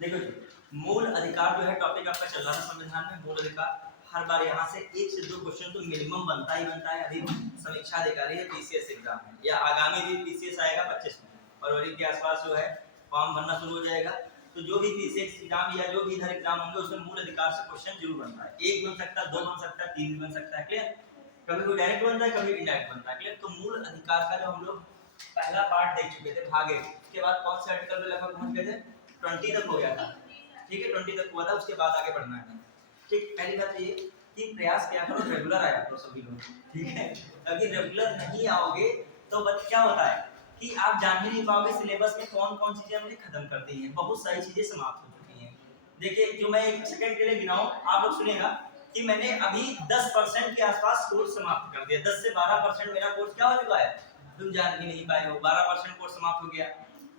देखो जी, मूल अधिकार जो है टॉपिक आपका चल रहा है संविधान में। मूल अधिकार हर बार यहाँ से 1 से 2 क्वेश्चन तो मिनिमम बनता ही बनता है। अभी समीक्षा अधिकारी है पीसीएस एग्जाम में, या आगामी भी पीसीएस आएगा 25 में, फरवरी के आसपास जो है फॉर्म भरना शुरू हो जाएगा। तो जो भी पीसीएस एग्जाम या जो भी इधर एग्जाम होंगे उसमें मूल अधिकार से क्वेश्चन जरूर बनता है। 1 बन सकता है, 2 बन सकता है, 3 भी बन सकता है। क्लियर? कभी कोई डायरेक्ट बनता है, कभी इनडायरेक्ट बनता है। क्लियर? तो मूल अधिकार का जो हम लोग पहला पार्ट देख चुके थे भाग 1, उसके बाद कौन से आर्टिकल पे लगभग पहुंच गए थे? 20 तक हो गया था। ठीक है, 20 तक हुआ था, उसके बाद आगे बढ़ना है। ठीक, पहली बात ये कि प्रयास क्या करो रेगुलर आया करो सभी लोग। ठीक है, अगर रेगुलर नहीं आओगे तो बस क्या होता है कि आप जान ही नहीं पाओगे सिलेबस में कौन कौन चीजें हमने खत्म कर दी हैं। बहुत सारी चीजें समाप्त हो चुकी हैं। देखिए, जो मैं 1 सेकंड के लिए गिनाऊं, आप लोग सुनिएगा कि मैंने अभी 10% के आसपास कोर्स समाप्त कर दिया। 10 से 12% मेरा कोर्स क्या हो चुका है, तुम जान ही नहीं पाए हो। 12% कोर्स समाप्त हो गया।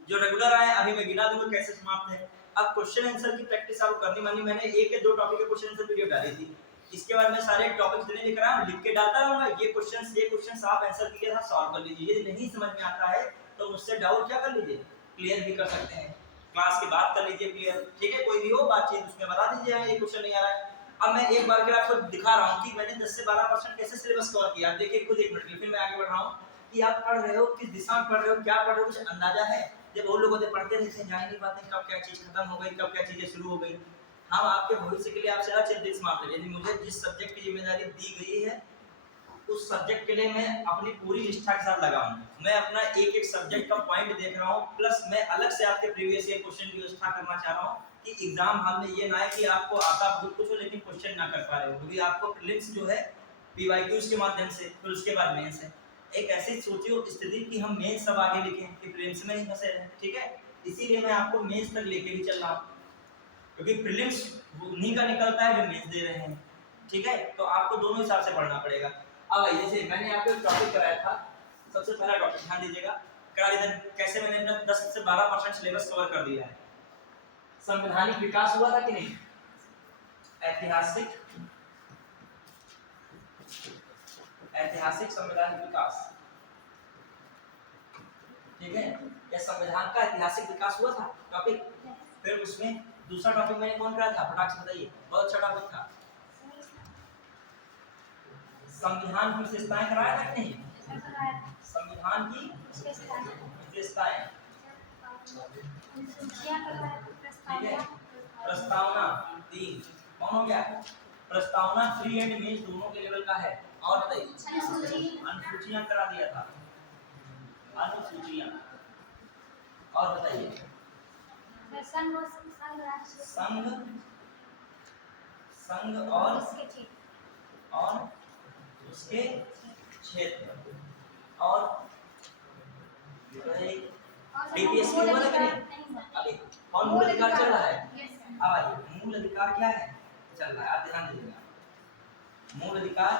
जो रेगुलर आए अभी मैं गिना दूंगा कैसे समाप्त है। अब क्वेश्चन आंसर की प्रैक्टिस आपको करनी मानी। मैंने 1 या 2 टॉपिक के क्वेश्चन आंसर वीडियो डाली थी। इसके बाद मैं सारे टॉपिक्स जितने लिख रहा हूं लिख के डालता रहूंगा। ये क्वेश्चंस आप आंसर कीजिए, सॉल्व कर लीजिए। यदि नहीं समझ में आता है तो मुझसे डाउट क्या कर लीजिए, क्लियर भी कर सकते हैं। क्लास के बाद कर लीजिए क्लियर। ठीक है, कोई भी हो बातचीत उसमें बता दीजिए ये क्वेश्चन नहीं आ रहा है। अब मैं एक बार के आपको दिखा रहा हूं कि मैंने 10 से 12% कैसे सिलेबस कवर किया। देखिए खुद 1 मिनट के, फिर मैं आगे बढ़ रहा हूं कि आप पढ़ रहे हो, किस दिशा में पढ़ रहे हो, क्या पढ़ रहे हो, कुछ अंदाजा है? जब वो लोग होते पढ़ते रहते हैं, जान नहीं पाते कब क्या चीज खत्म हो गई, कब क्या चीजें शुरू हो गई। हम आपके भविष्य के लिए आपसे सारा चिंतित समाप्त है। यदि मुझे जिस सब्जेक्ट की जिम्मेदारी दी गई है उस सब्जेक्ट के लिए मैं अपनी पूरी निष्ठा के साथ लगा हूं। मैं अपना एक एक सब्जेक्ट का पॉइंट देख रहा हूं, प्लस मैं अलग से आपके प्रीवियस ईयर क्वेश्चन की व्यवस्था करना चाह रहा हूं कि एग्जाम हॉल में ये ना है कि आपको आता बहुत कुछ हो लेकिन क्वेश्चन ना कर पा रहे हो। क्योंकि आपको प्रीलिम्स जो है पीवाईक्यूज के माध्यम से, फिर उसके बाद मेंस है। एक ऐसी सोचियो स्थिति कि हम मेंस सब आगे लिखें कि प्रीलिम्स में ही फंसे रहें। ठीक है, इसीलिए मैं आपको मेंस तक लेके भी चल रहा हूं, क्योंकि प्रीलिम्स उन्हीं का निकलता है जो मेंस दे रहे हैं। ठीक है, तो आपको दोनों हिसाब से पढ़ना पड़ेगा। अब जैसे मैंने आपको एक टॉपिक कराया था, सबसे पहला टॉपिक ध्यान दीजिएगा, करा इधर कैसे मैंने अपना 10 से 12% सिलेबस कवर कर दिया है। संवैधानिक विकास हुआ था कि नहीं? ऐतिहासिक संवैधानिक विकास। ठीक है, ये संविधान का ऐतिहासिक विकास हुआ था टॉपिक। फिर उसमें दूसरा टॉपिक मैंने कौन कराया था, फटाक से बताइए, बहुत अच्छा टॉपिक था। संविधान की विशेषताएं कराया था कि नहीं? संविधान की विशेषताएं, ठीक है। प्रस्तावना 3 कौन हो गया? प्रस्तावना 3 एंड मेंस दोनों के लेवल का है। और बताइए, अनुसूचियां करा दिया था, अनुसूचियां। और बताइए, संघ और उसके क्षेत्र। और डीपीएससी हुआ था कि नहीं? अभी और मूल अधिकार चल रहा है। अब आइए, मूल अधिकार क्या है चल रहा है, आप ध्यान दीजिएगा। मूल अधिकार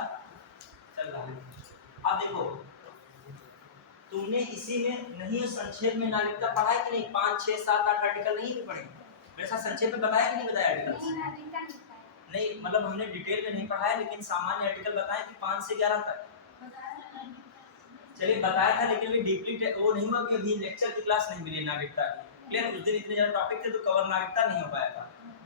चल रहा है। अब देखो, तुमने इसी में नहीं संक्षेप में नागरिकता पढ़ा है कि नहीं? 5, 6, 7, 8 आर्टिकल नहीं भी पढ़े? मेरे साथ संक्षेप में बताया कि नहीं बताया आर्टिकल? नहीं, मतलब हमने डिटेल में नहीं पढ़ा है, लेकिन सामान्य आर्टिकल बताएं कि 5 से 11 तक। चलिए बताया था, लेकिन भी डीपली वो नहीं हुआ कि अभी लेक्चर की क्लास नहीं मिली नागरिकता की। क्लियर? उस दिन इतने ज्यादा टॉपिक थे तो कवर नागरिकता नहीं हो पाया था।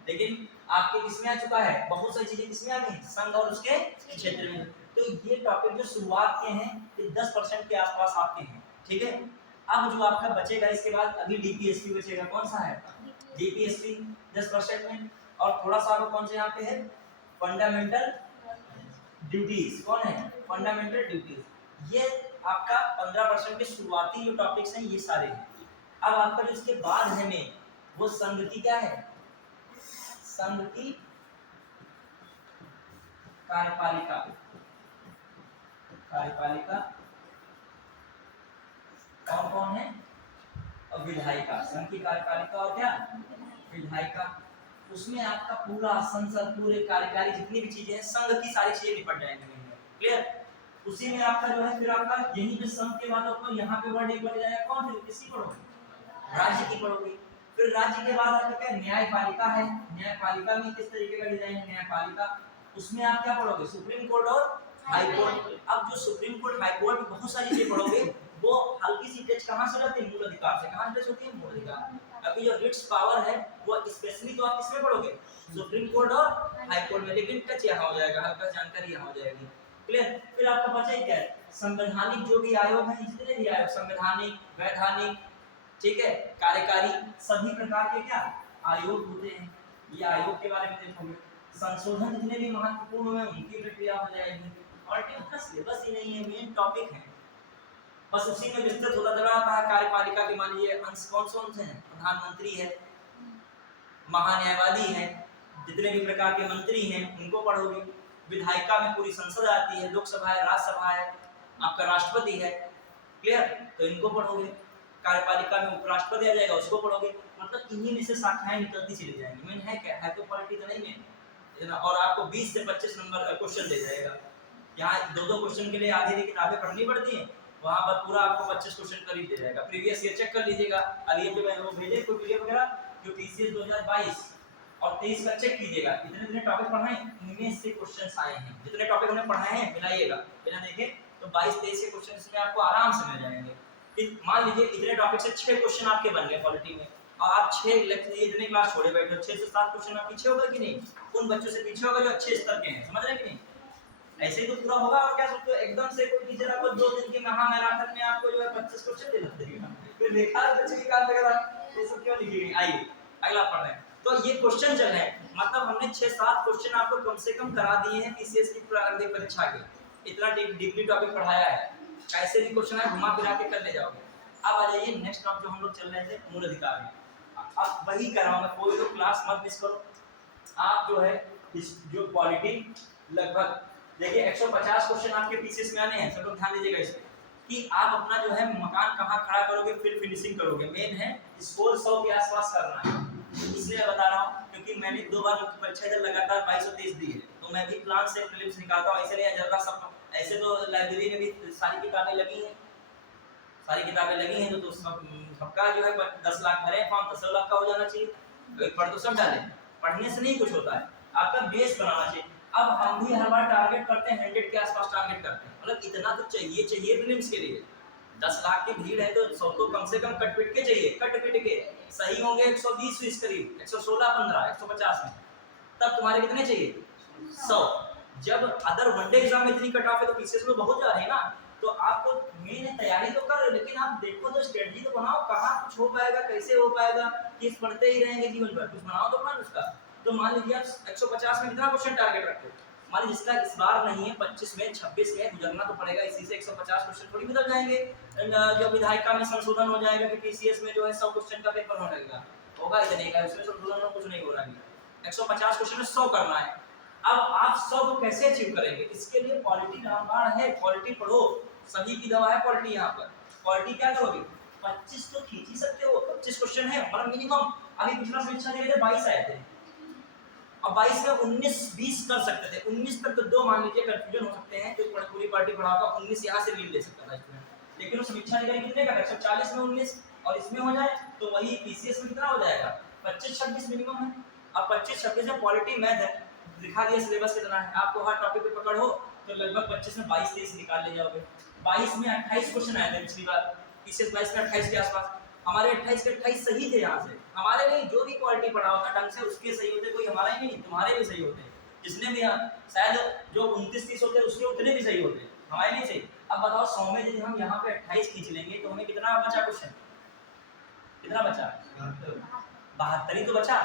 लेकिन आपके किसमें आ चुका है, बहुत सारी चीजें किसमें आ गई, संघ और उसके क्षेत्र में। तो ये टॉपिक जो शुरुआत के हैं ये 10% के आसपास आपके हैं। ठीक है, अब जो आपका बचेगा इसके बाद, अभी डीपीएसपी बचेगा। कौन सा है? डीपीएसपी 10% में। और थोड़ा सा कौन से यहाँ पे है, फंडामेंटल ड्यूटीज। कौन है? Fundamental duties. ये आपका 15% के शुरुआती जो टॉपिक्स हैं ये सारे हैं। अब आपका जो इसके बाद है में वो संघ की क्या है, संघ की कार्यपालिका। कार्यपालिका कौन कौन है? और विधायिका। संघ की कार्यपालिका और क्या, विधायिका। उसमें आपका पूरा संसद, पूरे कार्यकारी जितनी भी चीजें हैं, संघ की सारी चीजें निपट जाएंगी। क्लियर? उसी में आपका जो है फिर आपका यहीं पे संघ के बाद आपको यहाँ पे वर्ड एक बढ़ जाएगा। कौन? फिर किसी पढ़ोगे, राज्य की पढ़ोगे। फिर राज्य के बाद आपका क्या, न्यायपालिका है। न्यायपालिका में किस तरीके का डिजाइन है न्यायपालिका, उसमें आप क्या पढ़ोगे, सुप्रीम कोर्ट और हाई कोर्ट। अब जो सुप्रीम कोर्ट हाई कोर्ट में बहुत सारी चीजें पढ़ोगे, वो हल्की सी टच कहां से रहती है, मूल अधिकार से। कहां टच होती है, मूल अधिकार। अभी जो रिट्स पावर है वो स्पेशली तो आप किसमें पढ़ोगे, सुप्रीम कोर्ट और हाई कोर्ट में, लेकिन टच यहाँ हो जाएगा, हल्का जानकारी यहाँ हो जाएगी। क्लियर। फिर आपका बचा ही क्या है, संवैधानिक जो भी आयोग है, जितने भी आयोग, संवैधानिक, वैधानिक, ठीक है, कार्यकारी, सभी प्रकार के क्या आयोग होते हैं, ये आयोग के बारे में देखोगे। संशोधन जितने भी महत्वपूर्ण है उनकी प्रक्रिया हो जाएगी। और सिलेबस ही नहीं है, मेन टॉपिक है, बस उसी में विस्तृत होता चला जाता है। कार्यपालिका के मान लीजिए अंश कौन से हैं, प्रधानमंत्री है, महान्यायवादी है, जितने भी प्रकार के मंत्री हैं उनको पढ़ोगे। विधायिका में पूरी संसद आती है, लोकसभा है, राज्यसभा है, आपका राष्ट्रपति है, क्लियर, तो इनको पढ़ोगे। कार्यपालिका में उपराष्ट्रपति आ जाएगा, उसको पढ़ोगे। मतलब इन्हीं में से शाखाएं निकलती चली जाएंगी। मेन है क्या, है तो पॉलिटी तो नहीं मेन इतना। और आपको 20 से 25 नंबर का क्वेश्चन दे जाएगा। यहाँ दो क्वेश्चन के लिए आधी किताबें पढ़नी पड़ती हैं, वहाँ पर पूरा आपको 25 क्वेश्चन करीब दे जाएगा। प्रीवियस ईयर चेक कर लीजिएगा, अभी जो मैं वो भेजे कोई पीडीएफ वगैरह, जो टीसीएस 2022 और 23 का चेक कीजिएगा, जितने टॉपिक पढ़ाए उनमें से क्वेश्चंस आए हैं। जितने टॉपिक हमने पढ़ाए हैं मिलाइएगा, बिना देखे तो 22-23 के क्वेश्चन इसमें आपको आराम से मिल जाएंगे। मान लीजिए इतने टॉपिक से 6 क्वेश्चन आपके बन गए पॉलिटी में, और आप 6 इतने क्लास छोड़े बैठे, 6 से 7 क्वेश्चन आप पीछे होगा कि नहीं, उन बच्चों से पीछे होगा जो अच्छे स्तर के हैं, समझ रहे हैं कि नहीं। ऐसे ही तो पूरा होगा। और क्या सोचते हो एकदम से कोई टीचर आपको 2 दिन के महा मैराथन में आपको जो है 25 क्वेश्चन दे देगा, फिर बेकार बच्चे की काम लगा, ये सब क्यों लिखी गई। आइए अगला पढ़ रहे हैं। तो ये क्वेश्चन चल रहे हैं, मतलब हमने 6-7 क्वेश्चन आपको कम से कम करा दिए हैं पीसीएस की प्रारंभिक परीक्षा के। इतना डीपली टॉपिक पढ़ाया है, कैसे भी क्वेश्चन है घुमा फिरा के कर ले जाओगे। अब आ जाइए नेक्स्ट टॉपिक जो हम लोग चल रहे थे, मूल अधिकार में। अब वही कर रहा हूं मैं, कोई तो क्लास मत मिस करो। आप जो है इस जो पॉलिटी लगभग देखिए 150 क्वेश्चन आपके पीसीएस में आने हैं, सब लोग ध्यान दीजिएगा इस पे कि आप अपना जो है मकान कहाँ खड़ा करोगे, फिर फिनिशिंग करोगे। मेन है स्कोर 100 के आसपास करना है, इसलिए बता रहा हूँ क्योंकि मैंने 2 बार मुख्य परीक्षा इधर लगातार 22 और 23 दी है, तो मैं भी प्लान से प्रीलिम्स निकालता हूँ। ऐसे नहीं जरा सब, ऐसे तो लाइब्रेरी में भी सारी किताबें लगी हैं, तो सबका जो है 10 लाख भरे फॉर्म, 10 लाख का हो जाना चाहिए। पढ़ तो सब डालें, पढ़ने से नहीं कुछ होता है, आपका बेस बनाना चाहिए। अब हम भी हर बार टारगेट करते हैं 100 के आसपास टारगेट करते हैं, मतलब इतना तो चाहिए प्रीलिम्स के लिए। 10 लाख की भीड़ है तो 100 तो कम से कम कट पिट के चाहिए, कट पिट के सही होंगे 120 करीब, 116-15 150 में, तब तुम्हारे कितने चाहिए 100। जब अदर वनडे एग्जाम में इतनी कट ऑफ है तो पीसीएस में बहुत जा रहे हैं ना, तो आपको मेन तैयारी तो कर, लेकिन आप देखो तो स्ट्रेटजी तो बनाओ, कहाँ कुछ हो पाएगा, कैसे हो पाएगा, किस पढ़ते ही रहेंगे जीवन भर, कुछ बनाओ तो प्लान उसका। तो मान लीजिए आप 150 में कितना क्वेश्चन टारगेट रखते हो, मान लीजिए जिसका इस बार नहीं है 25 में 26 में गुजरना तो पड़ेगा, इसी से 150 क्वेश्चन थोड़ी बदल जाएंगे। जो विधायिका में संशोधन हो जाएगा कि पीसीएस में जो है 100 क्वेश्चन का पेपर होने लगेगा, होगा इतने का, उसमें संशोधन में कुछ नहीं हो रहा है। 150 क्वेश्चन में 100 करना है। अब आप 100 को कैसे अचीव करेंगे, इसके लिए पॉलिटी रामबाण है, पॉलिटी पढ़ो, सभी की दवा है पॉलिटी। यहाँ पर पॉलिटी क्या करोगे, 25 तो खींच ही सकते हो, 25 क्वेश्चन है मतलब मिनिमम। अभी पिछला समीक्षा के लिए 22 आए थे, अब 22 में 19-20 कर सकते थे, 19 तक तो 2 मान लीजिए कंफ्यूजन हो सकते हैं, जो पूरी पार्टी पढ़ाओगा 19 यहाँ से रील ले सकता था इसमें, लेकिन वो समीक्षा निकाय कितने का 140 में 19 और इसमें हो जाए तो वही पीसीएस में कितना हो जाएगा 25-26 मिनिमम है। अब 25-26 में पॉलिटी मैथ है, दिखा दिया सिलेबस कितना है आपको, हर टॉपिक पे पकड़ हो तो लगभग 25 में 22-23 निकाल ले जाओगे। 22 में 28 क्वेश्चन आए थे पिछली बार, पीसीएस 22 में 28 के आसपास, हमारे 28 के 28 सही थे। यहाँ से हमारे नहीं, जो भी क्वालिटी पढ़ा होता ढंग से उसके सही होते, कोई हमारा ही नहीं, तुम्हारे भी सही होते, जिसने भी शायद जो 29-30 होते उसके उतने भी सही होते, हमारे नहीं सही। अब बताओ 100 में यदि हम यहाँ पे 28 खींच लेंगे तो हमें कितना बचा क्वेश्चन, कितना बचा 72 ही तो बचा।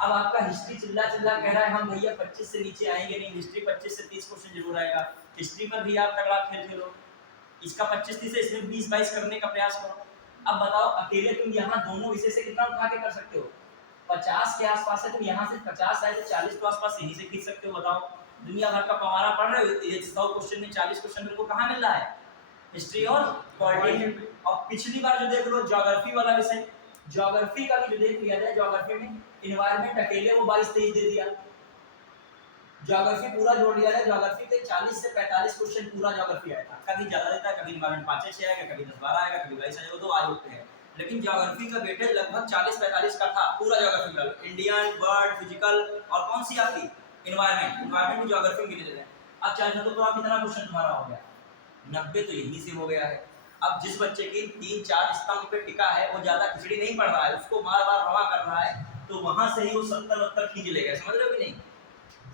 अब आपका हिस्ट्री चिल्ला कह रहा है हम भैया 25 से नीचे आएंगे नहीं, हिस्ट्री 25 से 30 क्वेश्चन जरूर आएगा, हिस्ट्री पर भी आप तगड़ा खेल खेलो, इसका 25-30 से इसमें 20-22 करने का प्रयास करो। अब बताओ अकेले तुम यहाँ दोनों विषय से कितना उठा के कर सकते हो, 50 के आसपास है, तुम यहाँ से 50 आए तो 40 के आसपास यहीं से खींच सकते हो। बताओ दुनिया भर का पवारा पढ़ रहे हो, ये 100 क्वेश्चन में 40 क्वेश्चन तुमको कहाँ मिल रहा है, हिस्ट्री और पॉलिटी। और पिछली बार जो देख लो ज्योग्राफी वाला विषय, ज्योग्राफी का भी जो देख लिया जाए, ज्योग्राफी में इन्वायरमेंट अकेले वो 22-23 दे दिया, ज्योग्राफी पूरा जोड़ लिया है, ज्योग्राफी के 40 से 45 क्वेश्चन पूरा ज्योग्राफी आया था, कभी ज्यादा देता है, कभी इन्वायरमेंट 5-6 आएगा, कभी 10-12 आएगा, कभी 22 आएगा, तो आयोग पे है। लेकिन ज्योग्राफी का वेटेज लगभग 40-45 का था पूरा ज्योग्राफी का, इंडियन, वर्ल्ड, फिजिकल और कौन सी आपकी इन्वायरमेंट भी ज्योग्राफी में गिने थे। अब 40 तो आप कितना क्वेश्चन तुम्हारा हो गया, 90 तो यहीं से हो गया है। अब जिस बच्चे की 3-4 स्तंभ पे टिका है वो ज्यादा खिचड़ी नहीं पढ़ रहा है, उसको बार बार रवा कर रहा है, तो वहां से ही वो 70-80 खींच लेगा। समझ रहे हो कि नहीं?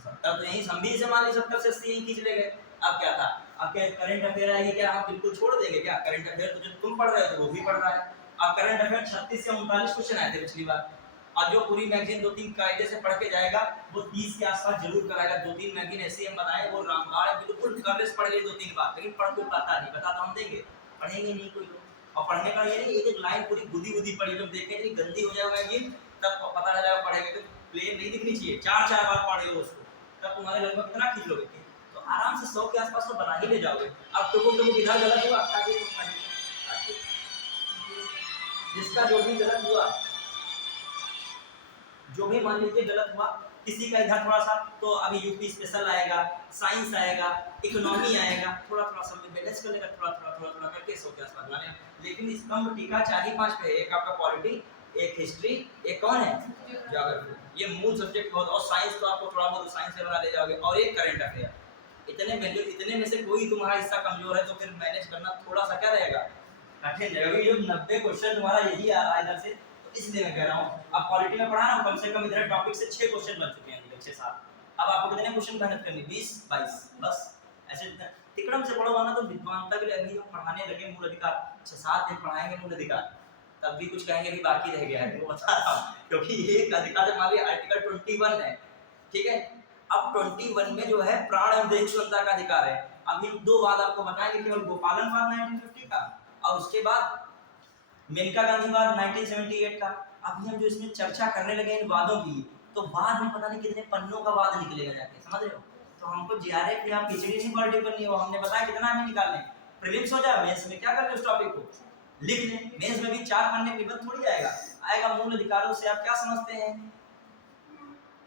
70 तो यही संधि से मान ली 70 से 80 यही खींच ले गए। अब क्या था, अब क्या करंट अफेयर आएगी, क्या आप बिल्कुल छोड़ देंगे क्या? करंट अफेयर तो जो तुम पढ़ रहे हो वो भी पढ़ रहा है। अब करंट अफेयर 36 से 39 क्वेश्चन आए थे पिछली बार, और जो पूरी मैगजीन 2-3 कायदे से पढ़ के जाएगा वो 30 के आसपास जरूर कराएगा। 2-3 मैगजीन ऐसी हम बताएं, वो रामबाण बिल्कुल कवरेज पढ़ लिए 2-3 बार, लेकिन पढ़ कोई पाता नहीं। बता तो हम देंगे, पढ़ेंगे नहीं कोई लोग। और पढ़ने का ये नहीं एक एक लाइन पूरी गुदी पढ़ी, जब देखेंगे गंदी हो जाएगा मैगजीन तब पता चलेगा पढ़ेंगे तो प्लेन नहीं दिखनी चाहिए, 4-4 बार पढ़े उसको, तब तुम्हारे लगभग कितना खींच लोगे? तो आराम से 100 के आसपास तो बना ही ले जाओगे। अब टुकुर इधर गलत हुआ, जिसका जो भी गलत हुआ, जो भी मान लीजिए गलत हुआ, किसी का इधर थोड़ा सा, तो अभी यूपी स्पेशल आएगा, साइंस आएगा, इकोनॉमी आएगा, थोड़ा थोड़ा सब बैलेंस कर लेगा, थोड़ा करके 100 के आसपास बने। लेकिन स्तंभ टीका 4 ही 5 पे, एक आपका पॉलिटी, एक हिस्ट्री, एक कौन है ज्योग्राफी, ये मूल सब्जेक्ट बहुत। और साइंस तो आपको थोड़ा बहुत साइंस से बना ले जाओगे, और एक करंट अफेयर। इतने में से कोई तुम्हारा हिस्सा कमजोर है तो फिर मैनेज करना थोड़ा सा क्या रहेगा, कठिन रहेगा। जो 90 क्वेश्चन तुम्हारा यही आ रहा है इधर से, इसलिए मैं कह रहा हूँ। अब पॉलिटी में पढ़ा ना, कम से कम इधर टॉपिक से 6 क्वेश्चन बन चुके हैं, 6-7। अब आपको कितने क्वेश्चन मेहनत करनी, 20-22 बस। ऐसे तिकड़म से पढ़ो, वरना तो विद्वानता के लिए अभी हम पढ़ाने लगे मूल अधिकार, 6-7 दिन पढ़ाएंगे मूल अधिकार, तब भी कुछ कहेंगे भी बाकी रह गया है, वो बता रहा हूँ। क्योंकि एक अधिकार मान लिया आर्टिकल 21 है, ठीक है। अब 21 में जो है प्राण एवं देह क्षमता का अधिकार है। अभी 2 बात आपको बताएंगे, केवल गोपालन वाद 1950 का, और उसके बाद मेनका गांधी वाद 1978 का। अभी हम जो इसमें चर्चा करने लगे इन वादों की, तो बाद में पता नहीं कितने पन्नों का वाद निकलेगा जाके, समझ रहे हो? तो हमको जीआरएफ या पीएचडी नहीं पॉलिटी करनी हो, हमने बताया कितना हमें निकालने, प्रीलिम्स हो जाए, मेंस में क्या करते उस टॉपिक को लिख लें, मेंस में भी 4 पन्ने की बत थोड़ी आएगा। मूल अधिकारों से आप क्या समझते हैं?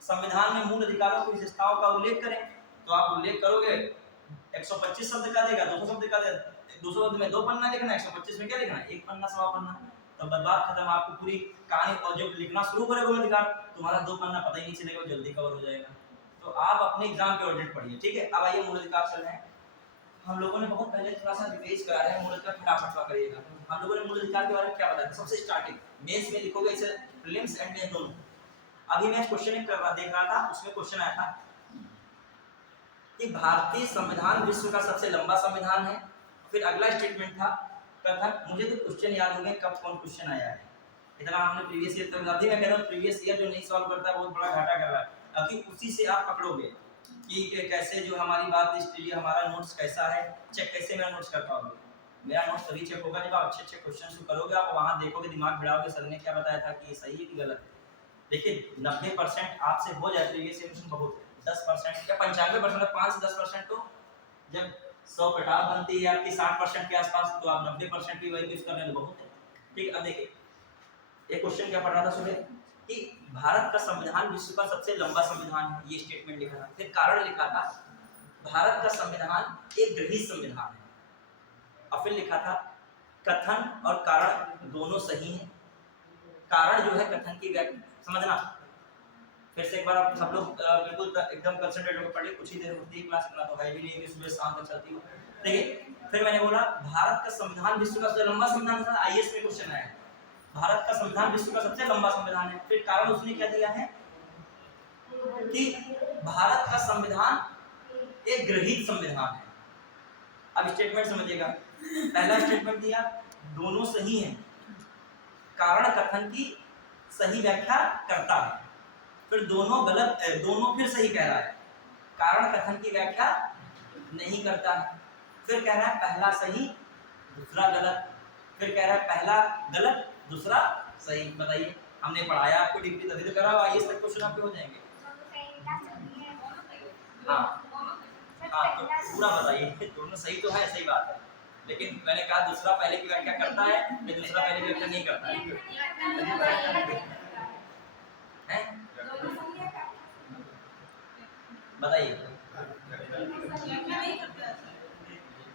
संविधान में मूल अधिकारों की विशेषताओं का उल्लेख करें, तो आप उल्लेख करोगे 125 शब्द का देगा, 200 शब्द का देगा, 200 शब्द में 2 पन्ना लिखना है, 125 में क्या लिखना है, 1 पन्ना 1.25 पन्ना, तब बात खत्म। आपको पूरी कहानी, और जब लिखना शुरू करोगे मूल अधिकार, तुम्हारा 2 पन्ना पता ही नहीं चलेगा, जल्दी कवर हो जाएगा। तो आप अपने एग्जाम के ऑडिट पढ़िए, ठीक है। अब आइए मूल अधिकार चल रहे हैं। हम लोगों ने बहुत पहले थोड़ा सा रिवाइज करा है मूल अधिकार, फटाफट करिएगा। हम लोगों ने मूल अधिकार के बारे में क्या बताया था? सबसे स्टार्टिंग मेंस में लिखोगे इसे, प्रीलिम्स एंड मेंस दोनों। अभी मैं क्वेश्चन एक देख रहा था, उसमें क्वेश्चन आया था कि भारतीय संविधान विश्व का सबसे लंबा संविधान है। फिर अगला स्टेटमेंट था कथन, मुझे तो क्वेश्चन याद हो गए कब कौन क्वेश्चन आया है, इतना हमने प्रीवियस ईयर तक, अभी मैं कह रहा हूँ प्रीवियस ईयर जो नहीं सॉल्व करता है बहुत बड़ा घाटा कर रहा है, अभी उसी से आप पकड़ोगे कि कैसे जो हमारी बात हिस्ट्री, हमारा नोट्स कैसा है, चेक कैसे मेरा नोट्स कर पाओगे। मेरा नोट्स तभी चेक होगा जब आप अच्छे क्वेश्चन करोगे, आप वहाँ देखोगे, दिमाग बढ़ाओगे, सर ने क्या बताया था कि ये सही है कि गलत है। देखिए 90% आपसे हो जाए तो ये क्वेश्चन बहुत है, 10% या 95%, 5 से 10% तो जब 100 कटाव बनती है आपकी 60% के आसपास, तो आप 90% की वही यूज करने में बहुत है, ठीक। अब देखिए एक क्वेश्चन क्या पढ़ रहा था सुबह कि भारत का संविधान विश्व का सबसे लंबा संविधान है, ये स्टेटमेंट लिखा था। फिर कारण लिखा था भारत का संविधान एक गृहीत संविधान है, और फिर लिखा था कथन और कारण दोनों सही हैं। कारण जो है कथन की व्याख्या समझना, फिर से एक बार आप सब लोग बिल्कुल एकदम कंसंट्रेट होकर पढ़िए, कुछ ही देर होती है क्लास, इतना तो है भी नहीं कि सुबह शाम तक चलती हो। देखिए फिर मैंने बोला भारत का संविधान विश्व का सबसे लंबा संविधान था, आईएएस में क्वेश्चन आया है, भारत का संविधान विश्व का सबसे लंबा संविधान है। फिर कारण उसने क्या दिया है कि भारत का संविधान एक गृहीत संविधान है। अब स्टेटमेंट समझिएगा, पहला स्टेटमेंट दिया दोनों सही हैं, कारण कथन की सही व्याख्या करता है। फिर दोनों गलत, दोनों फिर सही कह रहा है, कारण कथन की व्याख्या नहीं करता है। फिर कह रहा है पहला सही दूसरा गलत, फिर कह रहा है पहला गलत दूसरा सही। बताइए हमने पढ़ाया आपको डिग्री तभी तो करा, आइए तक क्वेश्चन आपके हो जाएंगे। हाँ हाँ तो पूरा बताइए, दोनों सही तो है, सही बात है, लेकिन मैंने कहा दूसरा पहले की व्याख्या करता है या दूसरा पहले की व्याख्या नहीं करता है? बताइए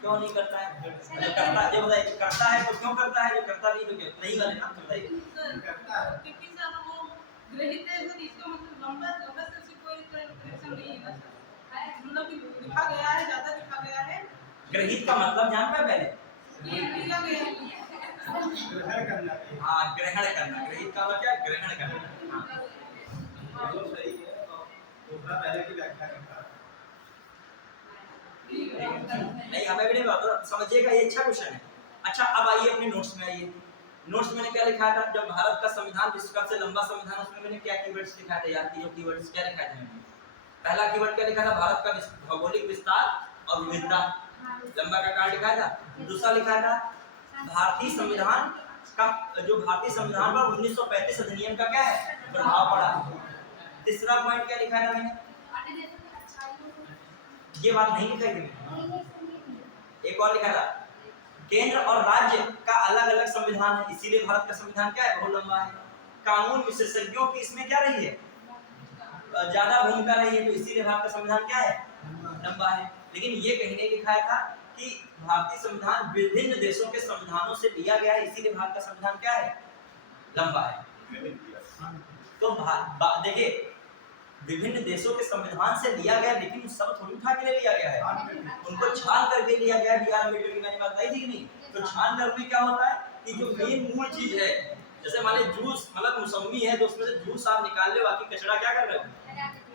क्यों नहीं करता है? जो करता है, जो बताइए करता है तो क्यों करता है, जो करता नहीं तो क्यों नहीं वाले ना, बताइए। क्योंकि सर वो ग्रहित है, सर इसका मतलब लंबा लंबा से कोई कनेक्शन नहीं है सर, मतलब कि लिखा गया है, ज्यादा लिखा गया है। ग्रहित का मतलब जानते हैं पहले? ये लग गया ग्रहण करना चाहिए। हाँ, ग्रहण करना, ग्रहित का मतलब क्या है? ग्रहण करना। हाँ, दोनों सही है और दूसरा पहले की व्याख्या करता है। नहीं हमें भी नहीं पता, समझिएगा ये अच्छा क्वेश्चन है। अच्छा अब आइए अपने नोट्स में आइए। नोट्स में मैंने क्या लिखा था, जब भारत का संविधान विश्व का सबसे लंबा संविधान, उसमें मैंने क्या कीवर्ड्स लिखा था, याद कीजिए कीवर्ड्स क्या लिखा था मैंने। पहला कीवर्ड क्या लिखा था, भारत का भौगोलिक विस्तार और विविधता, लंबा का कार्ड लिखा था। दूसरा लिखा था भारतीय संविधान का, जो भारतीय संविधान पर 1935 अधिनियम का क्या है प्रभाव पड़ा। तीसरा पॉइंट क्या लिखा था मैंने, ये बात नहीं लिखा थी मैंने, एक और लिखा था केंद्र और राज्य का अलग अलग संविधान है, इसीलिए भारत का संविधान क्या है बहुत लंबा है। कानून विशेषज्ञों की इसमें क्या रही है, ज्यादा भूमिका रही है, तो इसीलिए भारत का संविधान क्या है लंबा है। लेकिन ये कहीं नहीं लिखा था कि भारतीय संविधान विभिन्न देशों के संविधानों से लिया गया है, इसीलिए भारत का संविधान क्या है लंबा है। तो देखिए विभिन्न देशों के संविधान से लिया गया, लेकिन सब थोड़ी उठा के ले लिया गया है, उनको छान करके लिया गया है। बिहार अम्बेडकर की मैंने बात बताई थी कि नहीं, तो छान करने क्या होता है कि जो मेन मूल चीज है, जैसे मान लीजिए जूस मतलब मौसमी है, तो उसमें से जूस आप निकाल ले, बाकी कचरा क्या कर रहे हो,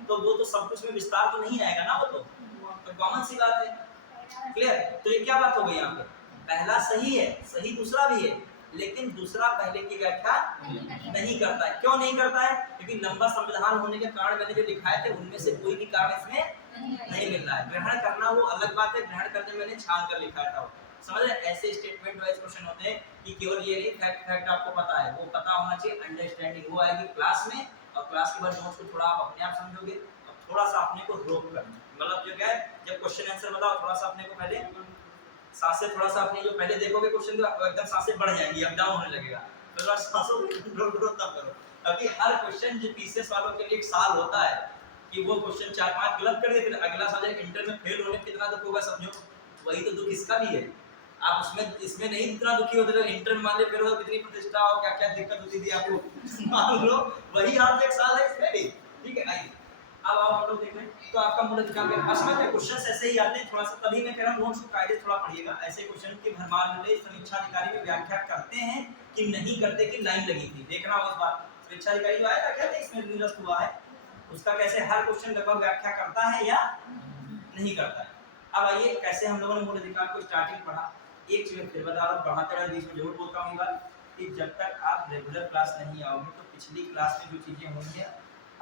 तो वो तो सब कुछ में विस्तार तो नहीं आएगा ना, वो तो कॉमन सी बात है। क्लियर, तो ये क्या बात हो गई यहाँ पे, पहला सही है, सही दूसरा भी है, लेकिन दूसरा पहले की व्याख्या नहीं करता है। क्यों नहीं करता है, क्योंकि लंबा संविधान होने के कारण मैंने जो लिखाए थे उनमें से कोई भी कारण इसमें नहीं मिल रहा है। ग्रहण करना वो अलग बात है, ग्रहण करने में मैंने छान कर लिखा था, समझ रहे। ऐसे स्टेटमेंट वाइज क्वेश्चन होते हैं कि केवल ये नहीं फैक्ट आपको पता है, वो पता होना चाहिए, अंडरस्टैंडिंग वो आएगी क्लास में, और क्लास के बाद नोट्स को थोड़ा आप अपने आप समझोगे, और थोड़ा सा अपने को रोक कर, मतलब जो क्या है जब क्वेश्चन आंसर बताओ थोड़ा सा अपने को पहले सांसें थोड़ा सा अपनी जो पहले देखोगे क्वेश्चन तो एकदम सांसें बढ़ जाएंगी, अप डाउन होने लगेगा, तो बस सांसों को कंट्रोल करो तब करो। अभी हर क्वेश्चन जो पीसीएस वालों के लिए एक साल होता है कि वो क्वेश्चन 4-5 गलत कर दे, फिर अगला साल इंटर में फेल होने कितना दुख होगा समझो, वही तो दुख इसका भी है। आप उसमें इसमें नहीं इतना दुखी होते, इंटर में मान ले फिर हो कितनी प्रतिष्ठा हो, क्या क्या दिक्कत होती थी आपको मान लो, वही हाल एक साल है इसमें भी, ठीक है। आइए अब आप हम लोग देख रहे हैं, तो आपका मूल अधिकार में असमझ है, क्वेश्चन ऐसे ही आते हैं थोड़ा सा, तभी मैं कह रहा हूं नोट्स को कायदे थोड़ा पढ़िएगा। ऐसे क्वेश्चन की भरमार मिले, समीक्षा अधिकारी में व्याख्या करते हैं कि नहीं करते, कि लाइन लगी थी, देखना उस बार समीक्षा अधिकारी जो आया था क्या इसमें निरस्त हुआ है, उसका कैसे हर क्वेश्चन लगभग व्याख्या करता है या नहीं करता है। अब आइए कैसे हम लोगों ने मूल अधिकार को स्टार्टिंग पढ़ा। एक चीज फिर बता रहा हूँ, बढ़ाते रहे, बीच में जरूर बोलता हूँ ये बात कि जब तक आप रेगुलर क्लास नहीं आओगे तो पिछली क्लास में जो चीजें होंगी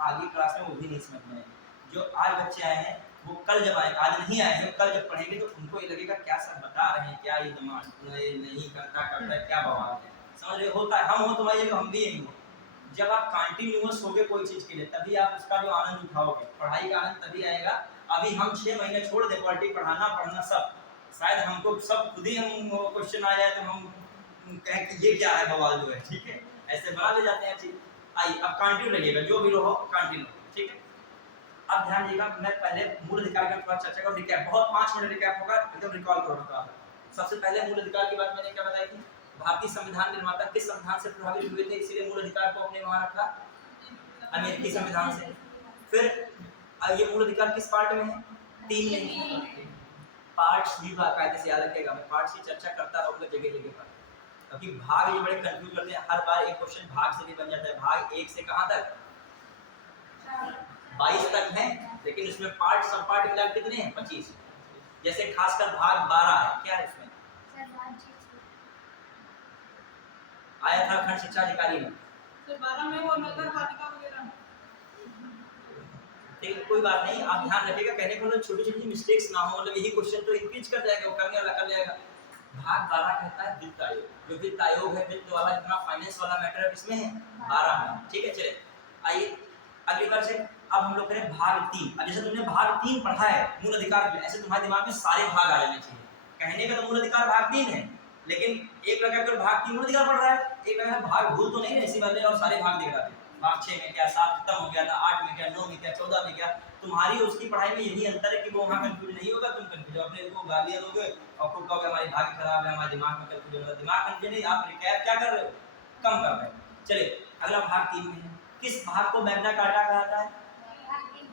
आगे क्लास में वो भी नहीं समझ में आएगी। जो आज बच्चे आए हैं वो कल जब आए, आज नहीं आए हैं, कल जब पढ़ेंगे तो उनको ये लगेगा क्या सर बता रहे हैं, क्या ये दिमाग नहीं करता है, क्या बवाल है, समझ रहे होता है। हम हो तुम्हारी जगह हम भी यही हो, जब आप कंटिन्यूअस होगे कोई चीज के लिए तभी आप उसका जो आनंद उठाओगे, पढ़ाई का आनंद तभी आएगा। अभी हम 6 महीने छोड़ दे पॉलिटिक्स पढ़ना सब, शायद हमको सब खुद ही हम क्वेश्चन आ जाए तो हम कहें कि ये क्या है बवाल जो है, ठीक है, ऐसे बना ले जाते हैं चीज। आइए अब कंटिन्यू रहिएगा, जो भी रहो कंटिन्यू, ठीक है। अब ध्यान दीजिएगा, मैं पहले मूल अधिकार का थोड़ा चर्चा करूं, रिकैप बहुत 5 मिनट रिकैप होगा, एकदम रिकॉल करो। सबसे पहले मूल अधिकार की बात मैंने क्या बताई थी, भारतीय संविधान निर्माता किस संविधान से प्रभावित हुए थे, इसीलिए मूल अधिकार को अपने वहां रखा, अमेरिकी संविधान से। फिर ये मूल अधिकार किस पार्ट में है, 3 में। पार्ट्स भी बाकायदे से याद रखिएगा, मैं पार्ट्स की चर्चा करता रहूंगा जगह जगह पर, क्योंकि भाग ये बड़े कंफ्यूज करते हैं, हर बार एक क्वेश्चन भाग से भी बन जाता है। भाग 1 से कहां तक 22 तक है, लेकिन इसमें पार्ट सब पार्ट मिला कितने हैं 25। जैसे खासकर भाग 12 है, क्या है इसमें आया था खंड शिक्षा अधिकारी में, तो 12 में वो नगर पालिका वगैरह, ठीक है कोई बात नहीं, आप ध्यान रखिएगा, कहने को मतलब छोटी छोटी मिस्टेक्स ना हो, मतलब यही क्वेश्चन तो इंक्रीज कर जाएगा, वो करने वाला कर जाएगा। भाग 12 कहता है वित्त आयोग, जो वित्त आयोग है, वित्त वाला जितना फाइनेंस वाला मैटर इसमें है 12 में, ठीक है। चलिए आइए अगली बार से अब हम लोग करें भाग 3। अब जैसे तुमने भाग 3 पढ़ा है मूल अधिकार के लिए, ऐसे तुम्हारे दिमाग में सारे भाग आ जाने चाहिए। कहने का तो मूल अधिकार भाग 3 है, लेकिन एक लगा कर भाग 3 मूल अधिकार पढ़ रहा है, एक लगा भाग भूल तो नहीं है इसी बात में, और सारे भाग देख रहा है, भाग 6 में क्या, 7 खत्म हो गया था, 8 में क्या, 9 में क्या, 14 में क्या। तुम्हारी उसकी पढ़ाई में यही अंतर है कि वो वहाँ कंफ्यूज नहीं होगा, तुम कंफ्यूज अपने को गालियाँ दोगे और खुद कहोगे हमारी भाग्य खराब है, हमारे दिमाग में कंफ्यूजन होगा, दिमाग कंफ्यूज नहीं, आप रिकैप क्या कर रहे हो, कम कर रहे हो। चलिए अगला भाग 3 में है, किस भाग को मैग्ना कार्टा कहा जाता है,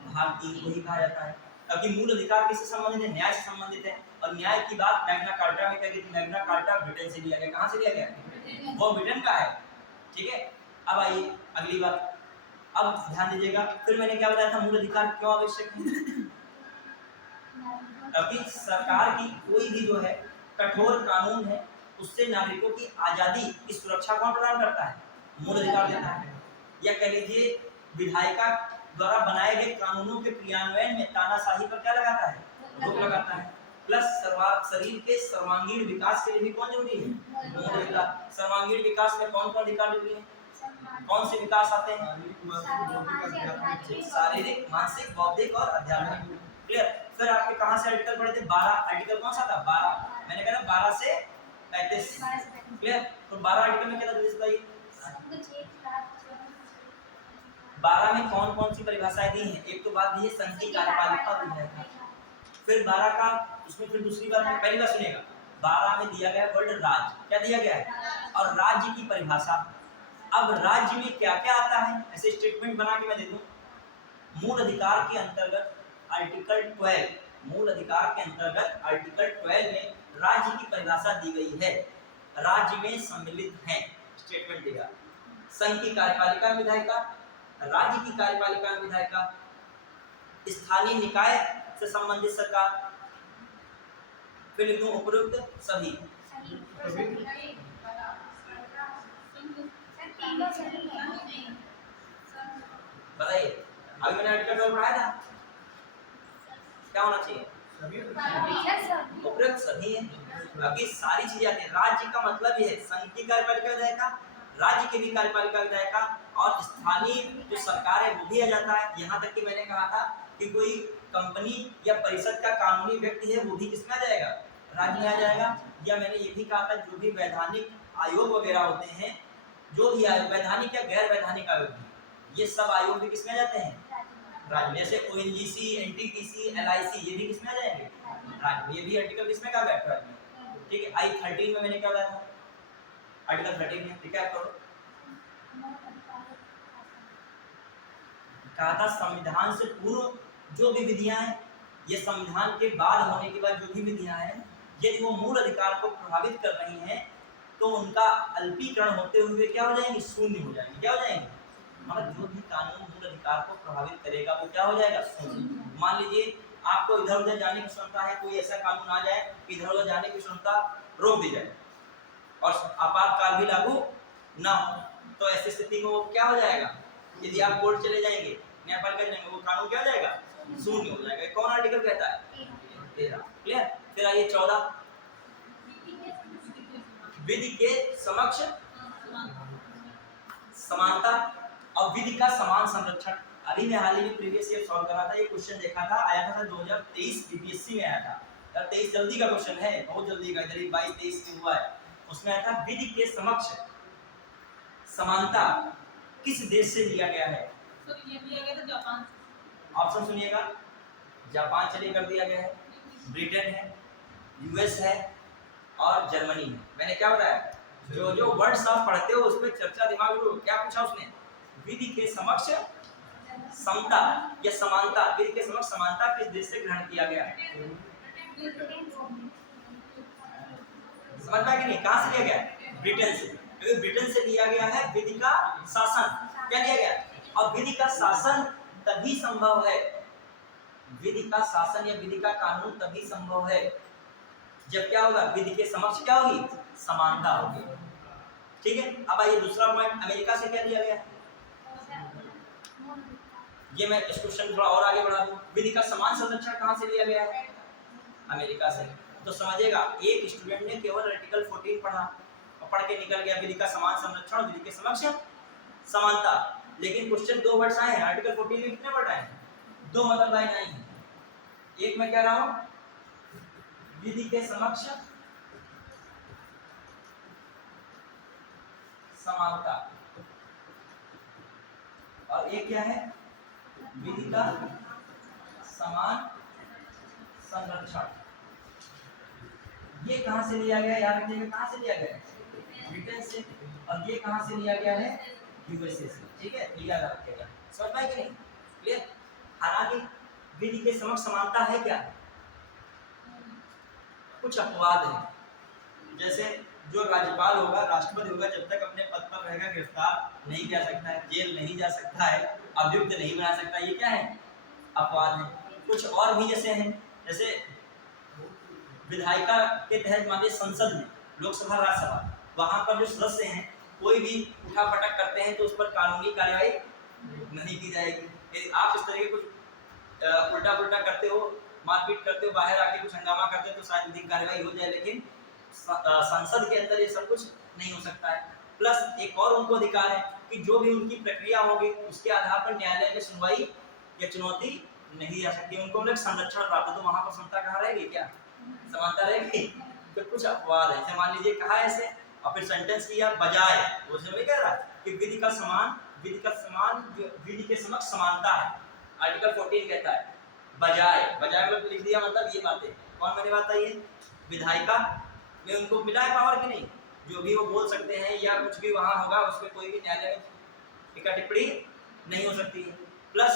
भाग 3 को ही कहा जाता है, क्योंकि मूल अधिकार किससे संबंधित है, न्याय से संबंधित है। और न्याय की बात मैग्ना कार्टा में कही थी। मैग्ना कार्टा ब्रिटेन से लिया गया। कहाँ से लिया गया? वो ब्रिटेन का है। ठीक है, अब आइए अगली बात। अब ध्यान दीजिएगा, फिर मैंने क्या बताया था, मूल अधिकार क्यों आवश्यक है? क्योंकि सरकार की कोई भी जो है कठोर कानून है, उससे नागरिकों की आजादी की सुरक्षा कौन प्रदान करता है? मूल अधिकार देता है। या कह लीजिए विधायिका द्वारा बनाए गए कानूनों के क्रियान्वयन में तानाशाही पर क्या लगाता है? रोक लगाता है। प्लस शरीर के सर्वांगीण विकास के लिए भी कौन जरूरी है? मूल अधिकार। सर्वांगीण विकास में कौन कौन अधिकार जरूरी है? कौन से विकास आते हैं? शारीरिक, मानसिक, बौद्धिक और आध्यात्मिक। क्लियर? फिर आपके कहां से आर्टिकल पढ़े थे? 12। आर्टिकल कौन सा था? 12। मैंने कहा 12 से 35। क्लियर? तो 12 आर्टिकल में क्या था बताइए? 12 में कौन कौन सी परिभाषाएं दी हैं? एक तो बात दी है संघ की कार्यपालिका विधायिका। फिर 12 का उसमें फिर दूसरी बात है, पहली बात सुनिएगा, 12 में दिया गया वर्ड राज्य। क्या दिया गया है? और राज्य की परिभाषा। अब राज्य में क्या क्या आता है, ऐसे स्टेटमेंट बना के मैं दे दूं। मूल अधिकार के अंतर्गत आर्टिकल 12, मूल अधिकार के अंतर्गत आर्टिकल 12 में राज्य की परिभाषा दी गई है। राज्य में सम्मिलित हैं, स्टेटमेंट देगा, संघ की कार्यपालिका विधायिका, राज्य की कार्यपालिका विधायिका, स्थानीय निकाय से संबंधित सरकार, फिर लिख दूं उपयुक्त सभी। बताइए, अभी मैंने आर्टिकल 12 पढ़ाया था, क्या होना चाहिए? उपयुक्त सभी है। अभी सारी चीजें आती है। राज्य का मतलब ये है संघ की कार्यपालिका विधायिका, राज्य की भी कार्यपालिका विधायिका, और स्थानीय जो सरकार है वो भी आ जाता है। यहाँ तक कि मैंने कहा था कि कोई कंपनी या परिषद का कानूनी व्यक्ति है वो भी किसमें आ जाएगा? राज्य में आ जाएगा। या मैंने ये भी कहा था जो भी वैधानिक आयोग वगैरह होते हैं, जो भी आयोग, वैधानिक या गैर वैधानिक आयोग, ये सब आयोग भी किसमें आ जाते हैं? राज्य। जैसे ONGC, NTPC, LIC, ये भी किसमें आ जाएंगे? राज्य। ये भी आर्टिकल किसमें कहा गया? राज्य में। ठीक है, I13 में मैंने क्या बताया था? आर्टिकल 13 में ठीक है, आपको कहा था संविधान से पूर्व जो भी विधियां हैं, ये संविधान के बाद होने के बाद जो भी विधियां हैं, यदि वो मूल अधिकार को प्रभावित कर रही हैं तो उनका अल्पीकरण होते हुए क्या हो जाएंगी? शून्य हो जाएंगे। क्या हो जाएंगे? मतलब जो भी कानून मूल अधिकार को प्रभावित करेगा वो क्या हो जाएगा? शून्य। मान लीजिए आपको इधर उधर जाने की क्षमता है, कोई ऐसा कानून आ जाए कि इधर उधर जाने की क्षमता रोक दी जाए और आपातकाल भी लागू ना हो, तो ऐसी स्थिति में वो क्या हो जाएगा? यदि आप कोर्ट चले जाएंगे, न्यायपालिका चलेंगे, वो कानून क्या हो जाएगा? शून्य हो जाएगा। कौन आर्टिकल कहता है? 13। क्लियर? फिर आइए 14, विधि के समक्ष समानता और विधि का समान संरक्षण। अभी मैं हाल ही में प्रीवियस ईयर सॉल्व कर रहा था, ये क्वेश्चन देखा था, आया था 2023 बीपीएससी में आया था। 23 जल्दी का क्वेश्चन है, बहुत जल्दी का, इधर 22-23 में हुआ है। उसमें आया था विधि के समक्ष समानता किस देश से लिया गया है? सर ये दिया गया था जापान। ऑप्शन सुनिएगा, जापान से लेकर दिया गया है, ब्रिटेन है, यूएस है और जर्मनी है। मैंने क्या बताया? जो जो वर्ड्स आप पढ़ते हो उसमें चर्चा दिमाग में। क्या पूछा उसने? विधि के समक्ष समता या समानता, विधि के समक्ष समानता किस देश से ग्रहण किया गया है? समझ पाए कि नहीं? कहां से लिया गया है? ब्रिटेन से। क्योंकि ब्रिटेन से लिया गया है विधि का शासन। क्या लिया गया? और विधि का शासन तभी संभव है, विधि का शासन या विधि का कानून तभी संभव है जब क्या होगा? विधि के समक्ष क्या होगी? समानता होगी। ठीक है, अब आइए दूसरा पॉइंट, अमेरिका से क्या लिया गया? ये मैं इस क्वेश्चन थोड़ा और आगे बढ़ा दूं। विधि का समान संरक्षण कहां से लिया गया है? अमेरिका से। तो समझिएगा, एक स्टूडेंट ने केवल आर्टिकल 14 पढ़ा और पढ़ के निकल गया विधि का समान संरक्षण, विधि के समक्ष समानता, लेकिन क्वेश्चन 2 वर्ड्स आए हैं। आर्टिकल 14 में कितने वर्ड आए हैं? 2 मतलब लाइन आई है। एक मैं कह रहा हूं विधि के समक्ष समानता, और एक क्या है? विधि का समान संरक्षण। ये कहां से लिया गया? याद रखिएगा, कहां से लिया गया? ब्रिटेन से। और ये कहां से लिया गया है? यूएसए से। ठीक है, याद रखिएगा। समझ पाए कि नहीं? क्लियर? हालांकि विधि के समक्ष समानता है क्या? कुछ अपवाद हैं, जैसे जो राज्यपाल होगा, राष्ट्रपति होगा, जब तक अपने पद पर रहेगा गिरफ्तार नहीं किया सकता है, जेल नहीं जा सकता है, अभियुक्त नहीं बना सकता। ये क्या है? अपवाद है। कुछ और भी जैसे हैं, जैसे विधायिका के तहत मान लीजिए संसद में, लोकसभा राज्यसभा, वहां पर जो सदस्य हैं कोई भी उठा पटक करते हैं तो उस पर कानूनी कार्रवाई नहीं की जाएगी। यदि आप इस तरह के कुछ उल्टा पुल्टा करते हो, मारपीट करते हो, बाहर आके कुछ हंगामा करते हो तो शायद विधिक कार्रवाई हो जाए, लेकिन संसद के अंदर ये सब कुछ नहीं हो सकता है। प्लस एक और उनको अधिकार है कि जो भी उनकी प्रक्रिया होगी उसके आधार पर न्यायालय में सुनवाई या चुनौती नहीं जा सकती, उनको मतलब संरक्षण प्राप्त है। तो वहां पर समता कहाँ रहेगी? क्या समानता रहेगी? तो कुछ अपवाद है, मान लीजिए कहा ऐसे और फिर सेंटेंस किया बजाय, वो नहीं कह रहा कि विधि का समान विधि के समक्ष समानता है, आर्टिकल 14 कहता है बजाय, बजाय में लिख दिया, मतलब ये बातें कौन मैंने बात है, ये विधायिका में उनको मिला है पावर कि नहीं, जो भी वो बोल सकते हैं या कुछ भी वहां होगा उसमें कोई भी न्यायालय में टीका टिप्पणी नहीं हो सकती है। प्लस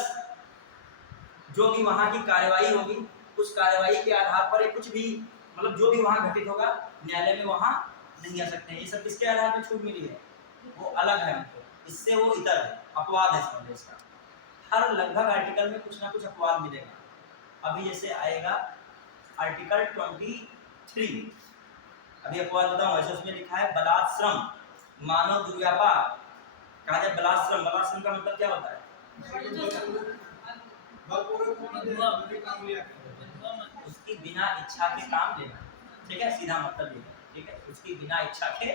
जो भी वहां की कार्यवाही होगी उस कार्यवाही के आधार पर कुछ भी मतलब जो भी वहां घटित होगा न्यायालय में वहां नहीं आ सकते हैं। ये सब किसके आधार पर छूट मिली है? वो अलग है, उनको इससे वो इतर है, अपवाद है समझो इसका। हर लगभग आर्टिकल में कुछ ना कुछ अपवाद मिलेगा। अभी जैसे आएगा आर्टिकल 23, अभी अपवाद बताऊं, वैसे उसमें लिखा है बलात्श्रम, मानव दुर्व्यापार। कहा जाए बलात्श्रम, बलात्श्रम का मतलब क्या होता है? उसकी बिना इच्छा के काम लेना, ठीक है, सीधा मतलब ये है, ठीक है, उसकी बिना इच्छा के।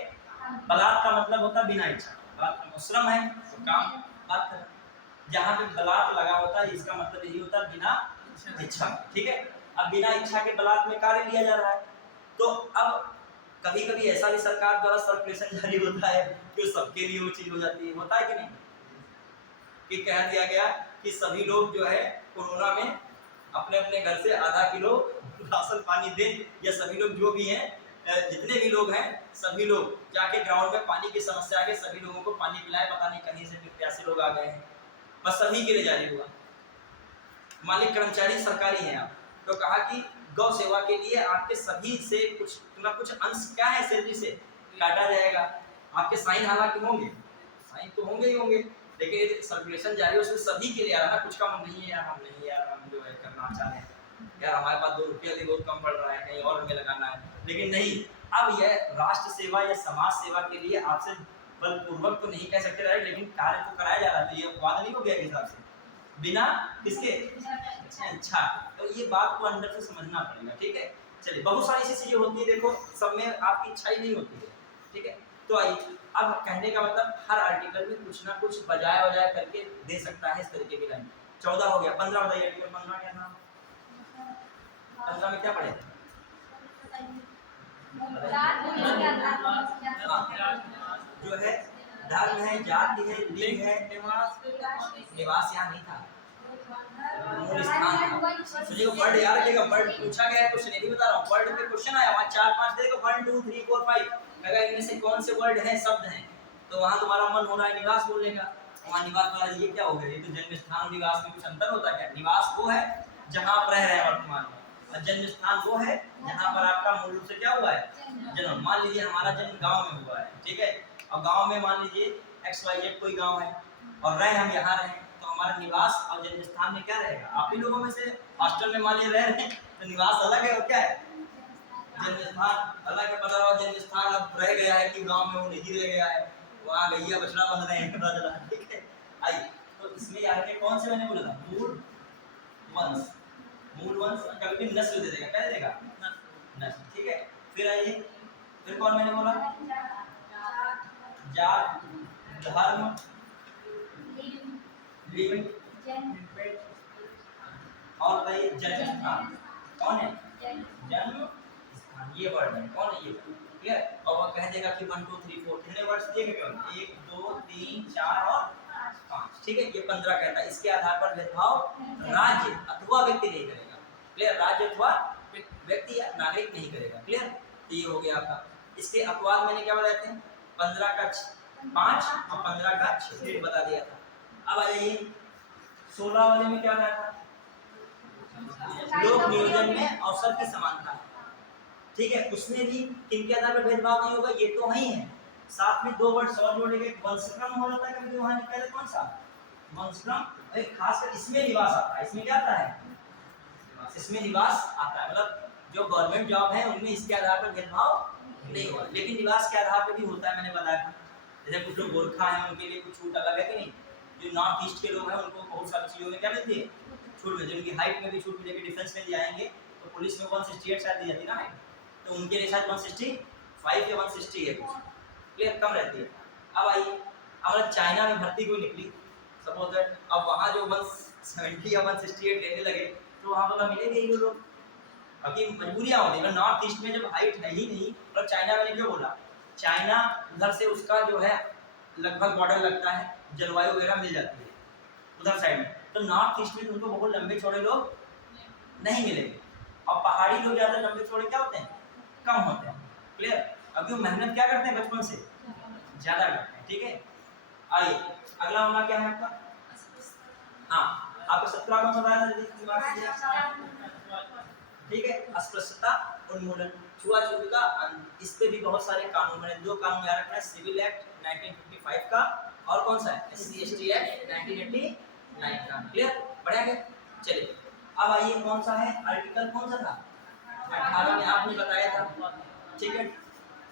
बलात् का मतलब होता है बिना इच्छा, बलात् श्रम है तो काम बात कर, जहाँ पे बलात् लगा होता है इसका मतलब यही होता है बिना इच्छा, ठीक है। अब बिना इच्छा के बलात् में कार्य लिया जा रहा है, तो अब कभी कभी ऐसा भी सरकार द्वारा सर्कुलेशन जारी होता है कि सबके लिए वो चीज हो जाती है, होता है कि नहीं, कि कह दिया गया कि सभी लोग जो है कोरोना में अपने अपने घर से आधा किलो राशन पानी दें, या सभी लोग जो भी हैं जितने भी लोग हैं सभी लोग जाके ग्राउंड में पानी की समस्या के सभी लोगों को पानी पिलाए, पता नहीं कहीं से भी प्यासे लोग आ गए हैं, बस सभी के लिए जारी हुआ। मालिक कर्मचारी सरकारी हैं आप, तो कहा कि गौ सेवा के लिए आपके सभी से कुछ ना कुछ अंश क्या है सैलरी से काटा जाएगा। आपके साइन हालांकि होंगे, साइन तो होंगे ही होंगे, लेकिन सर्कुलेशन जारी है उसमें सभी के लिए आ रहा है, कुछ कम नहीं है यार, हम नहीं यार हम जो है करना चाह रहे हैं यार, हमारे पास 2 रुपया भी बहुत कम पड़ रहा है, कहीं और हमें लगाना है, लेकिन नहीं। अब यह राष्ट्र सेवा या समाज सेवा के लिए आपसे बलपूर्वक तो नहीं कह सकते रहे, लेकिन कार्य तो कराया जा रहा है, तो ये अपवाद नहीं हो गया हिसाब से बिना किसके इच्छा। तो ये बात को अंदर से समझना पड़ेगा, ठीक है। चलिए बहुत सारी ऐसी चीजें होती है, देखो सब में आपकी इच्छा ही नहीं होती है, ठीक है। तो आइए, अब कहने का मतलब हर आर्टिकल में कुछ ना कुछ बजाय बजाय करके दे सकता है इस तरीके की लाइन। 14 हो गया, 15 बताइए, आर्टिकल 15 क्या था? 15 में क्या पढ़े थे? जो है धर्म है, जाति है, लिंग है, निवास यहाँ नहीं था, मूल स्थान था। सुनिए वर्ड याद रखिएगा, वर्ड पूछा गया है, क्वेश्चन नहीं बता रहा हूँ, वर्ड पे क्वेश्चन आया वहाँ 4-5 देगा, 1 2 3 4 5 अगर इनमें से कौन से वर्ड हैं, शब्द हैं, तो वहाँ तुम्हारा मन हो रहा है निवास बोलने का, वहाँ निवास वाला ये क्या हो गया, ये तो जन्म स्थान और निवास में कुछ अंतर होता है क्या? निवास वो है जहाँ आप रह रहे हैं वर्तमान में, और जन्म स्थान वो है जहाँ पर आपका मूल रूप से क्या हुआ है, जन्म। मान लीजिए हमारा जन्म गाँव में हुआ है, ठीक है, और गाँव में मान लीजिए XYZ कोई गाँव है और रहे हम यहाँ रहे, तो हमारा निवास और जन्म स्थान में क्या रहेगा? आप ही लोगों में से हॉस्टल में मान लीजिए रह रहे हैं तो निवास अलग है और क्या है, जन्म स्थान अलग है। पता रहा जन्म स्थान अब रह गया है कि गांव में वो नहीं रह गया है, वहाँ गैया बछड़ा बन रहे हैं, पता चला, ठीक है। आइए, तो इसमें यार के कौन से मैंने बोला था, मूल वंश, मूल वंश कभी नस्ल दे देगा, क्या दे देगा? नस्ल, ठीक है। फिर आइए, फिर कौन मैंने बोला? जात, धर्म, लिंग और भाई जन्म स्थान। कौन है? जन्म स्थान, ये वर्ड है, कौन है ये? ठीक है, और वो कह देगा कि 1 2 3 4 कितने वर्ड्स दिए गए? 1 2 3 4 और 5, ठीक है। ये 15 कहता है, इसके आधार पर भेदभाव राज्य अथवा व्यक्ति नहीं करेगा, क्लियर? राज्य अथवा व्यक्ति या नागरिक नहीं करेगा, क्लियर? तो ये हो गया आपका। इसके अपवाद मैंने क्या बताए थे? 15 का 5 और 15 का 6 बता दिया था। अब आ जाइए 16 वाले में क्या बताया था? लोक नियोजन में अवसर की समानता, ठीक है, उसमें भी किनके आधार पर भेदभाव नहीं होगा, ये तो वही है। साथ में दो वर्ड और जोड़ेंगे, वंशक्रम हो जाता है कभी वहां निकले कौन सा वंशक्रम, खासकर इसमें निवास आता है। इसमें क्या आता है, इसमें निवास आता है, मतलब जो गवर्नमेंट जॉब है उनमें इसके आधार पर भेदभाव नहीं होगा, लेकिन निवास के आधार पर भी होता है। मैंने बताया था, जैसे कुछ लोग गोरखा हैं उनके लिए कुछ छूट अलग है कि नहीं, जो नॉर्थ ईस्ट के लोग हैं उनको बहुत सारी चीज़ों में क्या मिलती है, छूट मिलती है। उनकी हाइट में भी छूट मिलेगी, डिफेंस में जाएंगे तो पुलिस में 168 शायद दी जाती है ना हाइट, तो उनके लिए शायद 165 या 160 है कुछ, क्लियर, कम रहती है। अब आइए, अगर चाइना में भर्ती कोई निकली सपोज दैट, अब वहाँ जो 170 या 168 लेने लगे तो वहाँ पर मिलेंगे ही लोग, अभी मजबूरियाँ होती है। नॉर्थ ईस्ट में जब हाइट है ही नहीं, और चाइना मैंने क्यों बोला, चाइना उधर से उसका जो है लगभग बॉर्डर लगता है, जलवायु वगैरह मिल जाती है उधर साइड में, तो नॉर्थ ईस्ट में तुमको बहुत लंबे चौड़े लोग नहीं मिलेंगे, और पहाड़ी लोग ज़्यादा लंबे चौड़े क्या होते हैं, कम होते हैं, क्लियर। अभी वो मेहनत क्या करते हैं बचपन से ज़्यादा करते हैं, ठीक है। आइए अगला मामला क्या है आपका, हाँ आपको 17 कौन सा बताया था, ठीक है, अस्पृश्यता उन्मूलन, छुआछूत का, इस पे भी बहुत सारे कानून बने, दो कानून याद रखना है, सिविल एक्ट 1955 का और कौन सा है, SC/ST एक्ट 1989 का, क्लियर, बढ़िया है। चलिए अब आइए कौन सा है, आर्टिकल कौन सा था 18 में आपने बताया था, ठीक है,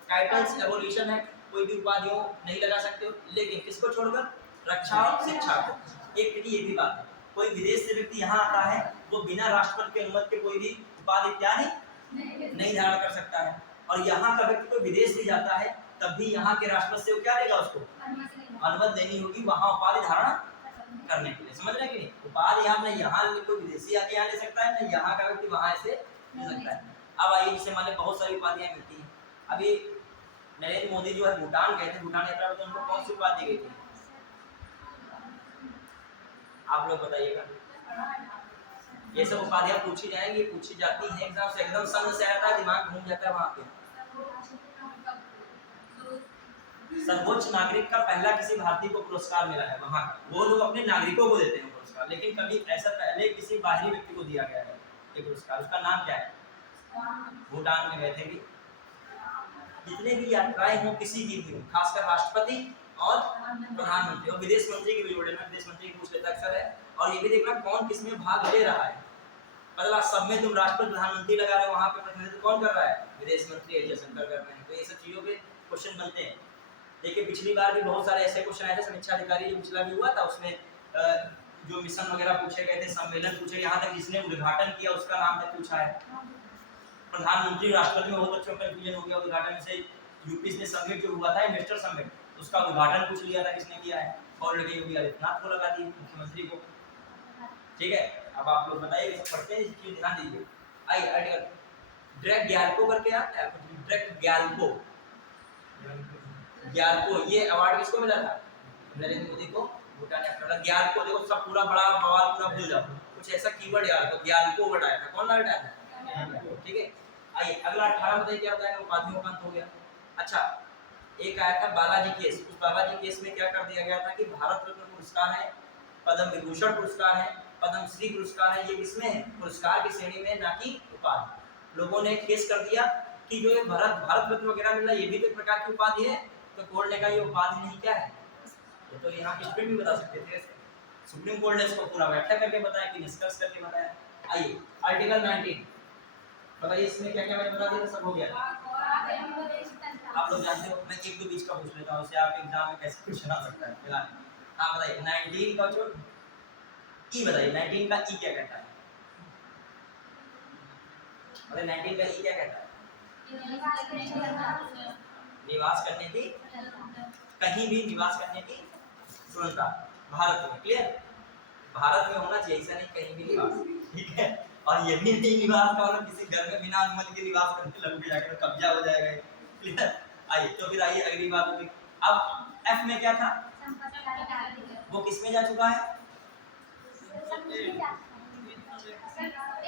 टाइटल्स एबोलिशन है, कोई भी उपाधियों नहीं लगा सकते हो, लेकिन किसको छोड़कर, रक्षा और शिक्षा को। एक ये भी बात है, कोई विदेश से व्यक्ति यहाँ आता है वो बिना राष्ट्रपति की अनुमति के कोई भी उपाधि इत्यादि नहीं धारण कर सकता है, और यहाँ का व्यक्ति कोई विदेश भी जाता है तब भी यहाँ के राष्ट्रपति से वो क्या देगा, उसको अनुमति देनी होगी वहाँ उपाधि धारण करने के लिए, समझ रहे कि नहीं। उपाधि यहाँ नहीं, यहाँ कोई विदेशी आके यहाँ ले सकता है, ना यहाँ का व्यक्ति वहाँ ऐसे ले सकता है। अब आइए, इससे मान बहुत सारी उपाधियाँ मिलती हैं। अभी नरेंद्र मोदी जो है भूटान गए थे, भूटान यात्रा में उनको कौन सी उपाधि दी गई थी, आप लोग बताइएगा। ये सब उपाधियां पूछी जाएंगी, पूछी जाती हैं एग्जाम से, एकदम समझ से आता है, दिमाग घूम जाता है वहाँ पे। सर्वोच्च नागरिक का पहला किसी भारतीय को पुरस्कार मिला है वहाँ, वो लोग अपने नागरिकों को देते हैं पुरस्कार, लेकिन कभी ऐसा पहले किसी बाहरी व्यक्ति को दिया गया है ये पुरस्कार, उसका नाम क्या है, भूटान में गए थे कि जितने भी यात्राएं हो किसी की भी हो, खासकर राष्ट्रपति और प्रधानमंत्री और विदेश मंत्री की भी जोड़ना, विदेश मंत्री पूछ लेता अक्सर है, और ये भी देखना कौन किसमें भाग ले रहा है, मतलब सब में तुम राष्ट्रपति प्रधानमंत्री लगा रहे हो, वहाँ पे प्रतिनिधित्व कौन कर रहा है, विदेश मंत्री एस जयशंकर कर रहे हैं, तो ये सब चीज़ों पे क्वेश्चन बनते हैं। देखिए पिछली बार भी बहुत सारे ऐसे क्वेश्चन आए थे, समीक्षा अधिकारी जो पिछला भी हुआ था उसमें जो मिशन वगैरह पूछे गए थे, सम्मेलन पूछे, यहाँ तक जिसने उद्घाटन किया उसका नाम तक पूछा है। प्रधानमंत्री राष्ट्रपति में बहुत अच्छा कंफ्यूजन हो गया उद्घाटन से, यूपी में समिट जो हुआ था इन्वेस्टर समिट, उसका उद्घाटन पूछ लिया था किसने किया है, और लगे योगी आदित्यनाथ को लगा दिए मुख्यमंत्री को, ठीक है। अब आप लोग बताइए कैसे पढ़ते हैं, इसकी ध्यान दीजिए। आइए आर्टिकल डायरेक्ट ग्यालपो करके आता है, डायरेक्ट ग्यालपो, ग्यालपो ये अवार्ड किसको मिला था, नरेंद्र मोदी को, भूटान यात्रा। ग्यालपो देखो सब पूरा बड़ा बवाल पूरा भूल जाओ, कुछ ऐसा कीवर्ड याद रखो, ग्यालपो वर्ड आया था, कौन वर्ड आया था, ठीक है। आइए अगला 18 बताइए क्या होता है, उपाधियों का अंत हो गया। अच्छा एक आया था बालाजी केस, उस बालाजी केस में क्या कर दिया गया था कि भारत रत्न पुरस्कार है, पद्म विभूषण पुरस्कार है, पद्मश्री पुरस्कार है, ये किसमें है, पुरस्कार की श्रेणी में, ना कि उपाधि। लोगों ने केस कर दिया कि जो ये भारत रत्न वगैरह मिल रहा है ये भी तो एक प्रकार की उपाधि है, तो कोर्ट ने कहा ये उपाधि नहीं क्या है, ये तो यहाँ स्टूडेंट भी बता सकते थे, सुप्रीम कोर्ट ने इसको पूरा व्याख्या करके बताया कि निष्कर्ष करके बताया। आइए आर्टिकल 19 बताइए, इसमें क्या क्या मैंने बता दिया, सब हो गया, आप लोग जानते हो। मैं एक दो बीच का पूछ लेता हूँ, उससे आप एग्जाम में कैसे क्वेश्चन आ सकता है फिलहाल। हाँ बताइए 19 का जो ई बताइए, 19 का ई क्या कहता है, बताइए 19 का ई क्या कहता है, निवास करने की, कहीं भी निवास करने की स्वतंत्रता भारत में, क्लियर, भारत में होना चाहिए, ऐसा नहीं कहीं भी निवास, ठीक है। और ये भी नहीं निवास का मतलब किसी घर में बिना अनुमति के निवास करने लग जाएगा तो कब्जा हो जाएगा, क्लियर। आइए तो फिर आइए अगली बात होगी। अब एफ में क्या था, वो किस में जा चुका है,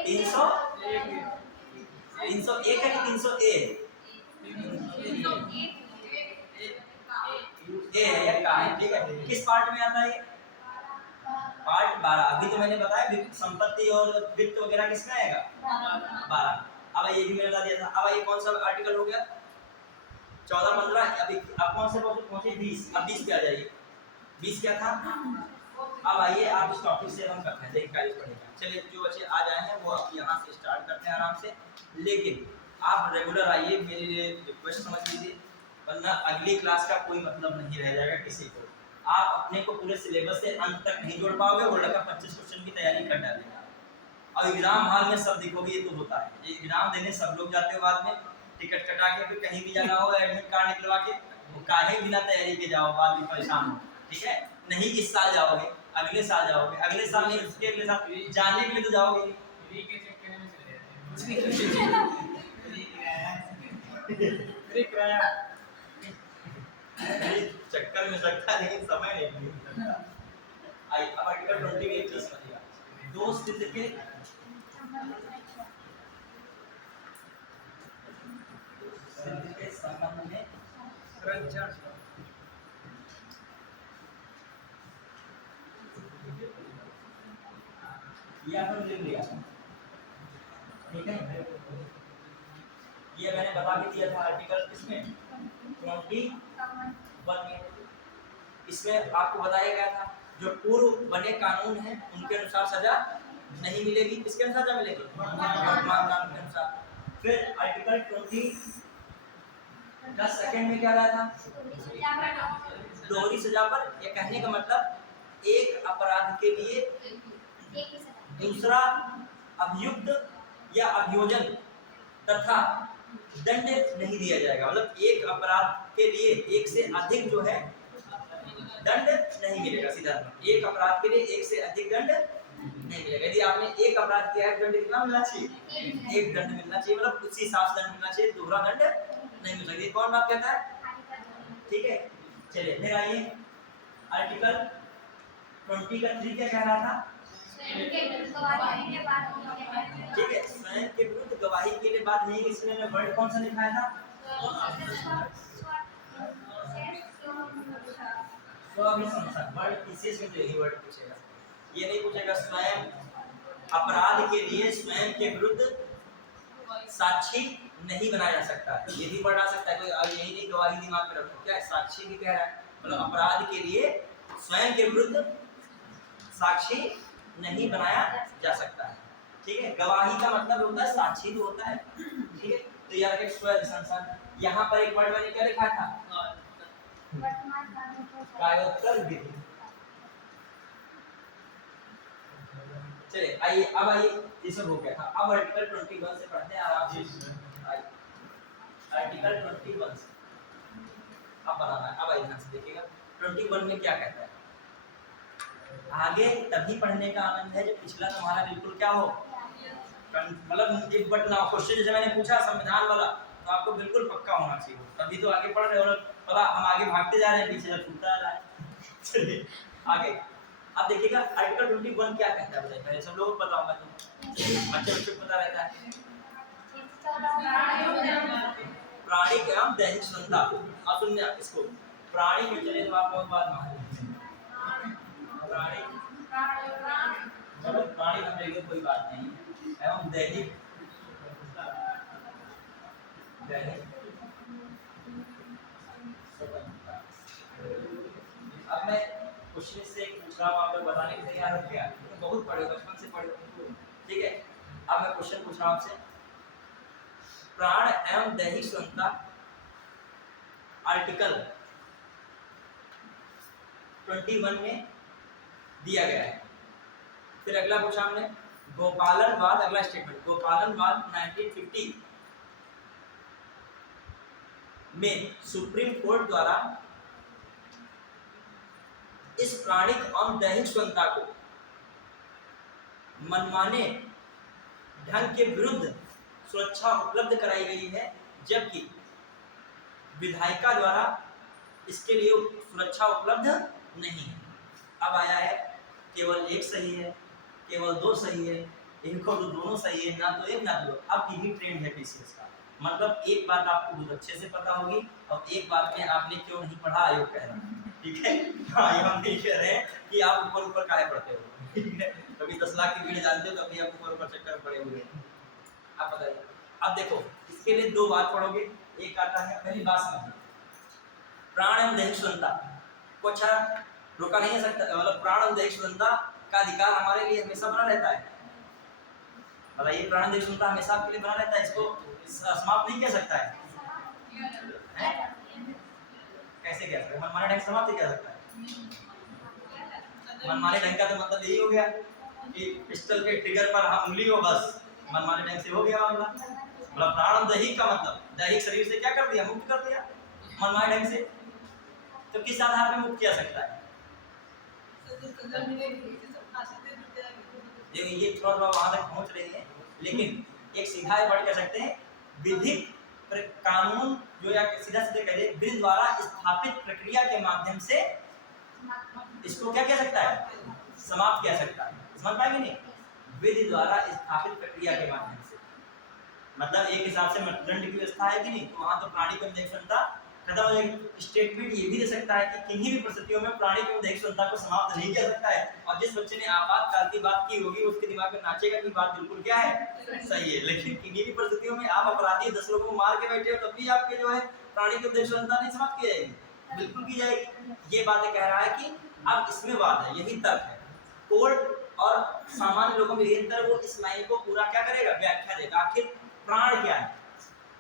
301 है कि 300 ए है या का है, ठीक है। किस पार्ट में आता है ये, पार्ट 12। अभी तो मैंने बताया संपत्ति और वित्त वगैरह किसमें आएगा, 12। अब ये भी मैंने बता दिया था। अब ये कौन सा आर्टिकल हो गया 14 15, अभी अब कौन से पहुंचे 20, अब 20 पे आ जाइए। 20 क्या था? अब आइए आप इस टॉपिक से हम करते हैं, देखिए क्या पढ़ेगा। चलिए जो बच्चे आ जाए हैं वो अब यहाँ से स्टार्ट करते हैं आराम से, लेकिन आप रेगुलर आइए, मेरे लिए रिक्वेस्ट समझ लीजिए, वरना अगली क्लास का कोई मतलब नहीं रह जाएगा किसी को। आप अपने को पूरे सिलेबस से अंत तक नहीं जोड़ पाओगे, वो लगा 25 क्वेश्चन की तैयारी कर डालेगा। और एग्जाम हॉल में सब दिखोगे, ये तो होता है, ये एग्जाम देने सब लोग जाते हो, बाद में टिकट कटा के फिर कहीं भी जाना हो, एडमिट कार्ड निकलवा के, वो काहे बिना तैयारी के जाओ, बाद में परेशान हो। ठीक है, नहीं इस साल जाओगे, अगले साल जाओगे, अगले साल नहीं उसके अगले साल, जाने के लिए तो जाओगे। फ्री के चक्कर में चले जाते हैं। फ्री किराया चक्कर में सकता, लेकिन समय नहीं मिल सकता। आई अब आर्टिकल 20 में एक चीज समझिएगा, दो सिद्ध के संबंध में ये अपन लिख लिया, ठीक है। ये मैंने बता के दिया था आर्टिकल किसमें 21 में, इसमें आपको बताया गया था जो पूर्व बने कानून हैं उनके अनुसार सजा नहीं मिलेगी, किसके अनुसार सजा मिलेगी? वर्तमान कानून के अनुसार। फिर आर्टिकल 20 का सेकंड में क्या रहा था? दोहरी सजा पर। यह कहने का मतलब एक अपराध के लिए दूसरा अभियुक्त या अभियोजन तथा दंड नहीं दिया जाएगा। मतलब एक अपराध के लिए एक से अधिक जो है दंड नहीं मिलेगा। सीधा एक अपराध के लिए एक से अधिक दंड नहीं मिलेगा। यदि आपने एक अपराध किया है, दंड कितना मिलना चाहिए? एक दंड मिलना चाहिए, मतलब उसी हिसाब से दंड मिलना चाहिए, दोहरा दंड नहीं मिल सकती। कौन बात कहता है? ठीक है, चलिए फिर आइए आर्टिकल 20 का 3 क्या कह रहा था? ठीक है, स्वयं के विरुद्ध गवाही के लिए बात नहीं। इसमें मैं वर्ड कौन सा लिखाया था? वर्ड पीसीएस में तो यही वर्ड पूछेगा, ये नहीं पूछेगा स्वयं अपराध के लिए स्वयं के विरुद्ध साक्षी नहीं बनाया जा सकता है। ये भी वर्ड आ सकता है कोई, यही नहीं गवाही दिमाग में रखो। क्या है? साक्षी भी कह रहा है, मतलब अपराध के लिए स्वयं के विरुद्ध साक्षी नहीं बनाया जा सकता है। ठीक है, गवाही का मतलब होता है साक्षी तो होता है। ठीक है, तो यार के स्व संसार यहाँ पर एक वर्ड मैंने क्या लिखा था? कायोत्तर विधि। चलिए आइए, अब आइए, ये सब हो गया था। अब आर्टिकल 21 से पढ़ते हैं आराम से। आर्टिकल 21 से अब बनाना है। अब आइए ध्यान से देखिएगा 21 में क्या कहता है। आगे तभी पढ़ने का आनंद है जब पिछला तुम्हारा बिल्कुल क्या हो, मतलब एक बट ना क्वेश्चन जैसे मैंने पूछा संविधान वाला, तो आपको बिल्कुल पक्का होना चाहिए, तभी तो आगे पढ़ रहे हो। पता हम आगे भागते जा रहे हैं, पीछे छूटता जा रहा है। चलिए आगे अब देखिएगा आर्टिकल 21 क्या कहता है। बताइए, पहले सब लोगों को पता होगा, तो बच्चे को पता रहता है। प्राणी एवं दैहिक क्षमता। अब सुनने इसको, प्राणी में चले तो आप बहुत बात मान प्राणी, चलो प्राणी समझ लीजिए, कोई बात नहीं। एवं दैहिक, अब मैं क्वेश्चन से पूछ रहा हूँ, आप लोग बताने के तैयार हो गया? बहुत पढ़े, बचपन से पढ़े, ठीक है। अब मैं क्वेश्चन पूछ रहा हूँ आपसे, प्राण एवं दैहिक क्षमता आर्टिकल 21 में दिया गया है। फिर अगला पूछा हमने गोपालनवाद, अगला स्टेटमेंट, गोपालनवाद 1950 में सुप्रीम कोर्ट द्वारा इस प्राणिक एवं दैहिक स्वतंत्रता को मनमाने ढंग के विरुद्ध सुरक्षा उपलब्ध कराई गई है, जबकि विधायिका द्वारा इसके लिए सुरक्षा उपलब्ध नहीं है। अब आया है केवल एक सही है, केवल दो सही है, एक और दोनों सही है, ना तो एक ना दो। अब यही ट्रेंड है पीसीएस का, मतलब एक बात आपको बहुत अच्छे से पता होगी और एक बात में आपने क्यों नहीं पढ़ा आयोग कह रहा है। ठीक है, हाँ हम नहीं कह रहे हैं कि आप ऊपर ऊपर काहे पढ़ते हो। ठीक है, कभी 10 लाख की भीड़ जानते हो तो अभी आप ऊपर ऊपर चक्कर पड़े हुए हैं। आप बताइए अब देखो इसके लिए दो बात पढ़ोगे, एक आता है, पहली बात समझो, प्राण एवं दैहिक स्वतंत्रता को अच्छा रोका नहीं जा सकता, मतलब प्राण एवं दैहिक स्वतंत्रता का अधिकार हमारे लिए हमेशा बना रहता है। बताइए, प्राण एवं दैहिक स्वतंत्रता हमेशा आपके लिए बना रहता है, इसको समाप्त नहीं किया सकता है? कैसे कह सकते हैं? मनमाने ढंग से समाप्त नहीं कर सकता है। मनमाने ढंग का तो मतलब यही हो गया कि पिस्टल के ट्रिगर पर हम उंगली हो, बस मनमाने ढंग से हो गया मामला। मतलब प्राण दैहिक का मतलब दैहिक शरीर से क्या कर दिया? मुक्त कर दिया मनमाने ढंग से। तो किस आधार पे मुक्त किया सकता है? देखिए ये थोड़ा थोड़ा वहां तक पहुंच रही है, लेकिन एक सीधा वर्ड कह सकते हैं, विधिक कानून जो, या सीधा सीधे कह दे, विधि द्वारा स्थापित प्रक्रिया के माध्यम से इसको क्या कह सकता है? समाप्त किया सकता है। समझ पाएंगे नहीं? विधि द्वारा स्थापित प्रक्रिया के माध्यम से मतलब एक हिसाब से मृत्युदंड की व्यवस्था है कि नहीं, तो वहां तो प्राणी की दैहिक स्वतंत्रता खत्म हो जाएगी। स्टेटमेंट ये भी दे सकता है कि किन्हीं भी परिस्थितियों में प्राणी की दैहिक स्वतंत्रता को समाप्त नहीं किया सकता है। और जिस बच्चे ने आपातकाल की बात की होगी उसके दिमाग में नाचेगा कि बात बिल्कुल क्या है, सही है। लेकिन किन्हीं भी परिस्थितियों में आप अपराधी 10 लोगों को मार के बैठे हो तब भी आपके जो है प्राणी की दैहिक स्वतंत्रता नहीं समाप्त की जाएगी, बिल्कुल की जाएगी। ये बातें कह रहा है कि अब इसमें बात है, यही तर्क है। कोर्ट और सामान्य लोगों में यही तर्क, वो इस लाइन को पूरा क्या करेगा? व्याख्या देगा। आखिर प्राण क्या है?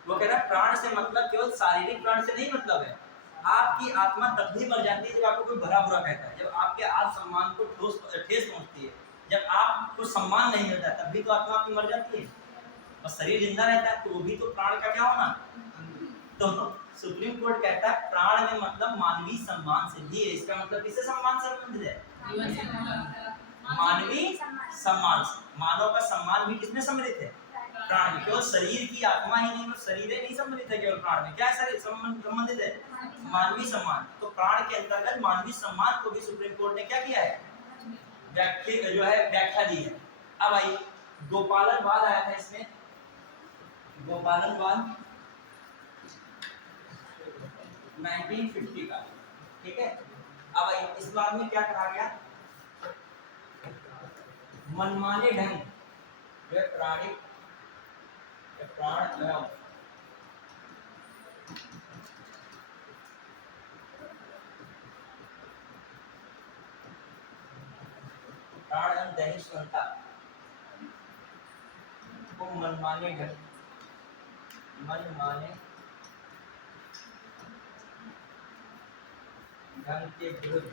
वो कह रहा है प्राण से मतलब केवल शारीरिक प्राण से नहीं मतलब है। आपकी आत्मा तब भी मर जाती है जब आपको कोई भला बुरा कहता है, जब आपके आत्म सम्मान को ठेस पहुंचती है, जब आपको सम्मान नहीं मिलता तब भी तो आत्मा आपकी मर जाती है। और शरीर जिंदा रहता है तो वो भी तो प्राण का क्या होना। तो सुप्रीम कोर्ट कहता है प्राण में मतलब मानवीय सम्मान से भी है। इसका मतलब किससे सम्मान संबंधित है? मानवीय सम्मान से। मानव का सम्मान भी किसमें सम्मिलित है? प्राण में। केवल शरीर की आत्मा ही नहीं, शरीर नहीं सम्मिलित है केवल प्राण में। क्या शरीर संबंधित है? मानवीय सम्मान। तो प्राण के अंतर्गत मानवीय सम्मान को भी सुप्रीम कोर्ट ने क्या किया है? व्याख्या जो है व्याख्या दी है। अब आई गोपालनवाद आया था इसमें, गोपालनवाद 1950 का, ठीक है। अब आई इस बात में क्या कहा गया? मनमाने ढंग वे प्राणी प्राण एवं प्राण एवं दैहिक स्वतंत्रता को मनमाने ढंग के विरुद्ध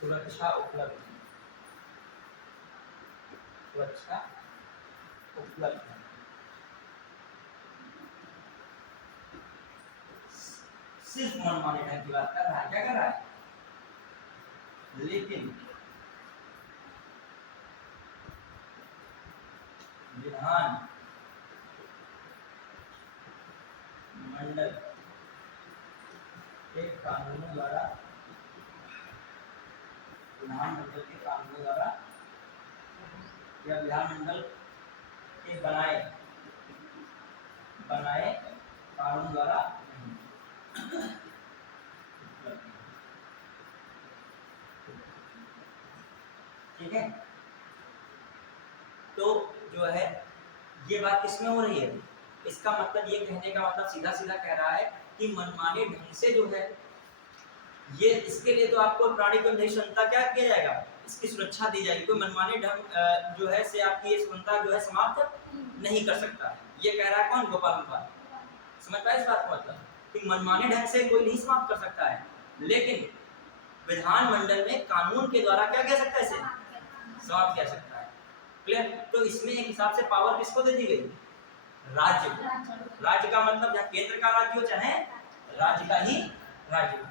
सुरक्षा उपलब्ध है। सिर्फ मनमाने ढंग की बात कर रहा है, क्या कर रहा है? लेकिन विधान मंडल के कानूनों द्वारा या विधानमंडल के बनाए कानून द्वारा ठीक है। तो जो है ये बात किसमें हो रही है? इसका मतलब ये कहने का मतलब सीधा सीधा कह रहा है कि मनमाने ढंग से जो है ये, इसके लिए तो आपको प्राणी की दैहिक स्वतंत्रता क्या किया जाएगा? इसकी सुरक्षा दी जाएगी। कोई मनमाने ढंग जो है से आपकी ये स्वतंत्रता जो है समाप्त नहीं कर सकता। ये कह रहा है कौन? गोपालनवाद। समझ पाए इस बात का मतलब कि मनमाने ढंग से कोई नहीं समाप्त कर सकता है, लेकिन विधानमंडल में कानून के द्वारा क्या कह सकता है? इसे समाप्त किया सकता है। क्लियर? तो इसमें एक हिसाब से पावर किसको दे दी गई? राज्य को। राज्य का मतलब जहाँ केंद्र का राज्य हो चाहे राज्य का ही राज्य हो,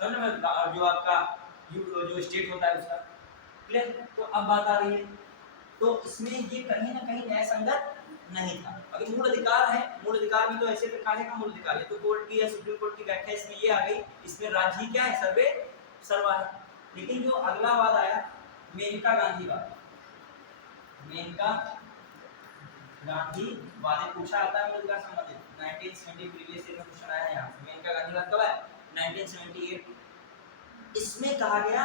समझ में? जो आपका जो स्टेट होता है उसका। क्लियर? तो अब बात आ रही है, तो इसमें ये कहीं ना कहीं न्याय संगत नहीं था। अगर मूल अधिकार है, मूल अधिकार भी तो ऐसे प्रकार का मूल अधिकार है, तो कोर्ट की या सुप्रीम कोर्ट की व्याख्या इसमें ये आ गई, इसमें राज्य ही क्या है? सर्वे सर्वा है। लेकिन जो अगला वाद आया मेनका गांधीवाद, मेनका गांधीवाद पूछा आता है मुद्दा संबंधित 1970 प्रीवियस ईयर में क्वेश्चन आया है यहाँ से। मेनका गांधीवाद कब है? 1978। इसमें कहा गया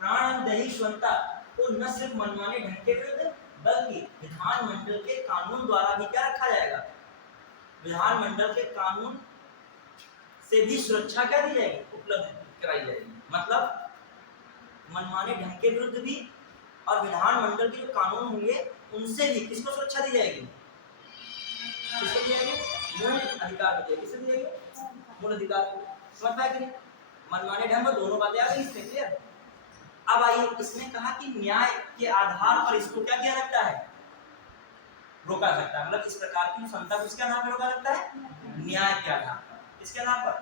प्राण दैहिक स्वतंत्रता को न सिर्फ मनमाने ढंग के विरुद्ध बल्कि विधानमंडल के कानून द्वारा भी क्या रखा जाएगा, विधानमंडल के कानून से भी सुरक्षा क्या दी जाएगी, उपलब्ध कराई जाएगी। मतलब मनमाने ढंग के विरुद्ध भी और विधानमंडल के जो कानून होंगे उनसे भी किसको सुरक्षा दी जाएगी, किसको दी जाएगी, मूल अधिकार को दी जाएगी। किसको दी जाएगी, मूल अधिकार को। समझ पाए कि नहीं, मनमाने ढंग में दोनों बातें आ गई इसमें, क्लियर। अब आइए, इसने कहा कि न्याय के आधार पर इसको क्या किया सकता है, रोका सकता है। मतलब इस प्रकार की क्षमता को किसके आधार पर रोका सकता है, न्याय के आधार पर। किसके आधार पर,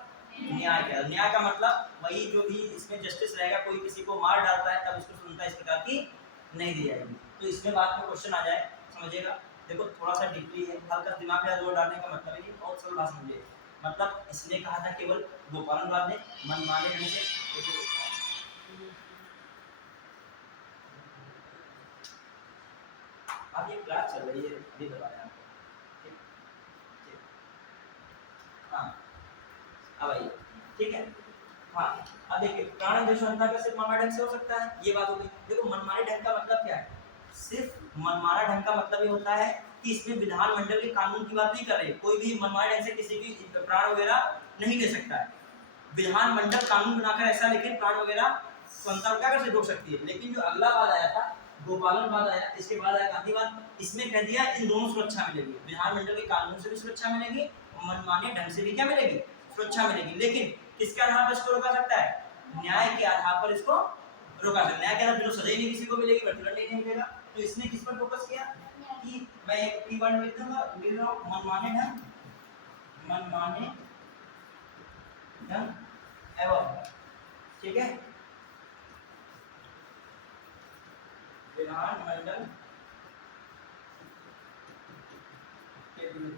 न्याय के। न्याय का मतलब वही जो भी इसमें जस्टिस रहेगा, कोई किसी को मार डालता है तब उसको क्षमता इस प्रकार की नहीं दी जाएगी। तो इसमें बात में क्वेश्चन आ जाए, समझिएगा। देखो थोड़ा सा डीपली है, हल्का दिमाग में जोर डालने का मतलब है, बहुत सरल भाषा समझिए। मतलब इसने कहा था केवल गोपालनवाद ने मनमाने ढंग से, अब ये क्लास चल रही है, अभी बता रहे हैं आपको, ठीक ठीक। हाँ अब आइए, ठीक है। हाँ अब देखिए, प्राण देशवंता का सिर्फ मनमाने ढंग से हो सकता है, ये बात हो गई। देखो मनमाने ढंग का मतलब क्या है, सिर्फ मनमाना ढंग का मतलब ये होता है कि इसमें विधानमंडल के कानून की बात नहीं कर रहे, कोई भी मनमाने ढंग से किसी की प्राण वगैरह नहीं ले सकता है। विधानमंडल कानून बनाकर ऐसा, लेकिन प्राण वगैरह स्वतंत्रता क्या कर रोक सकती है। लेकिन जो अगला वाद आया था, गोपालनवाद आया, इसके बाद आया गांधीवाद, इसमें कह दिया इन दोनों सुरक्षा मिलेगी, विधानमंडल के कानून से भी सुरक्षा मिलेगी और मनमाने ढंग से भी क्या मिलेगी, सुरक्षा मिलेगी। लेकिन किसके आधार पर इसको रोका सकता है, न्याय के आधार पर इसको रोका सकता है। न्याय के आधार पर सजा ही नहीं किसी को मिलेगी, प्रतिदंड ही नहीं मिलेगा। तो इसने किस पर फोकस किया कि मैं एक कीवर्ड लिख दूंगा, लिख रहा हूं मनमाने ढंग, मनमाने ढंग एवं, ठीक है, विधानमंडल के विरुद्ध,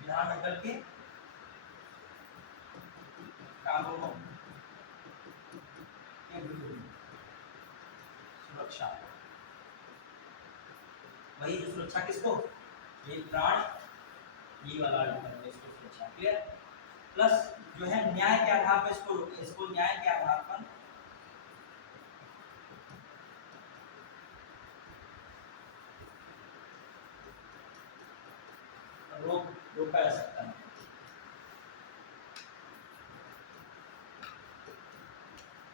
विधानमंडल के कानूनों के विरुद्ध सुरक्षा। वही जो सुरक्षा किसको, ये प्राण, ये वाला इसको सुरक्षा, क्लियर। प्लस जो है न्याय के आधार पर इसको न्याय के आधार पर रोका जा सकता है।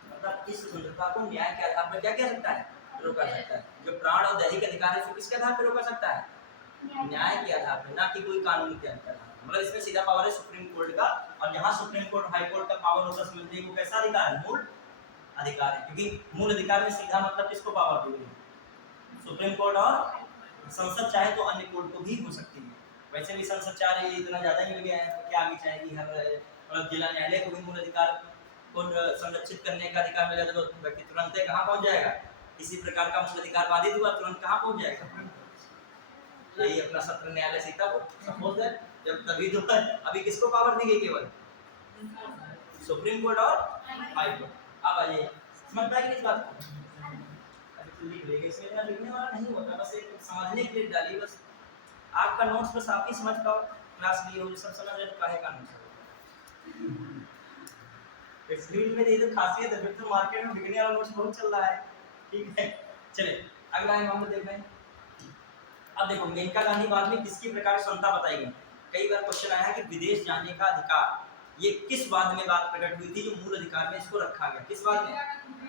मतलब इस स्वतंत्रता को न्याय के आधार पर क्या किया सकता है, रोका सकता है। जो प्राण और दैहिक अधिकार है उसको किसके आधार पर रोका सकता है, न्याय के आधार पर, ना कि कोई कानून के आधार पर। मतलब इसमें सीधा पावर है सुप्रीम कोर्ट का, और जहां सुप्रीम कोर्ट हाई कोर्ट का पावर होता है, समझते हैं वो कैसा अधिकार है, मूल अधिकार है। क्योंकि मूल अधिकार में सीधा मतलब किसको पावर दी गई, सुप्रीम कोर्ट, और संसद चाहे तो अन्य कोर्ट को भी हो सकती है। वैसे भी संसद चाह रही है, इतना ज्यादा ही मिल गया है, क्या आगे चाहेगी, हर मतलब जिला न्यायालय को भी मूल अधिकार को संरक्षित करने का अधिकार मिला, तो व्यक्ति तुरंत कहाँ पहुंच जाएगा, किसी प्रकार का मूल अधिकार बाधित हुआ तुरंत कहाँ पहुंच जाएगा, यही अपना सत्र न्यायालय सीतापुर सपोज दैट, जब तभी तो अभी किसको पावर दी गई, केवल सुप्रीम कोर्ट और हाई कोर्ट। अब आइए समझ पाएंगे इस बात को, लिख लेंगे, इसमें ना लिखने वाला नहीं होता, बस एक समझने के लिए डाली, बस आपका नोट्स बस आप ही समझ पाओ, क्लास लिए हो सब समझ रहे तो काहे का नोट्स स्क्रीन में दे दो, खासियत है, फिर तो मार्केट में बिकने वाला नोट्स बहुत चल रहा है, ठीक है। चलिए अगला है, हम देख रहे हैं। अब देखो मेनका गांधी बाद में किसकी प्रकार क्षमता बताई गई। कई बार क्वेश्चन आया है कि विदेश जाने का अधिकार, ये किस वाद में बात प्रकट हुई थी, जो मूल अधिकार में इसको रखा गया, किस वाद में,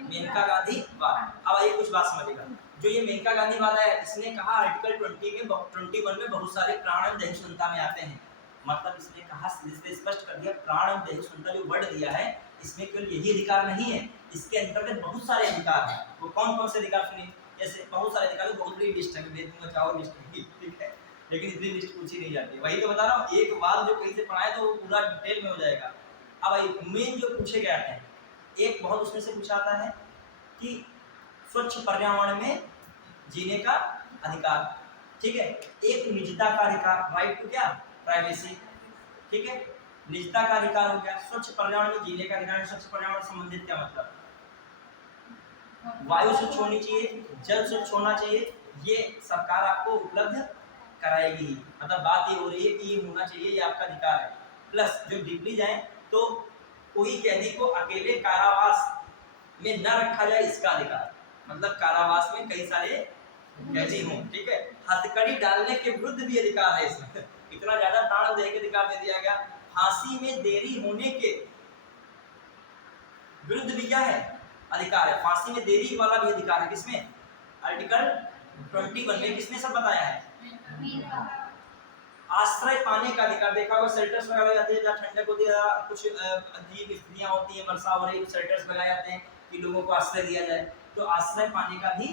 मेनका गांधी वाद। अब आइए कुछ बात समझिएगा, जो ये मेनका गांधी वाद है, इसने कहा आर्टिकल 21 में बहुत सारे प्राण और दैहिक क्षमता में आते हैं। मतलब इसने कहा, इसने स्पष्ट कर दिया, प्राण और दैहिक क्षमता जो वर्ड दिया है, इसमें केवल यही अधिकार नहीं है, इसके अंतर्गत बहुत सारे अधिकार हैं। वो कौन कौन से अधिकार सुनिए, जैसे बहुत सारे अधिकार, बहुत बड़ी लिस्ट है, भेज दूंगा चाहो लिस्ट, ठीक है, लेकिन इतनी लिस्ट पूछी नहीं जाती, वही तो बता रहा हूँ, एक बार जो कहीं से पढ़ाए तो वो पूरा डिटेल में हो जाएगा। अब मेन जो पूछे गए हैं, एक बहुत उसमें से पूछा आता है कि स्वच्छ पर्यावरण में जीने का अधिकार, ठीक है, एक निजता का अधिकार, राइट टू क्या, प्राइवेसी, ठीक है, निजता का अधिकार हो गया। स्वच्छ पर्यावरण में जीने का अधिकार, स्वच्छ पर्यावरण संबंधित क्या मतलब, वायु स्वच्छ होनी चाहिए, जल स्वच्छ होना चाहिए, ये सरकार आपको उपलब्ध कराएगी। मतलब बात ये हो रही है कि ये होना चाहिए, ये आपका अधिकार है। प्लस जो डीपली जाए तो कोई कैदी को अकेले कारावास में न रखा जाए, इसका अधिकार, मतलब कारावास में कई सारे कैदी हों, ठीक है। हथकड़ी डालने के विरुद्ध भी अधिकार है इसमें। इतना ज्यादा प्राण देने के अधिकार दे दिया गया। फांसी में देरी होने के विरुद्ध भी क्या है, अधिकार है। फांसी में देरी वाला भी अधिकार है किसमें, आर्टिकल 21 में। किसने सब बताया है, आश्रय पाने का अधिकार। देखा होगा शेल्टर्स लगाए जाते हैं जहाँ ठंडक होती है, कुछ अजीब स्थितियां होती हैं, वर्षा हो रही है, शेल्टर्स लगाए जाते हैं कि लोगों को आश्रय दिया जाए, तो आश्रय पाने का भी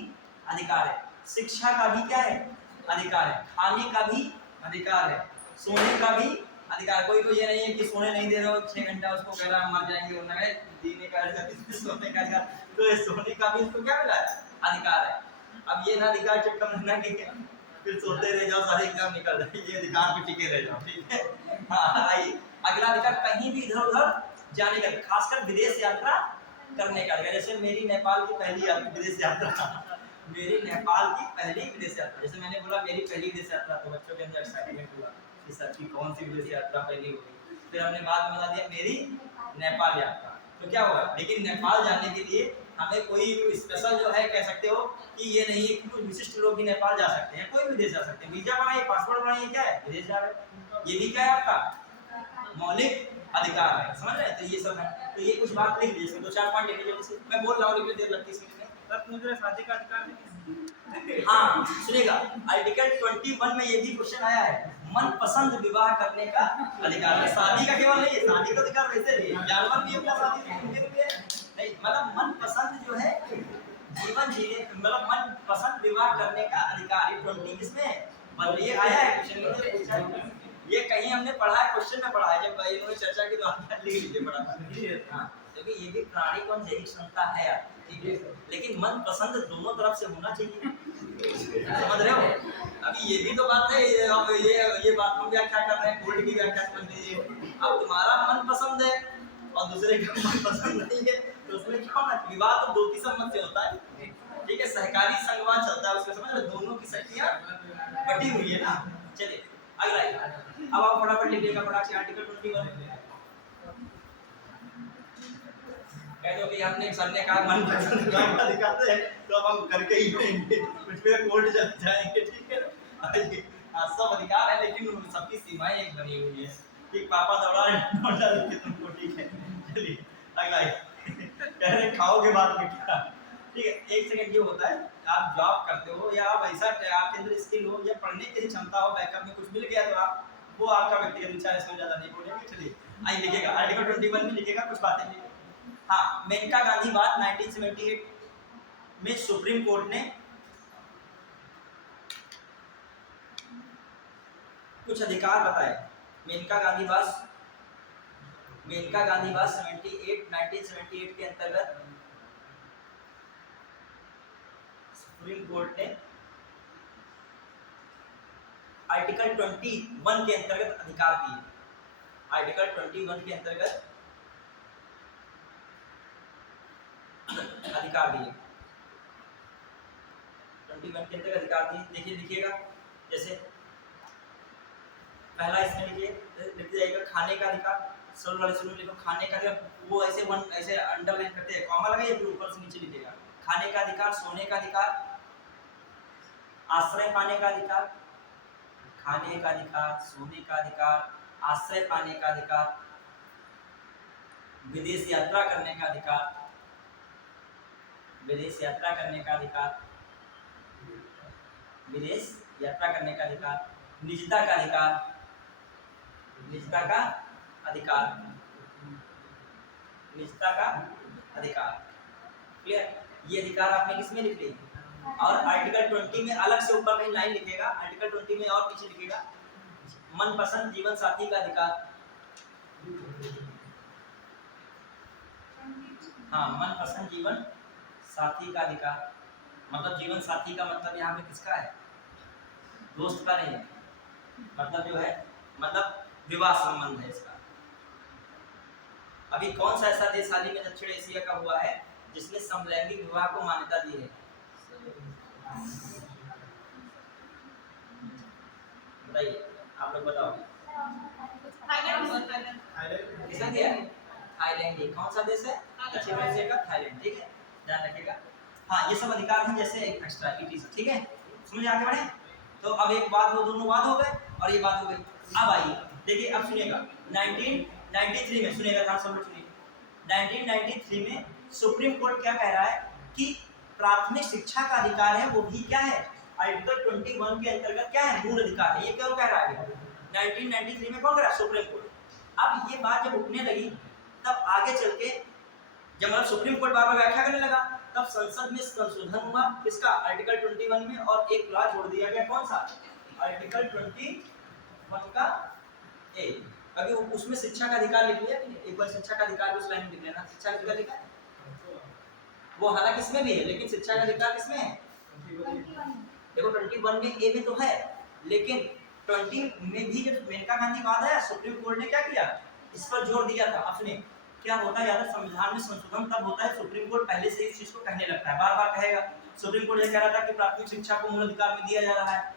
अधिकार है। शिक्षा का भी क्या है, अधिकार है। खाने का भी अधिकार है। सोने का भी अधिकार। कोई को ये नहीं है कि सोने नहीं दे रहे हो 6 घंटा, उसको कह रहा मर जाएंगे, और नए जीने का अधिकार, सोने का अधिकार। तो ये सोने का भी इसको क्या मिला है, अधिकार है। अब ये ना अधिकार चक्कर में ना कि फिर सोते रह जाओ सारे एग्जाम निकल जाए, ये अधिकार पे टिके रह जाओ, ठीक है। हाँ आइए अगला अधिकार, कहीं भी इधर उधर जाने का, खासकर विदेश यात्रा करने का अधिकार। जैसे मेरी नेपाल की पहली विदेश यात्रा, मेरी नेपाल की पहली विदेश यात्रा, जैसे मैंने बोला मेरी पहली विदेश यात्रा, तो बच्चों के अंदर एक्साइटमेंट हुआ कि सर की कौन सी विदेश यात्रा पहली होगी। फिर हमने बाद में बता दिया मेरी नेपाल यात्रा। तो क्या हुआ, लेकिन नेपाल जाने के लिए हमें कोई स्पेशल जो है कह सकते हो कि ये नहीं है कि कुछ विशिष्ट लोग ही नेपाल जा सकते हैं, कोई भी विदेश जा सकते हैं। वीजा बनाइए, पासपोर्ट बनाइए, क्या है, विदेश जा रहे हो, ये भी क्या है आपका मौलिक अधिकार है, समझ रहे हैं। तो ये सब है, तो ये कुछ बात लिख लीजिए, 2-4 पॉइंट लिख लीजिए। जैसे मैं बोल रहा हूँ लेकिन देर लगती है इसमें। सर मुझे शादी का अधिकार नहीं। हाँ सुनिएगा, आर्टिकल 21 में ये भी क्वेश्चन आया है, मनपसंद विवाह करने का अधिकार है। शादी का केवल नहीं है, शादी का अधिकार वैसे भी है, जानवर भी अपना शादी नहीं, मतलब मनपसंद जो है जीवन जीने, मतलब मनपसंद विवाह करने का अधिकार। 20 में ये आया है क्वेश्चन, ये कहीं हमने पढ़ा है, क्वेश्चन में पढ़ा है, जब इन्होंने चर्चा की तो आप लिख लीजिए फटाफट। हाँ क्योंकि ये भी प्राणी को जैविक क्षमता है यार, ठीक है, लेकिन मनपसंद दोनों तरफ से होना चाहिए, समझ रहे हो। अभी ये भी तो बात है, ये बात हम व्याख्या कर रहे हैं, कोर्ट की व्याख्या समझ लीजिए। अब तुम्हारा मन पसंद है और दूसरे का मन पसंद नहीं है, तो उसमें क्या होना, विवाह तो दो की सम्मत से होता है, ठीक है, सहकारी संघवाद चलता है उसका, समझ लो, दोनों की शक्तियां बटी हुई है ना। चलिए अगला, अब आप फटाफट लिखिएगा फटाफट से आर्टिकल 21। कह दो कि हमने सर ने कहा मन पसंद विवाह दिखाते हैं तो अब हम करके ही रहेंगे, कुछ भी कोर्ट चले जाएंगे, ठीक है। सब अधिकार है लेकिन सबकी सीमाएं एक बनी हुई है, कि पापा दौड़ा के तुमको, ठीक है। चलिए अगला, कह रहे खाओगे बाद में क्या, ठीक है। एक सेकंड, ये होता है आप जॉब करते हो या आप ऐसा आपके अंदर स्किल हो या पढ़ने की क्षमता हो, बैकअप में कुछ मिल गया तो आप वो आपका व्यक्तिगत विचार, इसमें ज्यादा नहीं बोलेंगे। चलिए आइए लिखिएगा, आर्टिकल 21 में लिखिएगा कुछ बातें। हाँ, मेनका गांधी बात 1978 में सुप्रीम कोर्ट ने कुछ अधिकार बताए। मेनका गांधी बात 1978 के अंतर्गत सुप्रीम कोर्ट ने आर्टिकल 21 के अंतर्गत अधिकार दिए। आर्टिकल 21 के अंतर्गत अधिकार दिए, 21 के अंतर्गत अधिकार दिए। देखिए लिखिएगा, जैसे पहला इसमें लिख जाएगा खाने का अधिकार, सरल वाले शुरू में लिखो खाने का अधिकार, वो ऐसे ऐसे अंडरलाइन करते हैं, कॉमा लगाइए फिर ऊपर से नीचे लिखिएगा। खाने का अधिकार, सोने का अधिकार, आश्रय पाने का अधिकार, खाने का अधिकार, सोने का अधिकार, आश्रय पाने का अधिकार, विदेश यात्रा करने का अधिकार, विदेश यात्रा करने का अधिकार, विदेश यात्रा करने का अधिकार, निजता का अधिकार, निजता का अधिकार, निजता का अधिकार, क्लियर। ये अधिकार आपने किसमें लिख ली, और आर्टिकल 20 में अलग से ऊपर कहीं लाइन लिखेगा, आर्टिकल 20 में और पीछे लिखेगा मनपसंद जीवन साथी का अधिकार। हाँ, मनपसंद जीवन साथी का अधिकार, मतलब जीवन साथी का मतलब यहाँ पे किसका है, दोस्त का नहीं है, मतलब जो है मतलब विवाह संबंध है इसका। अभी कौन सा ऐसा देश हाल ही में दक्षिण एशिया का हुआ है जिसने समलैंगिक विवाह को मान्यता दी है, बताइए आप लोग बताओ। किसने दिया है, थाईलैंड। कौन सा देश है, दक्षिण एशिया का थाईलैंड, ठीक है, ध्यान रखिएगा। हाँ ये सब अधिकार हैं जैसे एक एक्स्ट्रा इट ठीक है, समझ आगे बढ़े। तो अब एक बात हो, दोनों बात हो गए और ये बात हो गई। अब आइए देखिए, अब सुनिएगा 1993 में, सुनिएगा ध्यान सब लोग सुनिए, 1993 में सुप्रीम कोर्ट क्या कह रहा है कि प्राथमिक शिक्षा का अधिकार है वो भी क्या है, आर्टिकल 21 के अंतर्गत क्या है, मूल अधिकार है। ये क्यों कह रहा है 1993 में, कौन कह रहा है, सुप्रीम कोर्ट। अब ये बात जब उठने लगी तब आगे चल के जब मतलब सुप्रीम कोर्ट बार बार व्याख्या करने लगा तब संसद में संशोधन हुआ किसका, आर्टिकल 21 में, और एक लॉ जोड़ दिया गया, कौन सा, आर्टिकल 21 का ए। अभी उसमें शिक्षा का अधिकार लिख लिया, एक बार शिक्षा का अधिकार उस लाइन में लिख लेना, शिक्षा का अधिकार वो हालांकि इसमें भी है लेकिन शिक्षा का अधिकार किसमें है, देखो 21 में ए में तो है, लेकिन 20 में भी जब मेनका गांधी वाद आया सुप्रीम कोर्ट ने क्या किया, इस पर जोर दिया था। आपने क्या होता है ज्यादा संविधान में संशोधन तब होता है सुप्रीम कोर्ट पहले से इस चीज को कहने लगता है, बार बार कहेगा। सुप्रीम कोर्ट ये कह रहा था कि प्राथमिक शिक्षा को मूल अधिकार में दिया जा रहा है,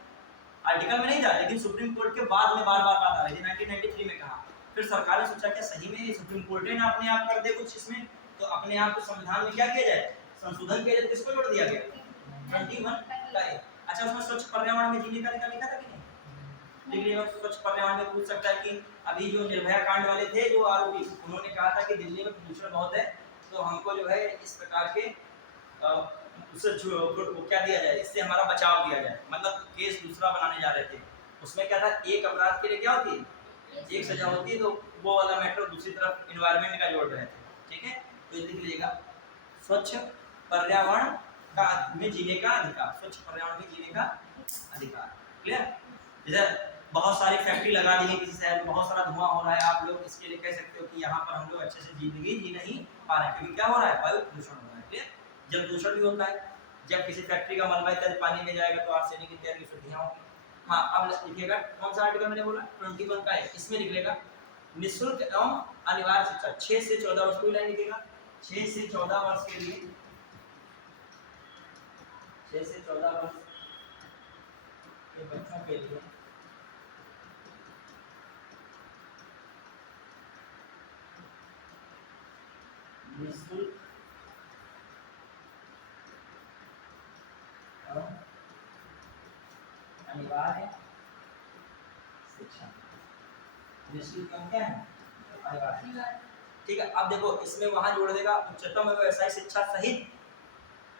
आर्टिकल में नहीं था, लेकिन सुप्रीम कोर्ट के बाद में बार बार बात आ रही थी, 1993 में कहा। फिर सरकार ने सोचा क्या सही में सुप्रीम कोर्ट ने अपने आप कर दे कुछ इसमें, तो अपने आप को संविधान में क्या किया जाए, संशोधन किया जाए। किसको जोड़ दिया गया, 21 का। अच्छा उसमें स्वच्छ पर्यावरण में जीने का अधिकार लिखा था कि नहीं, लिख लिया। स्वच्छ पर्यावरण में पूछ सकता है कि अभी जो निर्भया कांड वाले थे जो आरोपी, उन्होंने कहा था कि दिल्ली में प्रदूषण बहुत है तो हमको जो है इस प्रकार के उससे क्या दिया जाए, इससे हमारा बचाव किया जाए, मतलब केस दूसरा बनाने जा रहे थे। उसमें क्या था, एक अपराध के लिए क्या होती है, एक सजा होती है, तो वो वाला मैटर दूसरी तरफ एनवायरनमेंट का जोड़ रहे थे, ठीक है। तो लिख लीजिएगा स्वच्छ पर्यावरण का में जीने का अधिकार, स्वच्छ पर्यावरण में जीने का अधिकार, क्लियर। इधर बहुत सारी फैक्ट्री लगा दी है किसी शहर में, बहुत सारा धुआं हो रहा है, आप लोग इसके लिए कह सकते हो कि यहाँ पर हम लोग अच्छे से जिंदगी जी नहीं पा रहे, क्योंकि क्या हो रहा है, वायु प्रदूषण हो रहा है, क्लियर। जल प्रदूषण भी होता है, जब किसी फैक्ट्री का मलबा इत्यादि पानी में जाएगा तो आर्सेनिक इत्यादि की शुद्धियां होंगी। हाँ अब लिखिएगा कौन सा आर्टिकल मैंने बोला, 21 का है, इसमें लिख लेगा निःशुल्क एवं अनिवार्य शिक्षा 6 से 14 वर्ष की लाइन लिखिएगा, 6 से 14 वर्ष के लिए, 6 से 14 वर्ष के बच्चों के लिए निःशुल्क एवं अनिवार्य शिक्षा, निःशुल्क एवं क्या है, अनिवार्य, ठीक है। अब देखो इसमें वहां जोड़ देगा उच्चतम एवं व्यावसायिक शिक्षा सहित।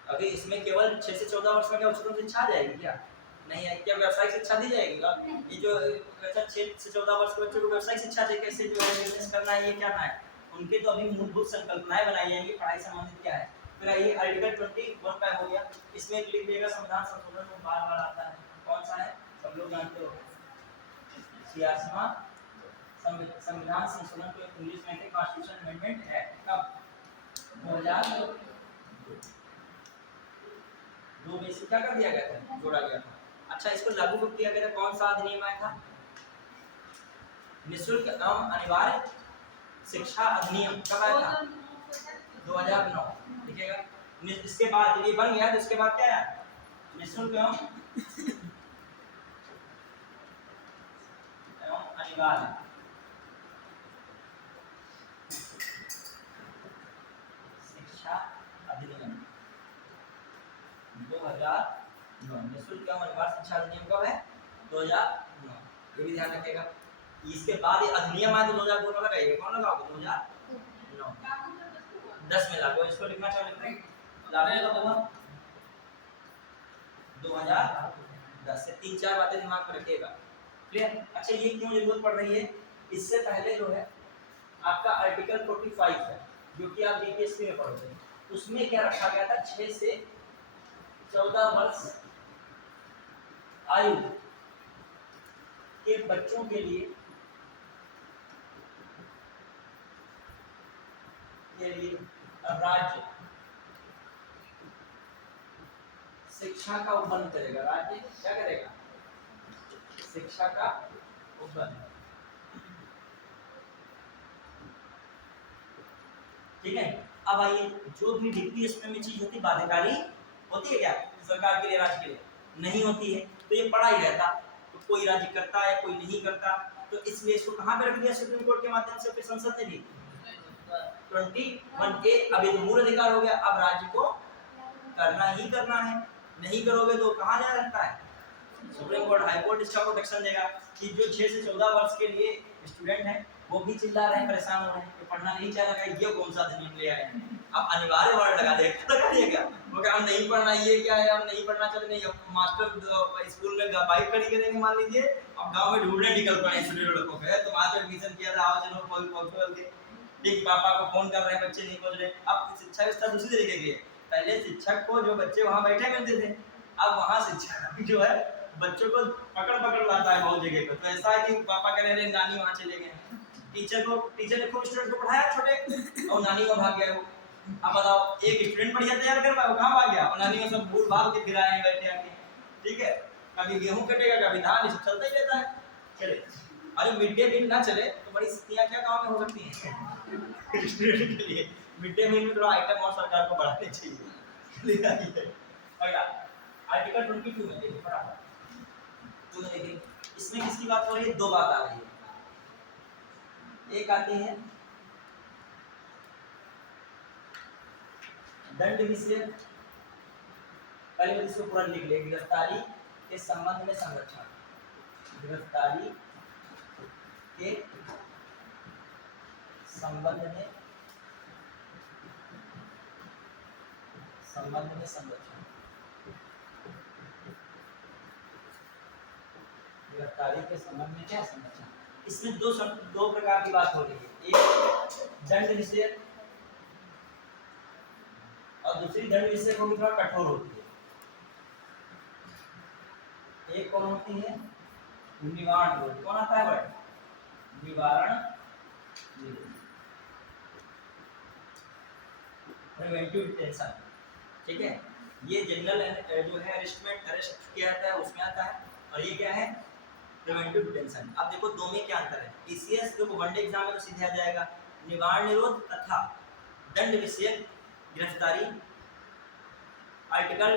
अभी इसमें केवल 6 से 14 वर्ष में क्या उच्चतम शिक्षा आ जाएगी क्या, नहीं है, क्या व्यावसायिक शिक्षा दी जाएगी। ये जो 6 से 14 वर्ष के बच्चों को व्यावसायिक शिक्षा दे, कैसे जो है बिजनेस करना है, ये क्या है, उनके तो अभी मूलभूत संकल्पनाएं बनाई जाएंगी, पढ़ाई संबंधित क्या है। फिर ये आर्टिकल 21 का हो गया, इसमें लिख देगा संविधान संशोधन में बार बार आता है, कौन सा है, सब लोग जानते हो, 86वां संविधान संशोधन को इंग्लिश में कॉन्स्टिट्यूशन अमेंडमेंट एक्ट, कब 2002 में इसको क्या कर दिया गया था, जोड़ा गया था। अच्छा इसको लागू कब किया गया था, कौन सा अधिनियम आया था, निःशुल्क एवं अनिवार्य शिक्षा अधिनियम कब आया था, 2009, लिखिएगा। इसके बाद ये बन गया तो इसके बाद क्या आया, निःशुल्क एवं अनिवार्य शिक्षा अधिनियम 2009, निःशुल्क एवं अनिवार्य शिक्षा अधिनियम कब है, 2009, ये भी ध्यान रखिएगा। इसके बाद ये अधिनियम आया तो 2002 में लगाइएगा, कौन लगाओगे, 2009, 10 में लागू, इसको लिखना चाहिए, लागू हुआ 2010 से। 3-4 बातें दिमाग में रखिएगा, क्लियर। अच्छा ये क्यों जरूरत पड़ रही है, इससे पहले जो है आपका आर्टिकल 45 है जो कि आप बीपीएससी में पढ़ोगे, उसमें क्या रखा गया था, 6 से 14 वर्ष आयु के बच्चों के लिए राज्य शिक्षा का उपबंध करेगा, राज्य क्या करेगा, शिक्षा का उपबंध, ठीक है। अब आइए जो भी डीपीएसपी में चीज होती बाध्यकारी होती है क्या, सरकार के लिए, राज्य के लिए नहीं होती है, तो ये पड़ा ही रहता, तो कोई राज्य करता है कोई नहीं करता, तो इसलिए इसको कहाँ पे रख दिया सुप्रीम कोर्ट के माध्यम से, फिर संसद ने भी 21A, अब ये तो मूल अधिकार हो गया, अब राज्य को करना ही करना है, नहीं करोगे तो कहाँ जा सकता है? सुप्रीम कोर्ट, हाई कोर्ट इसका प्रोटेक्शन देगा कि जो 6 से 14 वर्ष के लिए स्टूडेंट हैं वो भी चिल्ला रहे हैं, परेशान हो रहे हैं कि पढ़ना नहीं चाह रहा है, ये कौन सा अधिनियम ले आए हैं। अब अनिवार्य वर्ड लगा देगा वो क्या हम नहीं पढ़ना, ये क्या है, हम नहीं पढ़ना चाहते, नहीं अब मास्टर स्कूल में बाइक खड़ी करेंगे मान लीजिए, अब गांव में ढूंढने निकल पड़े स्टूडेंट लड़कों के, तुम आज एडमिशन किया था, आओ चलो पहुंचो जल्दी, ठीक पापा को फोन कर रहे हैं, बच्चे नहीं पहुंच रहे। अब शिक्षा व्यवस्था दूसरी तरीके की है, पहले शिक्षक को जो बच्चे वहां बैठे करते थे, अब वहां शिक्षक जो है बच्चों को पकड़ लाता है बहुत जगह पर। तो ऐसा है कि पापा कह रहे हैं नानी वहां चले गए, टीचर ने खूब स्टूडेंट को पढ़ाया छोटे और नानी वहां भाग गया वो। अब बताओ एक स्टूडेंट बढ़िया तैयार कर पाया, वो कहां भाग गया, और नानी में सब भूल भाग के फिराए हैं बैठे आके, ठीक है, कभी गेहूं कटेगा कभी धान, सब चलता ही रहता है। चले अरे मिड डे मील ना चले तो बड़ी स्थितियां क्या गाँव में हो सकती हैं स्टूडेंट के लिए। मिड डे मील में थोड़ा आइटम और सरकार को बढ़ाने चाहिए। अगला आर्टिकल 22 में देखिए फटाफट, तो देखिए इसमें किसकी बात हो रही है, दो बात आ रही है। एक आती है दंड विषय, पहले इसको पूरा लिख ले, गिरफ्तारी के संबंध में संरक्षण, गिरफ्तारी के संबंध में संरक्षण, गिरफ्तारी के संबंध में क्या संरक्षण। इसमें दो प्रकार की बात हो रही है, एक दंड विषय और दूसरी दंड विषय को भी थोड़ा कठोर होती है। एक कौन होती है, निवारण निरोध, कौन आता है वर्ड, निवारण निरोध, प्रिवेंटिव डिटेंशन, ठीक है, ये जनरल जो है अरेस्ट किया जाता है उसमें आता है, और ये क्या है, प्रिवेंटिव डिटेंशन। अब देखो दो में क्या अंतर है, पीसीएस जो वनडे एग्जाम में तो सीधे आ जाएगा, निवारण निरोध तथा दंड विषय गिरफ्तारी आर्टिकल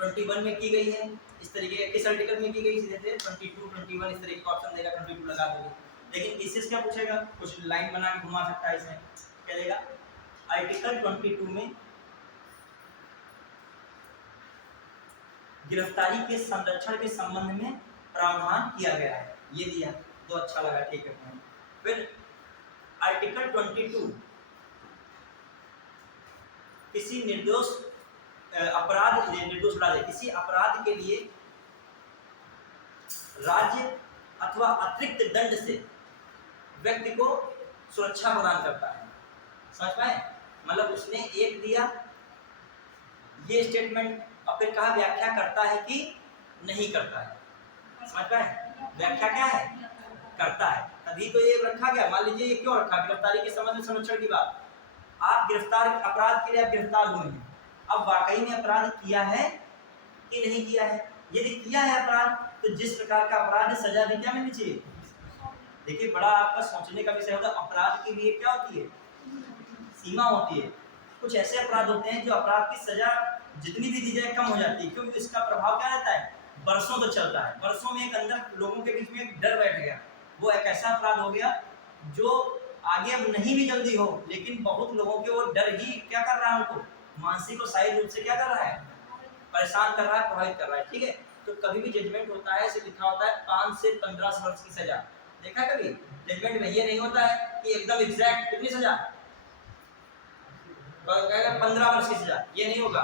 21 में की गई है। इस तरीके किस आर्टिकल में की गई, सीधे से 22, 21 इस तरीके का ऑप्शन देगा, 22 लगा दोगे। लेकिन पीसीएस क्या पूछेगा, कुछ लाइन बना के घुमा सकता है इसमें, क्या देगा, आर्टिकल 22 में गिरफ्तारी के संरक्षण के संबंध में प्रावधान किया गया है, ये दिया तो अच्छा लगा, ठीक है। फिर आर्टिकल 22 किसी निर्दोष अपराध, निर्दोष अपराध, किसी अपराध के लिए राज्य अथवा अतिरिक्त दंड से व्यक्ति को सुरक्षा प्रदान करता है। समझ पाए, मतलब उसने एक दिया ये स्टेटमेंट और फिर कहा व्याख्या करता है कि नहीं करता है। समझ पाए, व्याख्या क्या है, करता है, तभी तो ये रखा गया। मान लीजिए ये क्यों रखा, गिरफ्तारी के संबंध में संरक्षण की बात, आप गिरफ्तार अपराध के लिए आप गिरफ्तार हुए हैं, अब वाकई में अपराध किया है कि नहीं किया है, यदि किया है अपराध तो जिस प्रकार का अपराध है सजा भी क्या मिलनी चाहिए। देखिए बड़ा आपका सोचने का विषय होता है, अपराध के लिए क्या होती है, सीमा होती है। कुछ ऐसे अपराध होते हैं जो अपराध की सजा जितनी भी दी जाए कम हो जाती है, क्योंकि इसका प्रभाव क्या रहता है, बरसों तक चलता है। बरसों में एक अंदर लोगों के बीच में एक डर बैठ गया, वो एक ऐसा अपराध हो गया जो आगे अब नहीं भी जल्दी हो, लेकिन बहुत लोगों के वो डर ही क्या कर रहा है, उनको मानसिक और शारीरिक रूप से क्या कर रहा है, परेशान कर रहा है, प्रभावित कर रहा है। ठीक है, तो कभी भी जजमेंट होता है, इसे लिखा होता है 5 से 15 वर्ष की सजा। देखा है कभी जजमेंट में ये नहीं होता है कि एकदम एग्जैक्ट कितनी सजा, 15 वर्ष की सजा, ये नहीं होगा।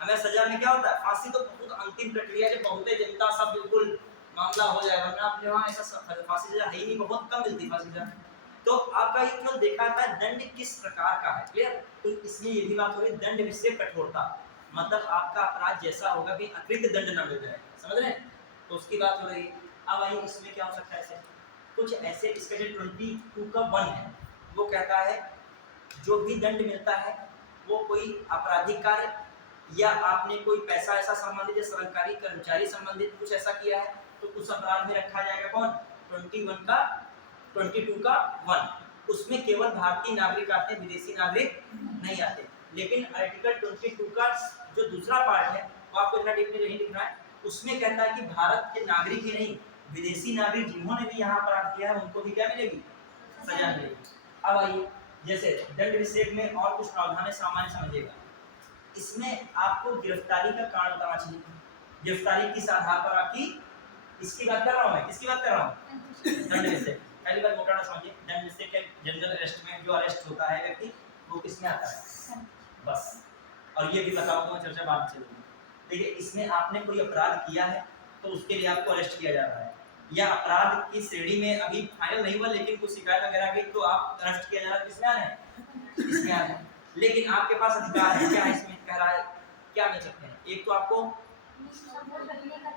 हमें सजा में क्या होता है, फांसी तो बहुत अंतिम प्रक्रिया है, बहुत जनता सब बिल्कुल मामला हो जाए, वरना अपने वहाँ ऐसा फांसी सजा है ही नहीं, बहुत कम मिलती फांसी सजा। तो आपका ये जो देखा था दंड किस प्रकार का है, क्लियर। तो इसमें ये भी बात हो रही है दंड विषय कठोरता, मतलब आपका अपराध जैसा होगा भी अतिरिक्त दंड ना मिल जाए, समझ रहे हैं, तो उसकी बात हो रही है। अब आइए इसमें क्या हो सकता है, ऐसे कुछ ऐसे, इसका जो 22 का 1 है वो कहता है जो भी दंड मिलता है वो कोई आपराधिक कार्य या आपने कोई पैसा ऐसा संबंधित या सरकारी कर्मचारी संबंधित कुछ ऐसा किया है तो उस अपराध में रखा जाएगा। कौन, 22 का 1, उसमें केवल भारतीय नागरिक आते हैं, विदेशी नागरिक नहीं आते। लेकिन आर्टिकल 22 का जो दूसरा पार्ट है वो आपको इतना डीपली नहीं लिखना है, उसमें कहता है कि भारत के नागरिक ही नहीं, विदेशी नागरिक जिन्होंने भी यहाँ अपराध किया है उनको भी क्या मिलेगी, सजा मिलेगी। अब आइए जैसे दंड विषय में और कुछ प्रावधान है, सामान्य समझिएगा। इसमें आपको गिरफ्तारी का कारण बताना चाहिए। गिरफ्तारी किस आधार पर आपकी, इसकी बात कर रहा हूँ मैं, किसकी बात कर रहा हूँ, दंड निषेध। पहली बार मोटा ना समझिए, दंड निषेध के जनरल अरेस्ट में जो अरेस्ट होता है व्यक्ति वो किसमें आता है, बस। और ये भी बताओ तो चर्चा बाद में चलेगी। देखिए इसमें आपने कोई अपराध किया है तो उसके लिए आपको अरेस्ट किया जा रहा है, या अपराध की श्रेणी में अभी फाइनल नहीं हुआ लेकिन कुछ शिकायत वगैरह गई तो आप अरेस्ट किया जा रहा है, किसमें आ रहे हैं, इसमें आ रहे हैं। लेकिन आपके पास अधिकार है क्या, इसमें कह रहा है क्या मिल सकते हैं, एक तो आपको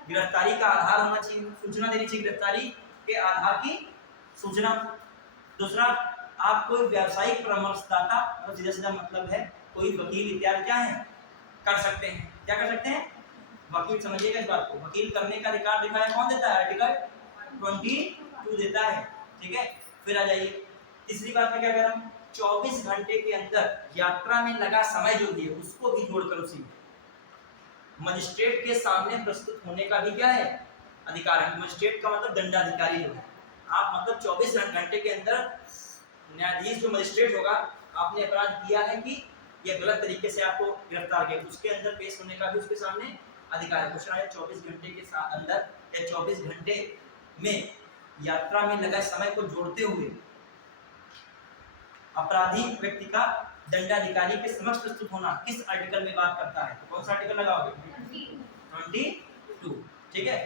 गिरफ्तारी का आधार होना चाहिए, सूचना देनी चाहिए गिरफ्तारी के आधार की सूचना। दूसरा, आप कोई व्यावसायिक परामर्शदाता, और सीधा सीधा मतलब है कोई वकील इत्यादि क्या है कर सकते हैं, क्या कर सकते हैं, वकील। समझिएगा इस बात को, वकील करने का अधिकार दिखाया कौन देता है, आर्टिकल 22 देता है, ठीक है। फिर आ जाइए तीसरी बात में क्या कह रहा हूँ, 24 घंटे के अंदर यात्रा में लगा समय जो भी है उसको भी जोड़कर उसी मजिस्ट्रेट के सामने प्रस्तुत होने का भी क्या है अधिकार है। मजिस्ट्रेट का मतलब दंडाधिकारी जो है, आप मतलब 24 घंटे के अंदर न्यायाधीश जो मजिस्ट्रेट होगा, आपने अपराध किया है कि यह गलत तरीके से आपको गिरफ्तार किया, उसके अंदर पेश होने का भी उसके सामने अधिकार है। क्वेश्चन है 24 घंटे के अंदर या 24 घंटे में यात्रा में लगा समय को जोड़ते हुए अपराधी व्यक्ति का दंडाधिकारी के समक्ष प्रस्तुत होना किस आर्टिकल में बात करता है, तो कौन सा आर्टिकल लगाओगे, 22, ठीक है।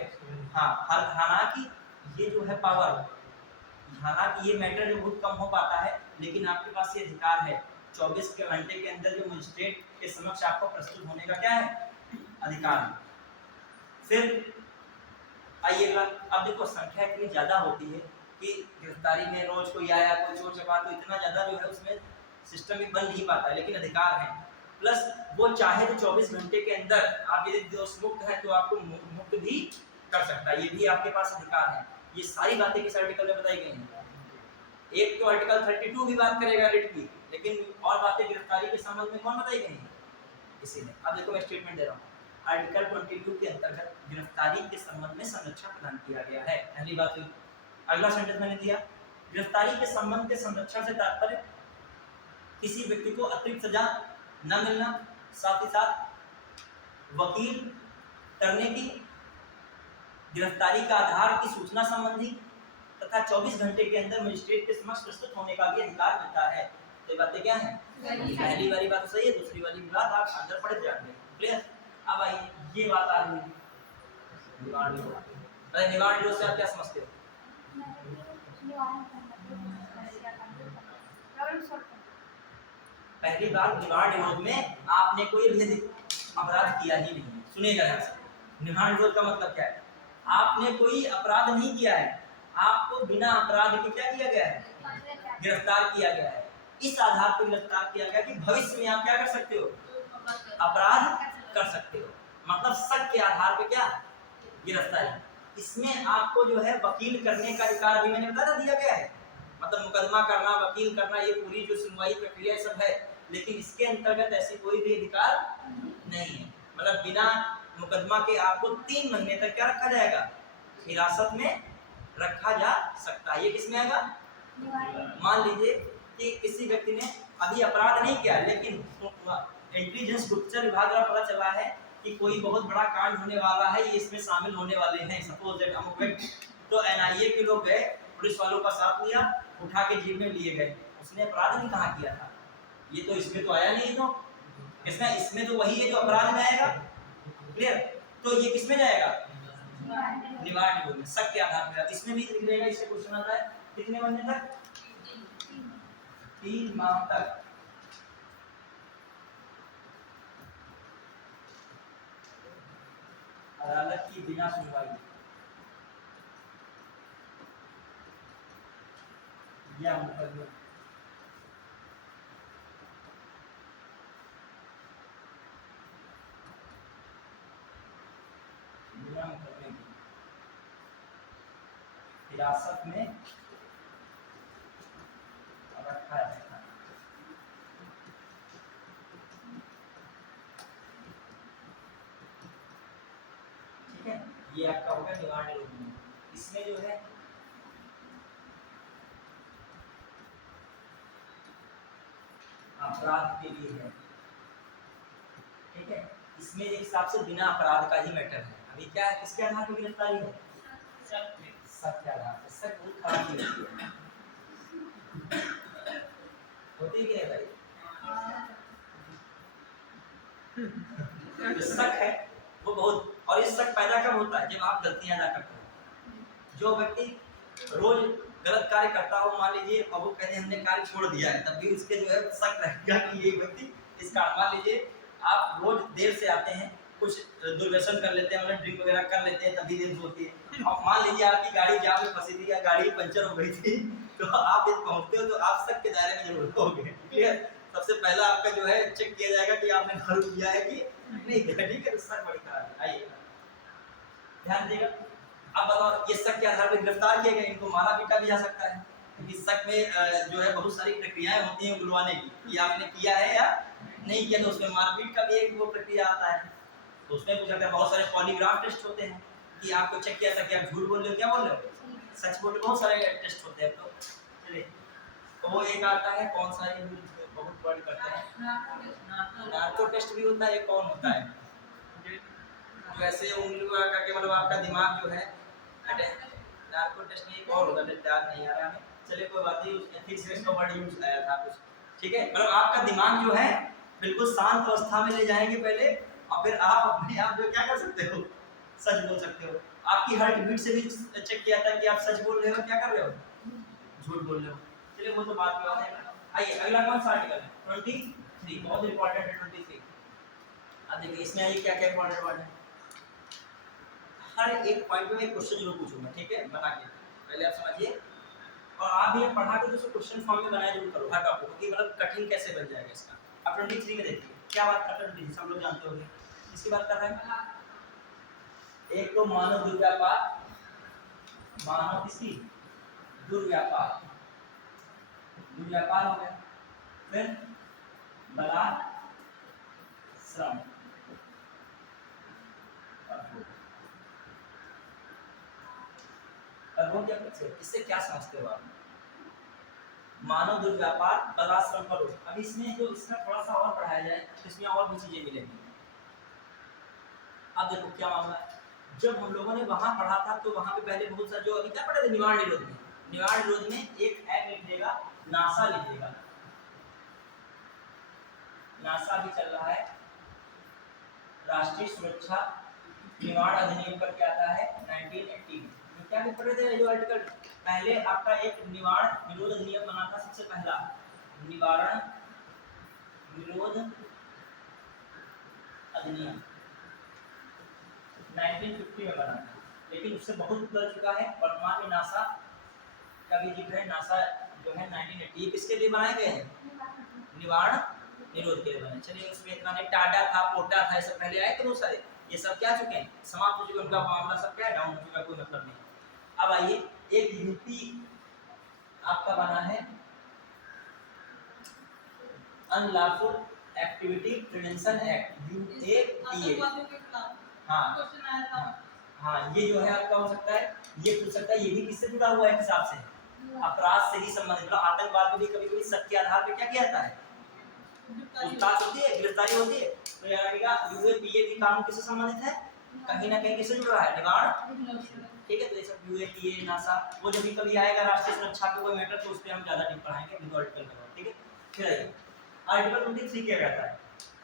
हाँ, हालांकि ये जो है पावर, हालांकि ये मैटर जो बहुत कम हो पाता है, लेकिन आपके पास ये अधिकार है 24 घंटे के अंदर जो मजिस्ट्रेट के समक्ष आपको प्रस्तुत होने का क्या है अधिकार है। फिर आइएगा, अब देखो संख्या इतनी ज्यादा होती है कि गिरफ्तारी में रोज कोई आया कोई चोर चपा, तो इतना ज्यादा जो है उसमें सिस्टम भी बन नहीं पाता है, लेकिन अधिकार है। प्लस वो चाहे तो 24 घंटे के अंदर आप यदि दोष मुक्त है तो आपको मुक्त भी कर सकता है, ये भी आपके पास अधिकार है। ये सारी बातें किस आर्टिकल में बताई गई हैं, एक तो आर्टिकल 32 भी बात करेगा रिट की, लेकिन और बातें गिरफ्तारी के संबंध में कौन बताई गई हैं, इसी ने। अब देखो मैं स्टेटमेंट दे रहा हूँ, आर्टिकल 22 के अंतर्गत गिरफ्तारी के संबंध में संरक्षण प्रदान किया गया है, पहली बात हुई। अगला सेंटेंस मैंने दिया, गिरफ्तारी के संबंध के संरक्षण से तात्पर्य किसी व्यक्ति को अतिरिक्त सजा न मिलना, साथ ही साथ वकील करने की, गिरफ्तारी का आधार की सूचना संबंधी तथा 24 घंटे के अंदर मजिस्ट्रेट के समक्ष प्रस्तुत होने का भी अधिकार मिलता है। तो ये बातें क्या हैं, पहली वाली बात सही है, दूसरी वाली बात आप अंदर पढ़ जाएंगे, क्लियर। अब आइए ये बात आ रही है निवारण निरोध। अरे निवारण निरोध से आप क्या समझते हो, पहली बात निवारण निरोध में आपने कोई भी अपराध किया ही नहीं है, सुनिएगा ध्यान से। निवारण निरोध का मतलब क्या है, आपने कोई अपराध नहीं किया है, आपको बिना अपराध के क्या किया गया है, गिरफ्तार किया गया है। इस आधार पर गिरफ्तार किया गया कि भविष्य में आप क्या कर सकते हो, अपराध कर सकते हो, मतलब शक के आधार पे क्या गिरफ्तारी। इसमें आपको जो है वकील करने का अधिकार भी मैंने बताया दिया गया है, मतलब मुकदमा करना, वकील करना, ये पूरी जो सुनवाई प्रक्रिया सब है, लेकिन इसके अंतर्गत ऐसी कोई भी अधिकार नहीं है। मतलब बिना मुकदमा के आपको 3 महीने तक क्या रखा जाएगा, हिरासत में रखा जा सकता है। ये किसमें आएगा, मान लीजिए कि किसी व्यक्ति ने अभी अपराध नहीं किया, लेकिन इंटेलिजेंस गुप्तचर विभाग द्वारा पता चला है कि कोई बहुत बड़ा कांड होने वाला है, ये इसमें शामिल होने वाले हैं, सपोज दैट अमुक व्यक्ति, तो एनआईए के लोग गए, पुलिस वालों का साथ लिया, उठा के जेल में लिए गए, उसने अपराध नहीं कहाँ किया था, ये तो इसमें तो आया नहीं, तो इसमें तो वही है जो अपराध में आएगा, क्लियर। तो ये किसमें जाएगा, निवारण निरोध में, शक के आधार पर। इसमें भी लिख देगा, इससे क्वेश्चन आता है कितने महीने तक, 3 माह तक। अदालत की बिना सुनवाई या मुकदमे बिना मुकदमे की हिरासत में रखा जाएगा। ठीक है, ये आपका होगा निवारण निरोध। इसमें जो है अपराध के लिए है, ठीक है, इसमें एक हिसाब से बिना अपराध का ही मैटर है। अभी क्या है, किसके आधार पर गिरफ्तारी है? शक के आधार पर। शक बहुत खराब चीज होती है, होती है कि नहीं भाई? जो शक है वो बहुत, और ये शक पैदा कब होता है? जब आप गलतियां अदा करते हो। जो व्यक्ति रोज गलत कार्य करता हो, मान लीजिए, और वो कहते हैं हमने कार्य छोड़ दिया है, तब भी उसके जो है शक रहेगा कि ये व्यक्ति इसका, मान लीजिए आप रोज देर से आते हैं, कुछ दुर्व्यसन कर लेते हैं, मतलब ड्रिंक वगैरह कर लेते हैं, तभी देर होती है। और मान लीजिए आपकी गाड़ी जाम में फंसी थी या गाड़ी पंचर हो गई थी, तो आप जब पहुंचते हो तो आप शक के दायरे में जरूर होगे। क्लियर? सबसे पहला आपका जो है चेक किया जाएगा कि आपने दारू किया है कि नहीं किया। ठीक है, शक बड़ी खराब है। आइए ध्यान देगा। अब बताओ, ये शक के आधार पर गिरफ्तार किए गए, इनको मारा पीटा भी जा सकता है, क्योंकि शक में जो है बहुत सारी प्रक्रियाएं होती हैं उगलवाने की, कि आपने किया है या नहीं किया, तो उसमें मारपीट का भी एक वो प्रक्रिया आता है। तो उसमें पूछा जाता है, बहुत सारे पॉलीग्राफ टेस्ट होते हैं कि आपको चेक किया था कि आप झूठ बोल रहे हो, क्या बोल रहे हो, सच बोल रहे हो, बहुत सारे टेस्ट होते हैं। तो चलिए, तो वो एक आता है, कौन सा ये बहुत वर्ड करते हैं, नार्को टेस्ट भी होता है। एक कौन होता है जो ऐसे उंगली को करके, मतलब आपका दिमाग जो है, नार्को टेस्ट नहीं, एक और होता है, याद नहीं आ रहा हमें, चलिए कोई बात नहीं, उस एथिक्स में इसका वर्ड यूज आया था कुछ। ठीक है, मतलब आपका दिमाग जो है बिल्कुल शांत अवस्था में ले जाएंगे पहले, और फिर आप अपने आप जो क्या कर सकते हो, सच बोल सकते हो। आपकी हार्ट बीट से भी चेक किया था कि आप सच बोल रहे हो, क्या कर रहे हो, झूठ बोल रहे हो। चलिए वो तो बात की बात है। आइए अगला कौन सा आर्टिकल है? 23, बहुत इंपॉर्टेंट है 23। अब देखिए इसमें आइए क्या क्या इंपॉर्टेंट वर्ड है। हर एक पॉइंट में एक क्वेश्चन जरूर पूछूंगा, ठीक है, बना के, पहले आप समझिए, और आप भी पढ़ा के उसको क्वेश्चन फॉर्म में बनाया जरूर करो हर टॉपिक को, कि मतलब कठिन कैसे बन जाएगा इसका। अब 23 में देखिए क्या बात कर रहे हैं, सब लोग जानते होंगे इसकी बात कर रहे हैं। एक तो मानव दुर्व्यापार, मानव किसकी दुर्व्यापार, दुर्व्यापार हो गया, फिर बलात् श्रम, अब वो क्या करते हैं, इससे क्या समझते हो आप? मानव दुर्व्यापार, बलात् श्रम पर रोक। अब इसमें जो इसका थोड़ा सा और पढ़ाया जाए तो इसमें और भी चीजें मिलेंगी। अब देखो क्या मामला है, जब हम लोगों ने वहां पढ़ा था तो वहां पे पहले बहुत सारा जो अभी क्या पढ़े थे, निवारण निरोध में, निवारण निरोध में एक ऐप लिख देगा, नासा लिख देगा, नासा भी चल रहा है, राष्ट्रीय सुरक्षा निवारण अधिनियम पर क्या आता है 1918। क्या लिख पढ़े थे जो आर्टिकल, पहले आपका एक निवारण निरोध अधिनियम बना था, सबसे पहला निवारण निरोध अधिनियम 1950 में बना था, लेकिन उससे बहुत बदल चुका है। वर्तमान में नासा का भी जिक्र है, नासा जो है 1980 किसके लिए बनाए गए हैं, निवारण निरोध के लिए बने। चलिए उसमें इतना नहीं, टाटा था, पोटा था, ये सब पहले आए थे बहुत सारे, ये सब क्या चुके हैं, समाप्त हो चुके, उनका मामला सब क्या डाउन हो चुका, कोई मतलब नहीं। अब आइए एक यूपी आपका बना है unlawful activity prevention act, UAPA. हाँ हाँ, ये जो है आपका हो सकता है, ये पूछ सकता है, ये भी किससे जुड़ा हुआ है हिसाब से, अपराध से ही संबंधित, मतलब आतंकवाद में भी कभी कभी शक के आधार पर क्या किया जाता है, पूछताछ होती है, गिरफ्तारी होती है। तो याद रखिएगा यूएपीए भी कानून किससे संबंधित है, कहीं ना कहीं किससे जुड़ रहा है, निवारण। ठीक है, तो ये सब यूएपीए, नासा, वो जब भी कभी आएगा राष्ट्रीय सुरक्षा पे कोई मैटर, तो उस पर हम ज्यादा डीप पढ़ाएंगे, अभी आर्टिकल करो। ठीक है, फिर आइए आर्टिकल 23 क्या कहता है।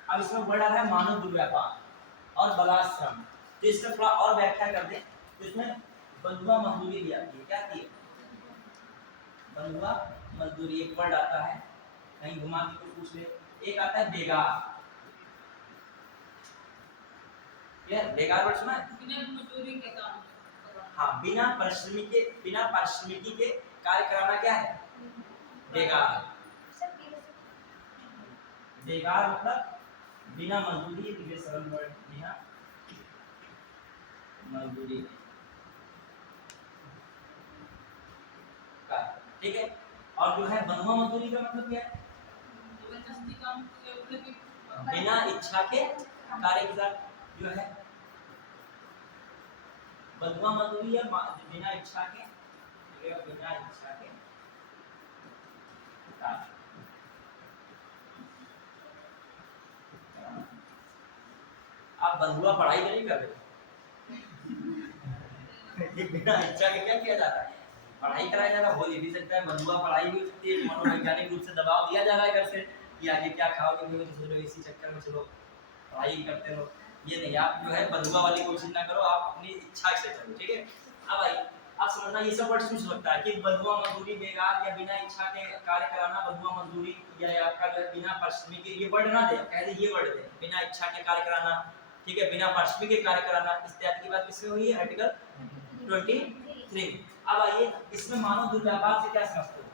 अब इसमें वर्ड आ रहा है मानव दुर्व्यापार और बलात् श्रम, तो इसका थोड़ा और व्याख्या कर दें तो इसमें बंधुआ मजदूरी भी आती है, क्या आती है, बंधुआ मजदूरी एक वर्ड आता है, कहीं घुमा के कुछ पूछ ले। एक आता है बेगार, यार बेगार वर्ड सुना है, बिना मजदूरी के काम, हाँ, बिना पारिश्रमिकी के कार्य कराना क्या है, बेगार। बेगार मतलब बिना मजदूरी, ये सरल वर्ड, बिना मजदूरी का, ठीक है। और जो है बंधुआ मजदूरी का मतलब क्या है, जबरदस्ती काम बिना इच्छा के कार्य के साथ जो है बंधुआ मजदूरी, या बिना इच्छा के, बिना इच्छा के कार्य। अब बंधुआ पढ़ाई तो नहीं कर रहे बिना इच्छा के क्या किया जाता है, पढ़ाई कराया जा रहा है। हो ये भी सकता है बंधुआ पढ़ाई भी हो सकती है, मनोवैज्ञानिक रूप से दबाव दिया जा रहा है घर से कि आगे क्या खाओगे पियोगे, तो चलो इसी चक्कर में चलो पढ़ाई करते रहो। ये नहीं, आप जो है बंधुआ वाली कोशिश ना करो, आप अपनी इच्छा से करो, ठीक है। अब आइए आप समझना ये सब वर्ड सुन सकता है कि बंधुआ मजदूरी, बेगार या बिना इच्छा के कार्य कराना, बंधुआ मजदूरी या आपका जो है बिना परिश्रमी के, ये वर्ड ना दे, कह दे ये वर्ड दे, बिना इच्छा के कार्य कराना, ठीक है, बिना परिश्रमी के कार्य कराना, इत्यादि की बात किसमें हुई है, आर्टिकल 23। अब आइए इसमें मानव दुर्व्यापार से क्या समझते हो,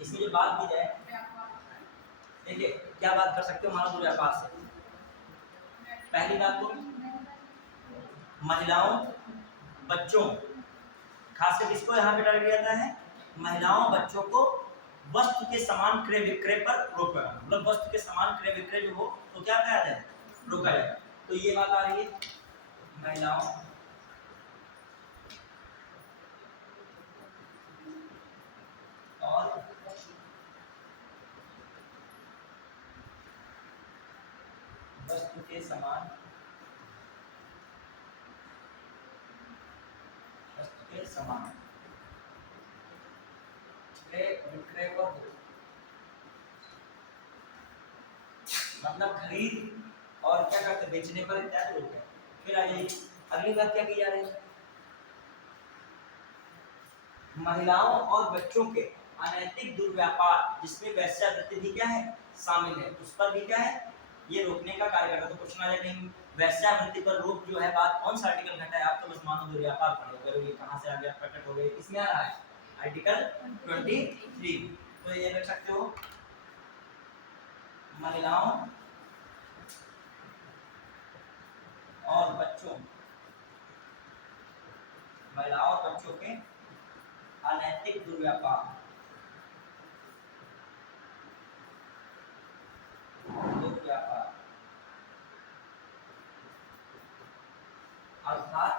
इसमें जो बात की जाए, देखिए क्या बात कर सकते हो मानव दुर्व्यापार से। पहली बात तो महिलाओं बच्चों, खासकर किसको यहाँ पे डाल दिया जाता है, महिलाओं बच्चों को वस्तु के समान क्रय विक्रय पर रोक लगाना, मतलब वस्तु के समान क्रय विक्रय जो हो तो क्या कहा जाए, रोका जाए। तो ये बात आ रही है महिलाओं और वस्तु के समान, वस्तु के समान क्रय विक्रय पर, मतलब खरीद और क्या करते, बेचने पर इत्यादि रोक है। फिर आ जाइए अगली बात क्या की जा रही है, महिलाओं और बच्चों के अनैतिक दुर्व्यापार जिसमें वेश्यावृत्ति भी क्या है, शामिल है, उस पर भी क्या है, ये रोकने का कार्य करता है। तो क्वेश्चन आ जाए कहीं वेश्यावृत्ति पर रोक जो है बात कौन सा आर्टिकल घटा है, आप तो बस मानव दुर्व्यापार पढ़े करो, ये कहां से आ गया, प्रकट हो गए, इसमें आ रहा है आर्टिकल 23। तो ये रख सकते हो महिलाओं और बच्चों, महिलाओं और बच्चों के अनैतिक दुर्व्यापार, दुर्व्यापार अर्थात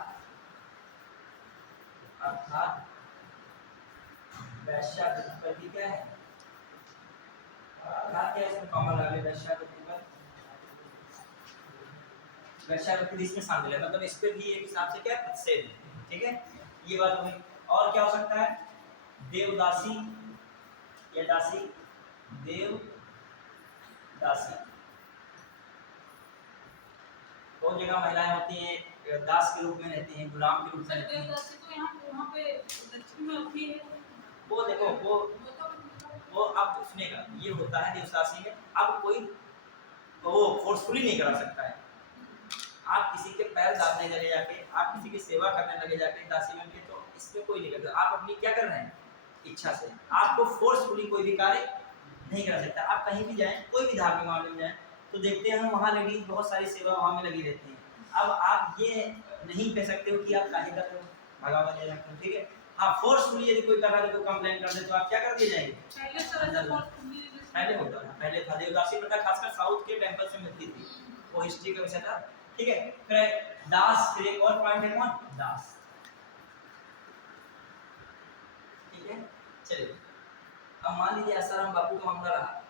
अर्थात वेश्यावृत्ति पर भी क्या है, अर्थात क्या इसमें कॉमन लगा ले, वेश्यावृत्ति पर, वेश्यावृत्ति इसमें शामिल है, मतलब इस पे भी एक हिसाब से क्या प्रतिषेध है, ठीक है, ये बात हुई। और क्या हो सकता है, देवदासी या दासी, देवदासी, बहुत जगह महिलाएं होती हैं दास के रूप में रहती हैं, गुलाम के रूप में रहती हैं। देवदासी तो यहाँ वहाँ पे दक्षिण में होती है, वो देखो वो अब सुनेगा, ये होता है देवदासी में, अब कोई वो फोर्सफुली नहीं करा सकता है, आप किसी के पैर दाबने लगे जाके, आप किसी की सेवा करने लगे जाके दासी बन के, तो इसमें कोई नहीं करता, आप अपनी क्या कर रहे हैं, इच्छा से, आपको फोर्सफुली कोई भी कार्य नहीं कर सकता। आप कहीं भी जाएं, कोई भी धार्मिक मामले में जाएं, तो देखते हैं वहाँ लेडीज बहुत सारी सेवा वहाँ में लगी रहती है। अब आप ये नहीं कह सकते हो कि आप काहे कर रहे हो, भगावा दे सकते हो, ठीक है। हाँ, फोर्सफुली यदि कोई कर रहा है तो कंप्लेंट कर दे तो आप क्या कर दिए जाएंगे, पहले होता था, पहले था देवदासी प्रथा, खासकर साउथ के टेंपल से मिलती थी, वो हिस्ट्री का विषय था, ठीक है। फिर दास, फिर एक और पॉइंट है कौन, दास, ठीक है। चलिए अब मान लीजिए आसाराम बापू का मामला रहा,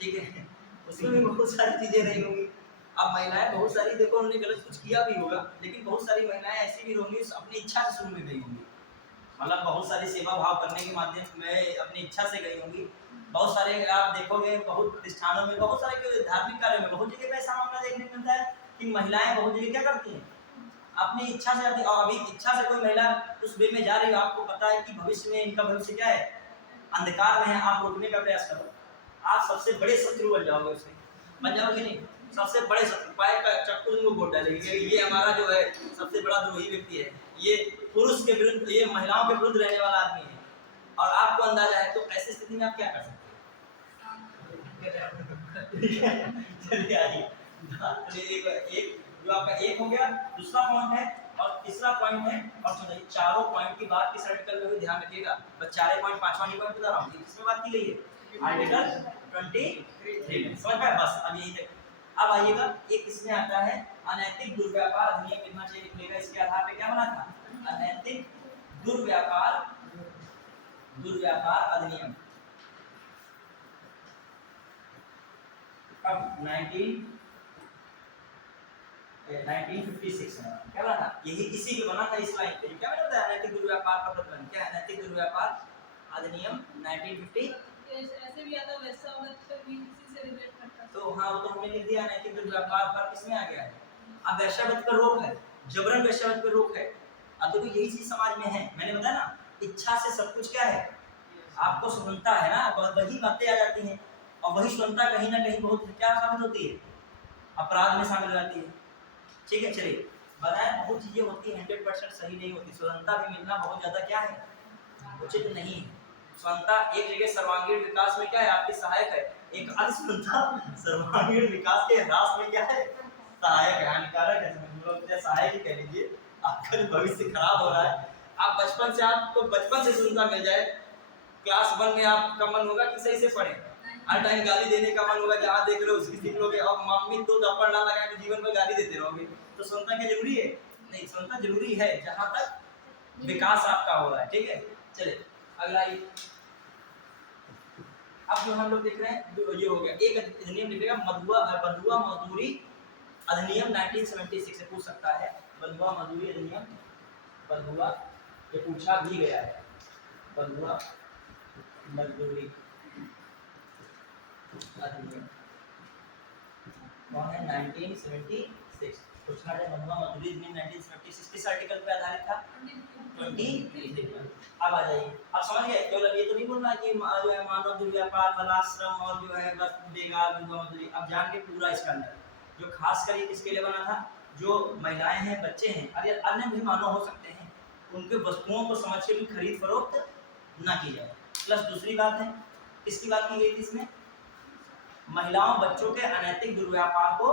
ठीक है, उसमें भी बहुत सारी चीजें रही होंगी। अब महिलाएं बहुत सारी, देखो उन्होंने गलत कुछ किया भी होगा, लेकिन बहुत सारी महिलाएं ऐसी भी होंगी अपनी इच्छा से शुरू में गई होंगी, मतलब बहुत सारी सेवा भाव करने के माध्यम में अपनी इच्छा से गई होंगी। बहुत सारे आप देखोगे, बहुत प्रतिष्ठानों में, बहुत सारे धार्मिक कार्यों में, बहुत जगह पे ऐसा मामला देखने को मिलता है कि महिलाएं बहुत जगह क्या करती हैं, अपनी इच्छा से जाती है। और अभी इच्छा से कोई महिला उस वे में जा रही है, आपको पता है कि भविष्य में इनका भविष्य क्या है, अंधकार में है, आप रोकने का प्रयास करो, आप सबसे बड़े शत्रु बन जाओगे, उससे बन जाओगे नहीं, सबसे बड़े शत्रु, पाए का चक्कू उनको वोट डालेंगे, ये हमारा जो है सबसे बड़ा द्रोही व्यक्ति है, ये पुरुष के विरुद्ध, ये महिलाओं के विरुद्ध रहने वाला आदमी है, और आपको अंदाजा है, तो ऐसी स्थिति में आप क्या कर सकते हैं। चलिए आइए, एक जो आपका एक हो गया, दूसरा पॉइंट है और तीसरा पॉइंट है, और सुनिए चारों पॉइंट की बात किस आर्टिकल में भी ध्यान रखिएगा, बस चारे पॉइंट, पांचवा नहीं पॉइंट बता रहा हूँ, किसमें बात की गई है, आर्टिकल 23 समझ पाए, बस अब यही तक। अब आइएगा, एक इसमें आता है अनैतिक दुर्व्यापार अधिनियम, लिखना चाहिए, लिखिएगा, इसके आधार पे क्या बना था, अनैतिक दुर्व्यापार, दुर्व्यापार अधिनियम, अब 19 1956 में क्या बना था, यही इसी पे बना था इस लाइन पे। क्या मैंने बताया, नैतिक दुर्व्यापार का प्रतिबंध। क्या है नैतिक दुर्व्यापार अधिनियम 1950। ऐसे भी आता वैश्यावृत्ति पे भी इसी से रिलेट करता है। तो हाँ, वो तो हमने लिख दिया नैतिक दुर्व्यापार पर किसमें आ गया है, अब वैश्यावृत्ति पर रोक है, जबरन वैश्यावृत्ति पर रोक है। अब देखो यही चीज समाज में है, मैंने बताया ना, इच्छा से सब कुछ क्या है, आपको स्वतंत्रता है ना, वही बातें आ जाती हैं, और वही स्वतंत्रता कहीं ना कहीं बहुत क्या साबित होती है, अपराध में शामिल हो जाती है। ठीक है, चलिए बताएं, बहुत चीजें होती है 100% सही नहीं होती, स्वतंत्रता भी मिलना बहुत ज्यादा क्या है, उचित नहीं है। स्वतंत्रता एक जगह सर्वांगीण विकास में क्या है, आपकी सहायक है, एक अस्वतंत्रता सर्वांगीण विकास के ह्रास में क्या है, सहायक है, हानिकारक है, समझ सहायक ही कह लीजिए। आपका भविष्य खराब हो रहा है, आप बचपन से, आपको बचपन से स्वतंत्रता मिल जाए, क्लास 1 में आपका मन होगा कि सही से पढ़े, हर टाइम गाली देने का मन होगा, जहाँ देख रहे हो उसकी सीख लोगे, और मम्मी तो थप्पड़ ना लगाए तो जीवन में गाली देते रहोगे, तो स्वतंत्रता क्या जरूरी है, नहीं, स्वतंत्रता जरूरी है जहाँ तक विकास आपका हो रहा है। ठीक है, चलिए अगला अब जो हम लोग देख रहे हैं, ये हो गया एक अधिनियम लिखेगा, बंधुआ मजदूरी अधिनियम 1976 से पूछ सकता है, बंधुआ मजदूरी अधिनियम, बंधुआ ये पूछा भी गया है, बंधुआ मजदूरी अधिनियम कौन है, 1976 पूछना है, बंधुआ मजदूरी अधिनियम 1976 किस आर्टिकल पे आधारित था, 23। अब आ जाइए, अब समझ गए, केवल ये तो नहीं बोलना कि जो है मानव दुर्व्यापार, बलाश्रम और जो है बस बेगार बंधुआ मजदूरी, अब जान के पूरा इसका अंदर जो खास कर ये किसके लिए बना था, जो महिलाएं हैं, बच्चे हैं, अरे अन्य भी मानव हो सकते हैं, उनके वस्तुओं को समझ के भी खरीद फरोख्त ना की जाए। प्लस दूसरी बात है, किसकी बात की गई थी इसमें, महिलाओं बच्चों के अनैतिक दुर्व्यापार को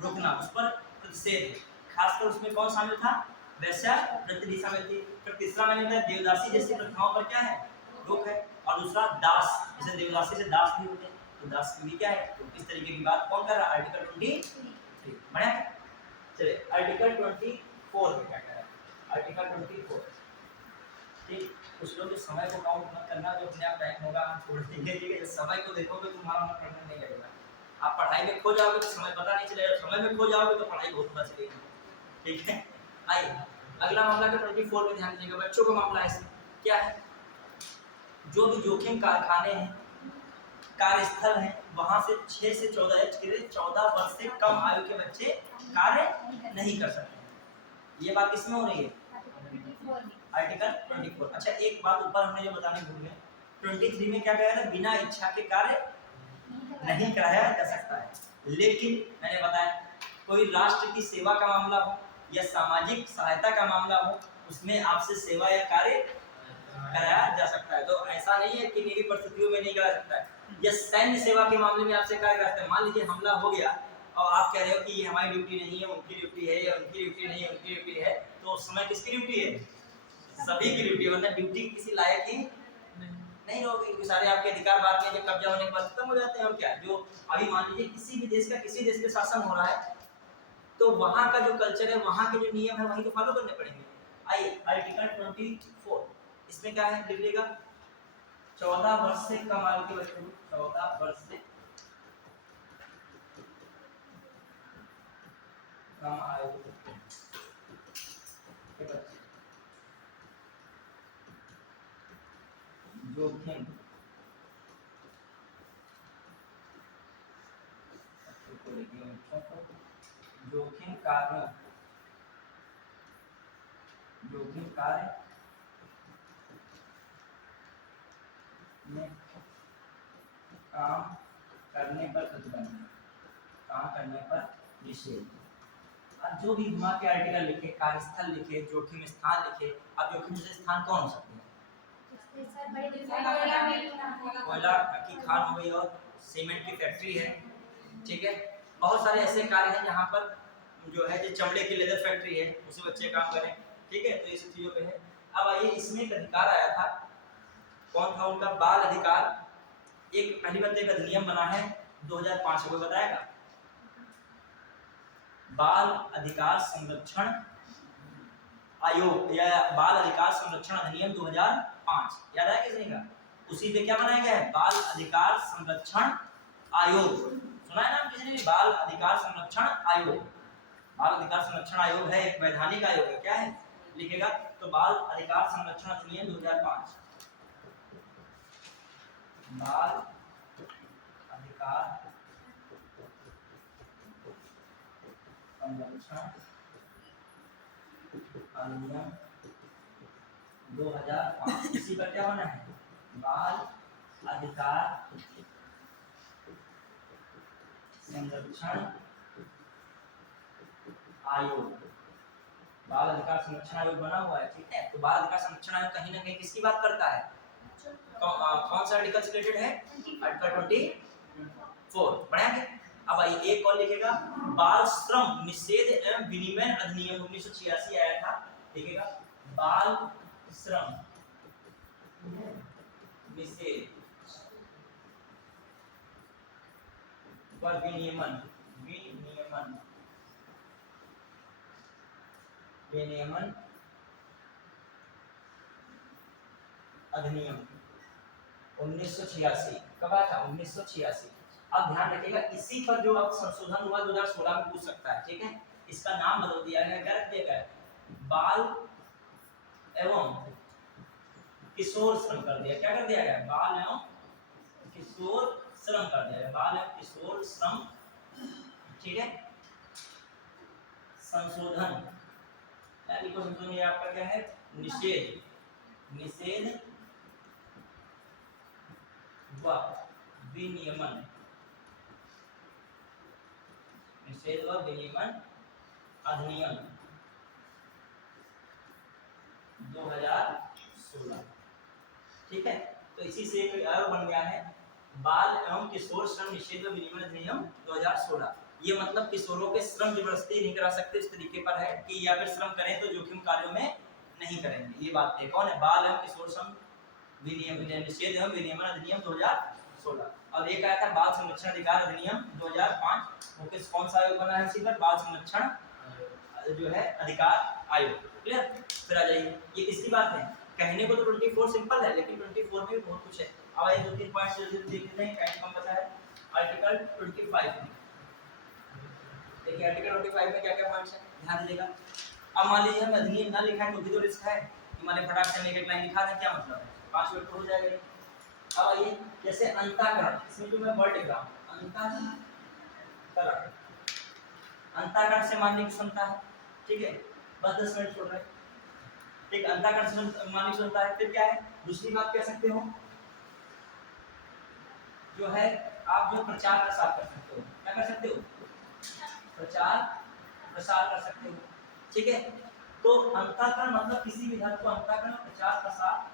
रोकना, उस पर प्रतिषेध, खासकर उसमें कौन शामिल था, वेश्यावृत्ति शामिल थी। फिर तीसरा मैंने बताया देवदासी जैसी प्रथाओं पर क्या है, रोक है, और दूसरा दास, जैसे देवदासी से दास भी होते हैं, तो दास की भी क्या है, तो इस तरीके की बात कौन कर रहा है, आर्टिकल 23 बढ़िया। चलिए आर्टिकल 24 में क्या कह रहा है, आर्टिकल 24 ठीक, कुछ लोग इस समय को काउंट मत करना, जो अपने आप टाइम होगा हम छोड़ देंगे, ठीक है, समय को देखोगे तुम्हारा मन पढ़ने नहीं लगेगा, आप पढ़ाई में खो जाओगे तो समय पता नहीं चलेगा, समय में खो जाओगे तो पढ़ाई बहुत पता चलेगी। ठीक है, आइए अगला मामला का 24 में ध्यान दीजिएगा, बच्चों का मामला है, क्या है, जो भी जोखिम कारखाने हैं, कार्यस्थल हैं, वहां से 6 से 14 एज के लिए 14 वर्ष से कम आयु के बच्चे कार्य नहीं कर सकते। ये बात किसमें हो रही है, आर्टिकल 24। अच्छा एक बात ऊपर हमने जो बताने भूल गए, 23 में क्या कहा था, बिना इच्छा के कार्य नहीं कराया जा सकता है, लेकिन मैंने बताया कोई राष्ट्र की सेवा का मामला हो या सामाजिक सहायता का मामला हो, उसमें आपसे सेवा या कार्य कराया जा सकता है। तो ऐसा नहीं है कि निजी परिस्थितियों में नहीं करा सकता है, या सैन्य सेवा के मामले में आपसे कार्य करा सकते हैं। मान लीजिए हमला हो गया और आप कह रहे हो कि ये हमारी ड्यूटी नहीं है, उनकी ड्यूटी है, या उनकी ड्यूटी नहीं है, उनकी ड्यूटी है, तो उस समय किसकी ड्यूटी है, सभी की ड्यूटी, वरना ड्यूटी किसी लायक ही नहीं रहोगे, क्योंकि सारे आपके अधिकार बाद में जब कब्जा होने के बाद खत्म हो जाते हैं। और क्या, जो अभी मान लीजिए किसी भी देश का, किसी देश पे शासन हो रहा है, तो वहाँ का जो कल्चर है, वहाँ के जो नियम है, वही तो फॉलो करने पड़ेंगे। आइए आर्टिकल 24 इसमें क्या है, लिख लेगा, 14 वर्ष से कम आयु के बच्चों को, 14 वर्ष से कम आयु के बच्चे जोखिम जोखिम कार्यों, जोखिम कार्य में काम करने पर प्रतिबंध, काम करने पर निषेध। अब जो भी वहाँ के आर्टिकल लिखे, कार्यस्थल लिखे, जोखिम स्थान लिखे, अब जोखिम जैसे स्थान कौन हो सकते हैं, कोयला की खान हो गई और सीमेंट की फैक्ट्री है, ठीक है, बहुत सारे ऐसे कार्य हैं जहाँ पर जो है, जो चमड़े की लेदर फैक्ट्री है, उसमें बच्चे काम करें, ठीक है, तो ये सब चीजों पे है। अब आइए इसमें एक अधिकार आया था, कौन था उनका, बाल अधिकार। एक पहली बात, एक अधिनियम बना है 2005 को, बताएगा, बाल अधिकार संरक्षण आयोग या बाल अधिकार संरक्षण अधिनियम 2005, याद है किसी का, उसी पे क्या बनाया गया है, बाल अधिकार संरक्षण आयोग, सुना है नाम किसी ने, बाल अधिकार संरक्षण आयोग। बाल अधिकार संरक्षण आयोग है, एक वैधानिक आयोग है, क्या है लिखेगा तो बाल अधिकार संरक्षण अधिनियम 2005, बाल अधिकार संरक्षण अधिनियम 2005। इसी पर क्या होना है, बाल अधिकार संरक्षण आयोग, बाल अधिकार संरक्षण आयोग बना हुआ है, ठीक है। तो बाल अधिकार संरक्षण आयोग कहीं ना कहीं किसकी बात करता है, कौन सा आर्टिकल से रिलेटेड है, आर्टिकल 24, बढ़िया है। अब आइए एक और लिखेगा, बाल श्रम निषेध एवं विनिमय अधिनियम 1986 आया था, लिखेगा बाल श्रम निषेध व विनियमन अधिनियम 1986, कब आया था 1986। अब ध्यान रखिएगा इसी पर जो अब संशोधन हुआ 2016 में पूछ सकता है, ठीक है। इसका नाम बदल दिया गया, क्या रख दिया गया, बाल एवं किशोर श्रम कर दिया, क्या कर दिया गया, बाल एवं किशोर श्रम कर दिया गया, बाल एवं किशोर श्रम, ठीक है। संशोधन यानी को संशोधन ये आपका क्या है, निषेध व विनियमन अधिनियम 2016, ठीक है। तो इसी से एक और बन गया है बाल एवं किशोर श्रम निषेध व विनियमन अधिनियम 2016। ये मतलब किशोरों के श्रम जबरदस्ती नहीं करा सकते, इस तरीके पर है कि या फिर श्रम करें तो जोखिम कार्यों में नहीं करेंगे, ये बात है। कौन है, बाल एवं किशोर श्रम निषेध एवं विनियमन अधिनियम 2016। और एक आया था बाल संरक्षण अधिकार अधिनियम 2005, वो किस कौन सा आयोग बना है इसी पर, बाल संरक्षण जो है अधिकार आयोग, क्लियर। फिर आ जाइए, ये किसकी बात है, कहने को तो 24 सिंपल है लेकिन 24 में भी बहुत कुछ है। अब आइए 2-3 पॉइंट्स जल्दी देख लेते हैं, टाइम कम बचा है। आर्टिकल 25 में देखिए, आर्टिकल 25 में क्या क्या पॉइंट्स हैं, ध्यान दीजिएगा। अब मान लीजिए हम अधिनियम ना लिखा है तो भी तो रिस्क है कि माने फटाक से एक लाइन लिखा दें, क्या मतलब है, 5 मिनट हो जाएगा। अब आइए जैसे अंताकरण, इसमें जो मैं वर्ड लिख रहा हूं अंताकरण से मानने की क्षमता है, ठीक है, बस 10 मिनट छोड़ रहे हैं, ठीक। अंताकरण से मानने की क्षमता है, फिर क्या है, दूसरी बात कह सकते हो जो है आप जो प्रचार प्रसार कर सकते हो, क्या कर सकते हो, प्रचार प्रसार कर सकते हो, ठीक है। तो अंताकरण मतलब किसी भी धर्म को अंताकरण प्रचार प्रसार,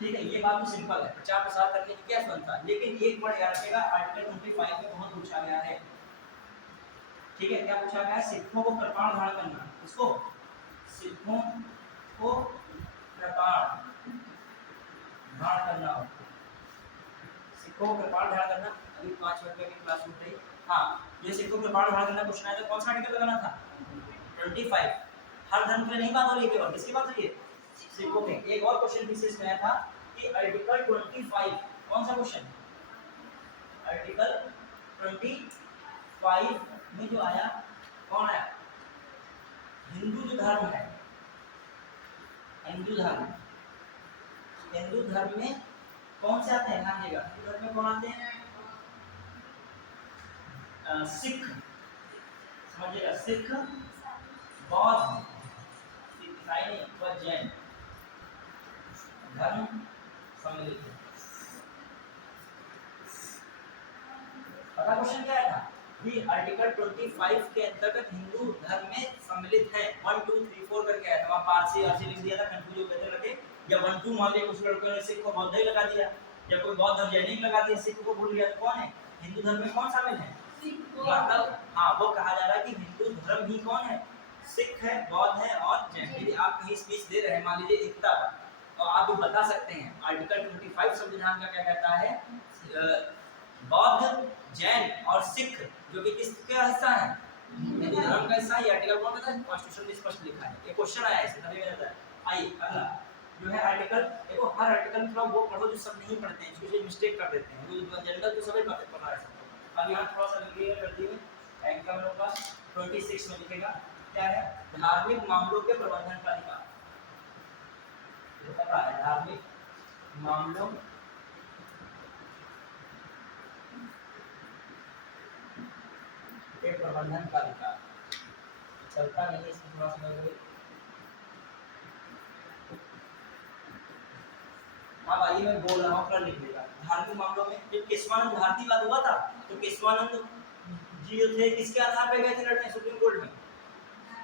ठीक है। ये बात तो सिंपल है, प्रचार प्रसार करने की क्या क्षमता है, लेकिन एक वर्ड याद रखिएगा आर्टिकल 25 में बहुत पूछा गया है, ठीक है। क्या पूछा गया है, सिखों को कृपाण धारण करना, इसको सिखों को कृपाण धारण करना, सिखों को कृपाण धारण करना। अभी 5 मिनट में क्लास छूट रही, हाँ, ये सिखों को कृपाण धारण करना क्वेश्चन आया था, कौन सा आर्टिकल लगाना था, 25। हर धर्म के लिए नहीं बात हो रही है, किसकी बात हो रही है, सिखों के। एक और क्वेश्चन विशेष में आया था कि आर्टिकल 25, कौन सा क्वेश्चन, आर्टिकल 25 में जो आया, कौन आया, हिंदू जो धर्म है, हिंदू धर्म में कौन से आते हैं, ध्यान दीजिएगा, हिंदू धर्म में कौन आते हैं, सिख, समझिएगा, सिख, बौद्ध, ईसाई व जैन धर्म सम्मिलित है। पता क्वेश्चन क्या था कि आर्टिकल 25 के अंतर्गत हिंदू धर्म में सम्मिलित है, 1 2 3 4 करके आया था, वहाँ पारसी लिख दिया था, कंफ्यूज हो गए थे लगे, या 1 2 मान लिया, कुछ लड़कों ने सिख को बौद्ध ही लगा दिया, या कोई बौद्ध और जैन लगा दिया, सिख को भूल गया। तो कौन है, हिंदू धर्म में कौन शामिल है, मतलब हाँ, वो कहा जा रहा है कि हिंदू धर्म ही कौन है, सिख है, बौद्ध है और जैन। यदि आप कहीं स्पीच दे रहे हैं मान लीजिए एकता पर, तो आप भी बता सकते हैं आर्टिकल 25 संविधान का क्या कहता है, बौद्ध, जैन और सिख जो कि किसका हिस्सा है, हिंदू धर्म का हिस्सा है। आर्टिकल कौन कहता है, कॉन्स्टिट्यूशन में स्पष्ट लिखा है, ये क्वेश्चन आया है, तभी मैंने बताया। आइए अगला जो है आर्टिकल, देखो हर आर्टिकल थोड़ा वो पढ़ो जो सब नहीं पढ़ते हैं, इसको मिस्टेक कर देते हैं, जो जनरल तो सभी पढ़ा है। अब यहाँ थोड़ा सा लिखिएगा जल्दी में, टाइम का मेरे पास 26 में लिखेगा क्या है, धार्मिक मामलों के प्रबंधन का अधिकार। पता है धार्मिक मामलों के प्रबंधन का अधिकार। चलता नहीं इसमें थोड़ा सा लगे। अब आइए मैं बोल रहा हूँ अपना लिख लेगा। धार्मिक मामलों में जब केशवानंद भारतीवाद हुआ था तो केशवानंद जी जो थे किसके आधार पर गए थे लड़ने सुप्रीम कोर्ट में,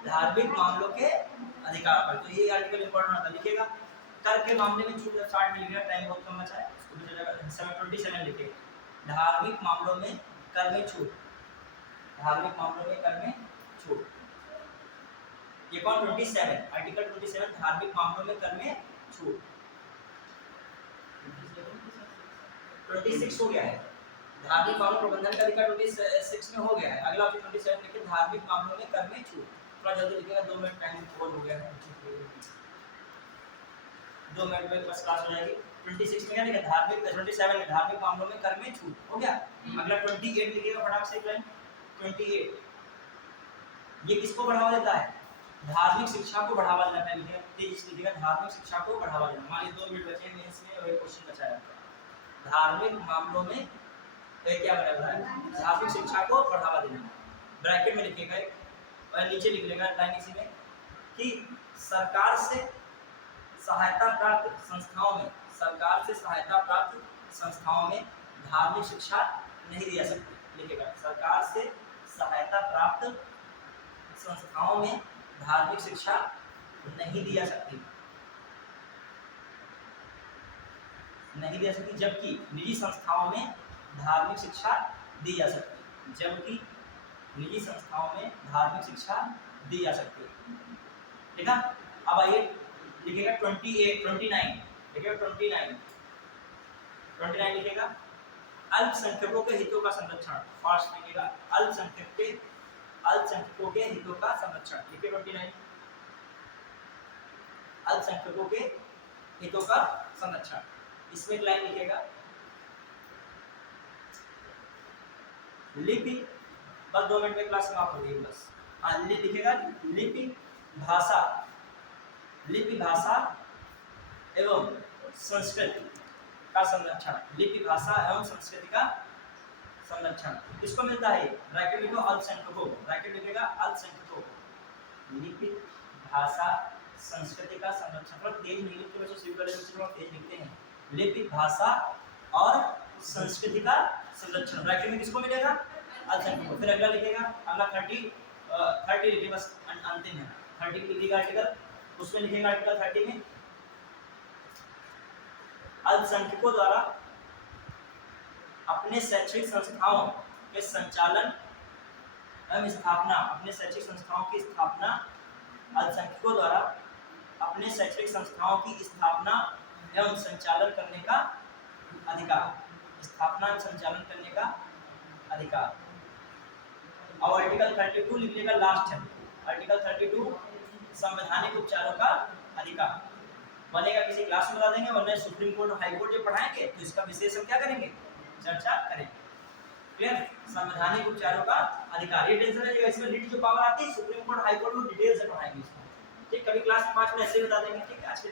धार्मिक मामलों के अधिकार पर। तो ये आर्टिकल इंपॉर्टेंट था, लिखेगा। कर के मामले में छूट 60 मिल गया, टाइम बहुत कम बचा है, इसको भी जगह 27 लिखेगा। धार्मिक मामलों में कर में छूट, धार्मिक मामलों में कर में छूट। ये कौन 27 आर्टिकल 27 धार्मिक मामलों में कर में छूट। 26 हो गया है, धार्मिक मामलों प्रबंधन का अधिकार 26 में हो गया है। अगला 27 लिखिए, धार्मिक मामलों में कर में छूट। थोड़ा जल्दी लिखिएगा, 2 मिनट टाइम ओवर हो गया है, 2 मिनट में बस क्लास हो जाएगी। 26 में क्या लिखा, धार्मिक 27 में धार्मिक मामलों में कर में छूट हो गया। अगला 28 लिखिएगा फटाक से, 28 ये किसको बढ़ावा देता है, धार्मिक शिक्षा को बढ़ावा देना है। लिखिएगा तेजी से लिखिएगा, धार्मिक शिक्षा को बढ़ावा देना। मान लीजिए 2 मिनट बचे हैं इसमें और एक क्वेश्चन बचा है। धार्मिक मामलों में क्या बना है, धार्मिक शिक्षा को बढ़ावा देना। ब्रैकेट में लिखिएगा और नीचे लिख लेगा लाइन इसी में कि सरकार से सहायता प्राप्त संस्थाओं में, सरकार से सहायता प्राप्त संस्थाओं में धार्मिक शिक्षा नहीं दी जा सकती। लिखेगा, सरकार से सहायता प्राप्त संस्थाओं में धार्मिक शिक्षा नहीं दी जा सकती, नहीं दी जा सकती, जबकि निजी संस्थाओं में धार्मिक शिक्षा दी जा सकती, जबकि निजी संस्थाओं में धार्मिक शिक्षा दी जा सकती है। ठीक है, अब आइए लिखेगा 29 लिखेगा 29 लिखेगा, अल्पसंख्यकों के हितों का संरक्षण। फास्ट लिखेगा, अल्पसंख्यकों के हितों का संरक्षण। लिखिए 29 अल्पसंख्यकों के हितों का संरक्षण। इसमें एक लाइन लिखेगा, लिपि, बस 2 मिनट में क्लास समाप्त हो गई बस। हाँ लिखेगा, लिपि भाषा एवं संस्कृति का संरक्षण। लिपि भाषा एवं संस्कृति का संरक्षण किसको मिलता है, ब्रैकेट लिखो अल्पसंख्यकों, ब्रैकेट लिखेगा अल्पसंख्यकों, लिपि भाषा संस्कृति का संरक्षण। थोड़ा तेज नहीं लिखते बच्चों, स्वीकार थोड़ा तेज लिखते हैं। लिपि भाषा और संस्कृति का संरक्षण, ब्रैकेट में किसको मिलेगा, अल्पसंख्यकों। फिर अगला लिखेगा, अगला 30 लिखिए बस, अंतिम है 30 लिखिएगा आर्टिकल, उसमें लिखेगा आर्टिकल 30 में अल्पसंख्यकों द्वारा अपने शैक्षणिक संस्थाओं के संचालन एवं स्थापना, अपने शैक्षणिक संस्थाओं की स्थापना, अल्पसंख्यकों द्वारा अपने शैक्षणिक संस्थाओं की स्थापना एवं संचालन करने का अधिकार, स्थापना एवं संचालन करने का अधिकार। और आर्टिकल 32 लिखने का लास्ट है, आर्टिकल 32 संवैधानिक उपचारों का अधिकार। बनेगा किसी क्लास में बता देंगे, वरना सुप्रीम कोर्ट और हाई कोर्ट जब पढ़ाएंगे तो इसका विशेष हम क्या करेंगे, चर्चा करेंगे। क्लियर, संवैधानिक उपचारों का अधिकार, ये टेंशन है, इसमें लीड जो पावर आती है सुप्रीम कोर्ट हाई कोर्ट में डिटेल से पढ़ाएंगे इसको। ठीक, कभी क्लास में 5 मिनट ऐसे ही बता देंगे। ठीक है, आज के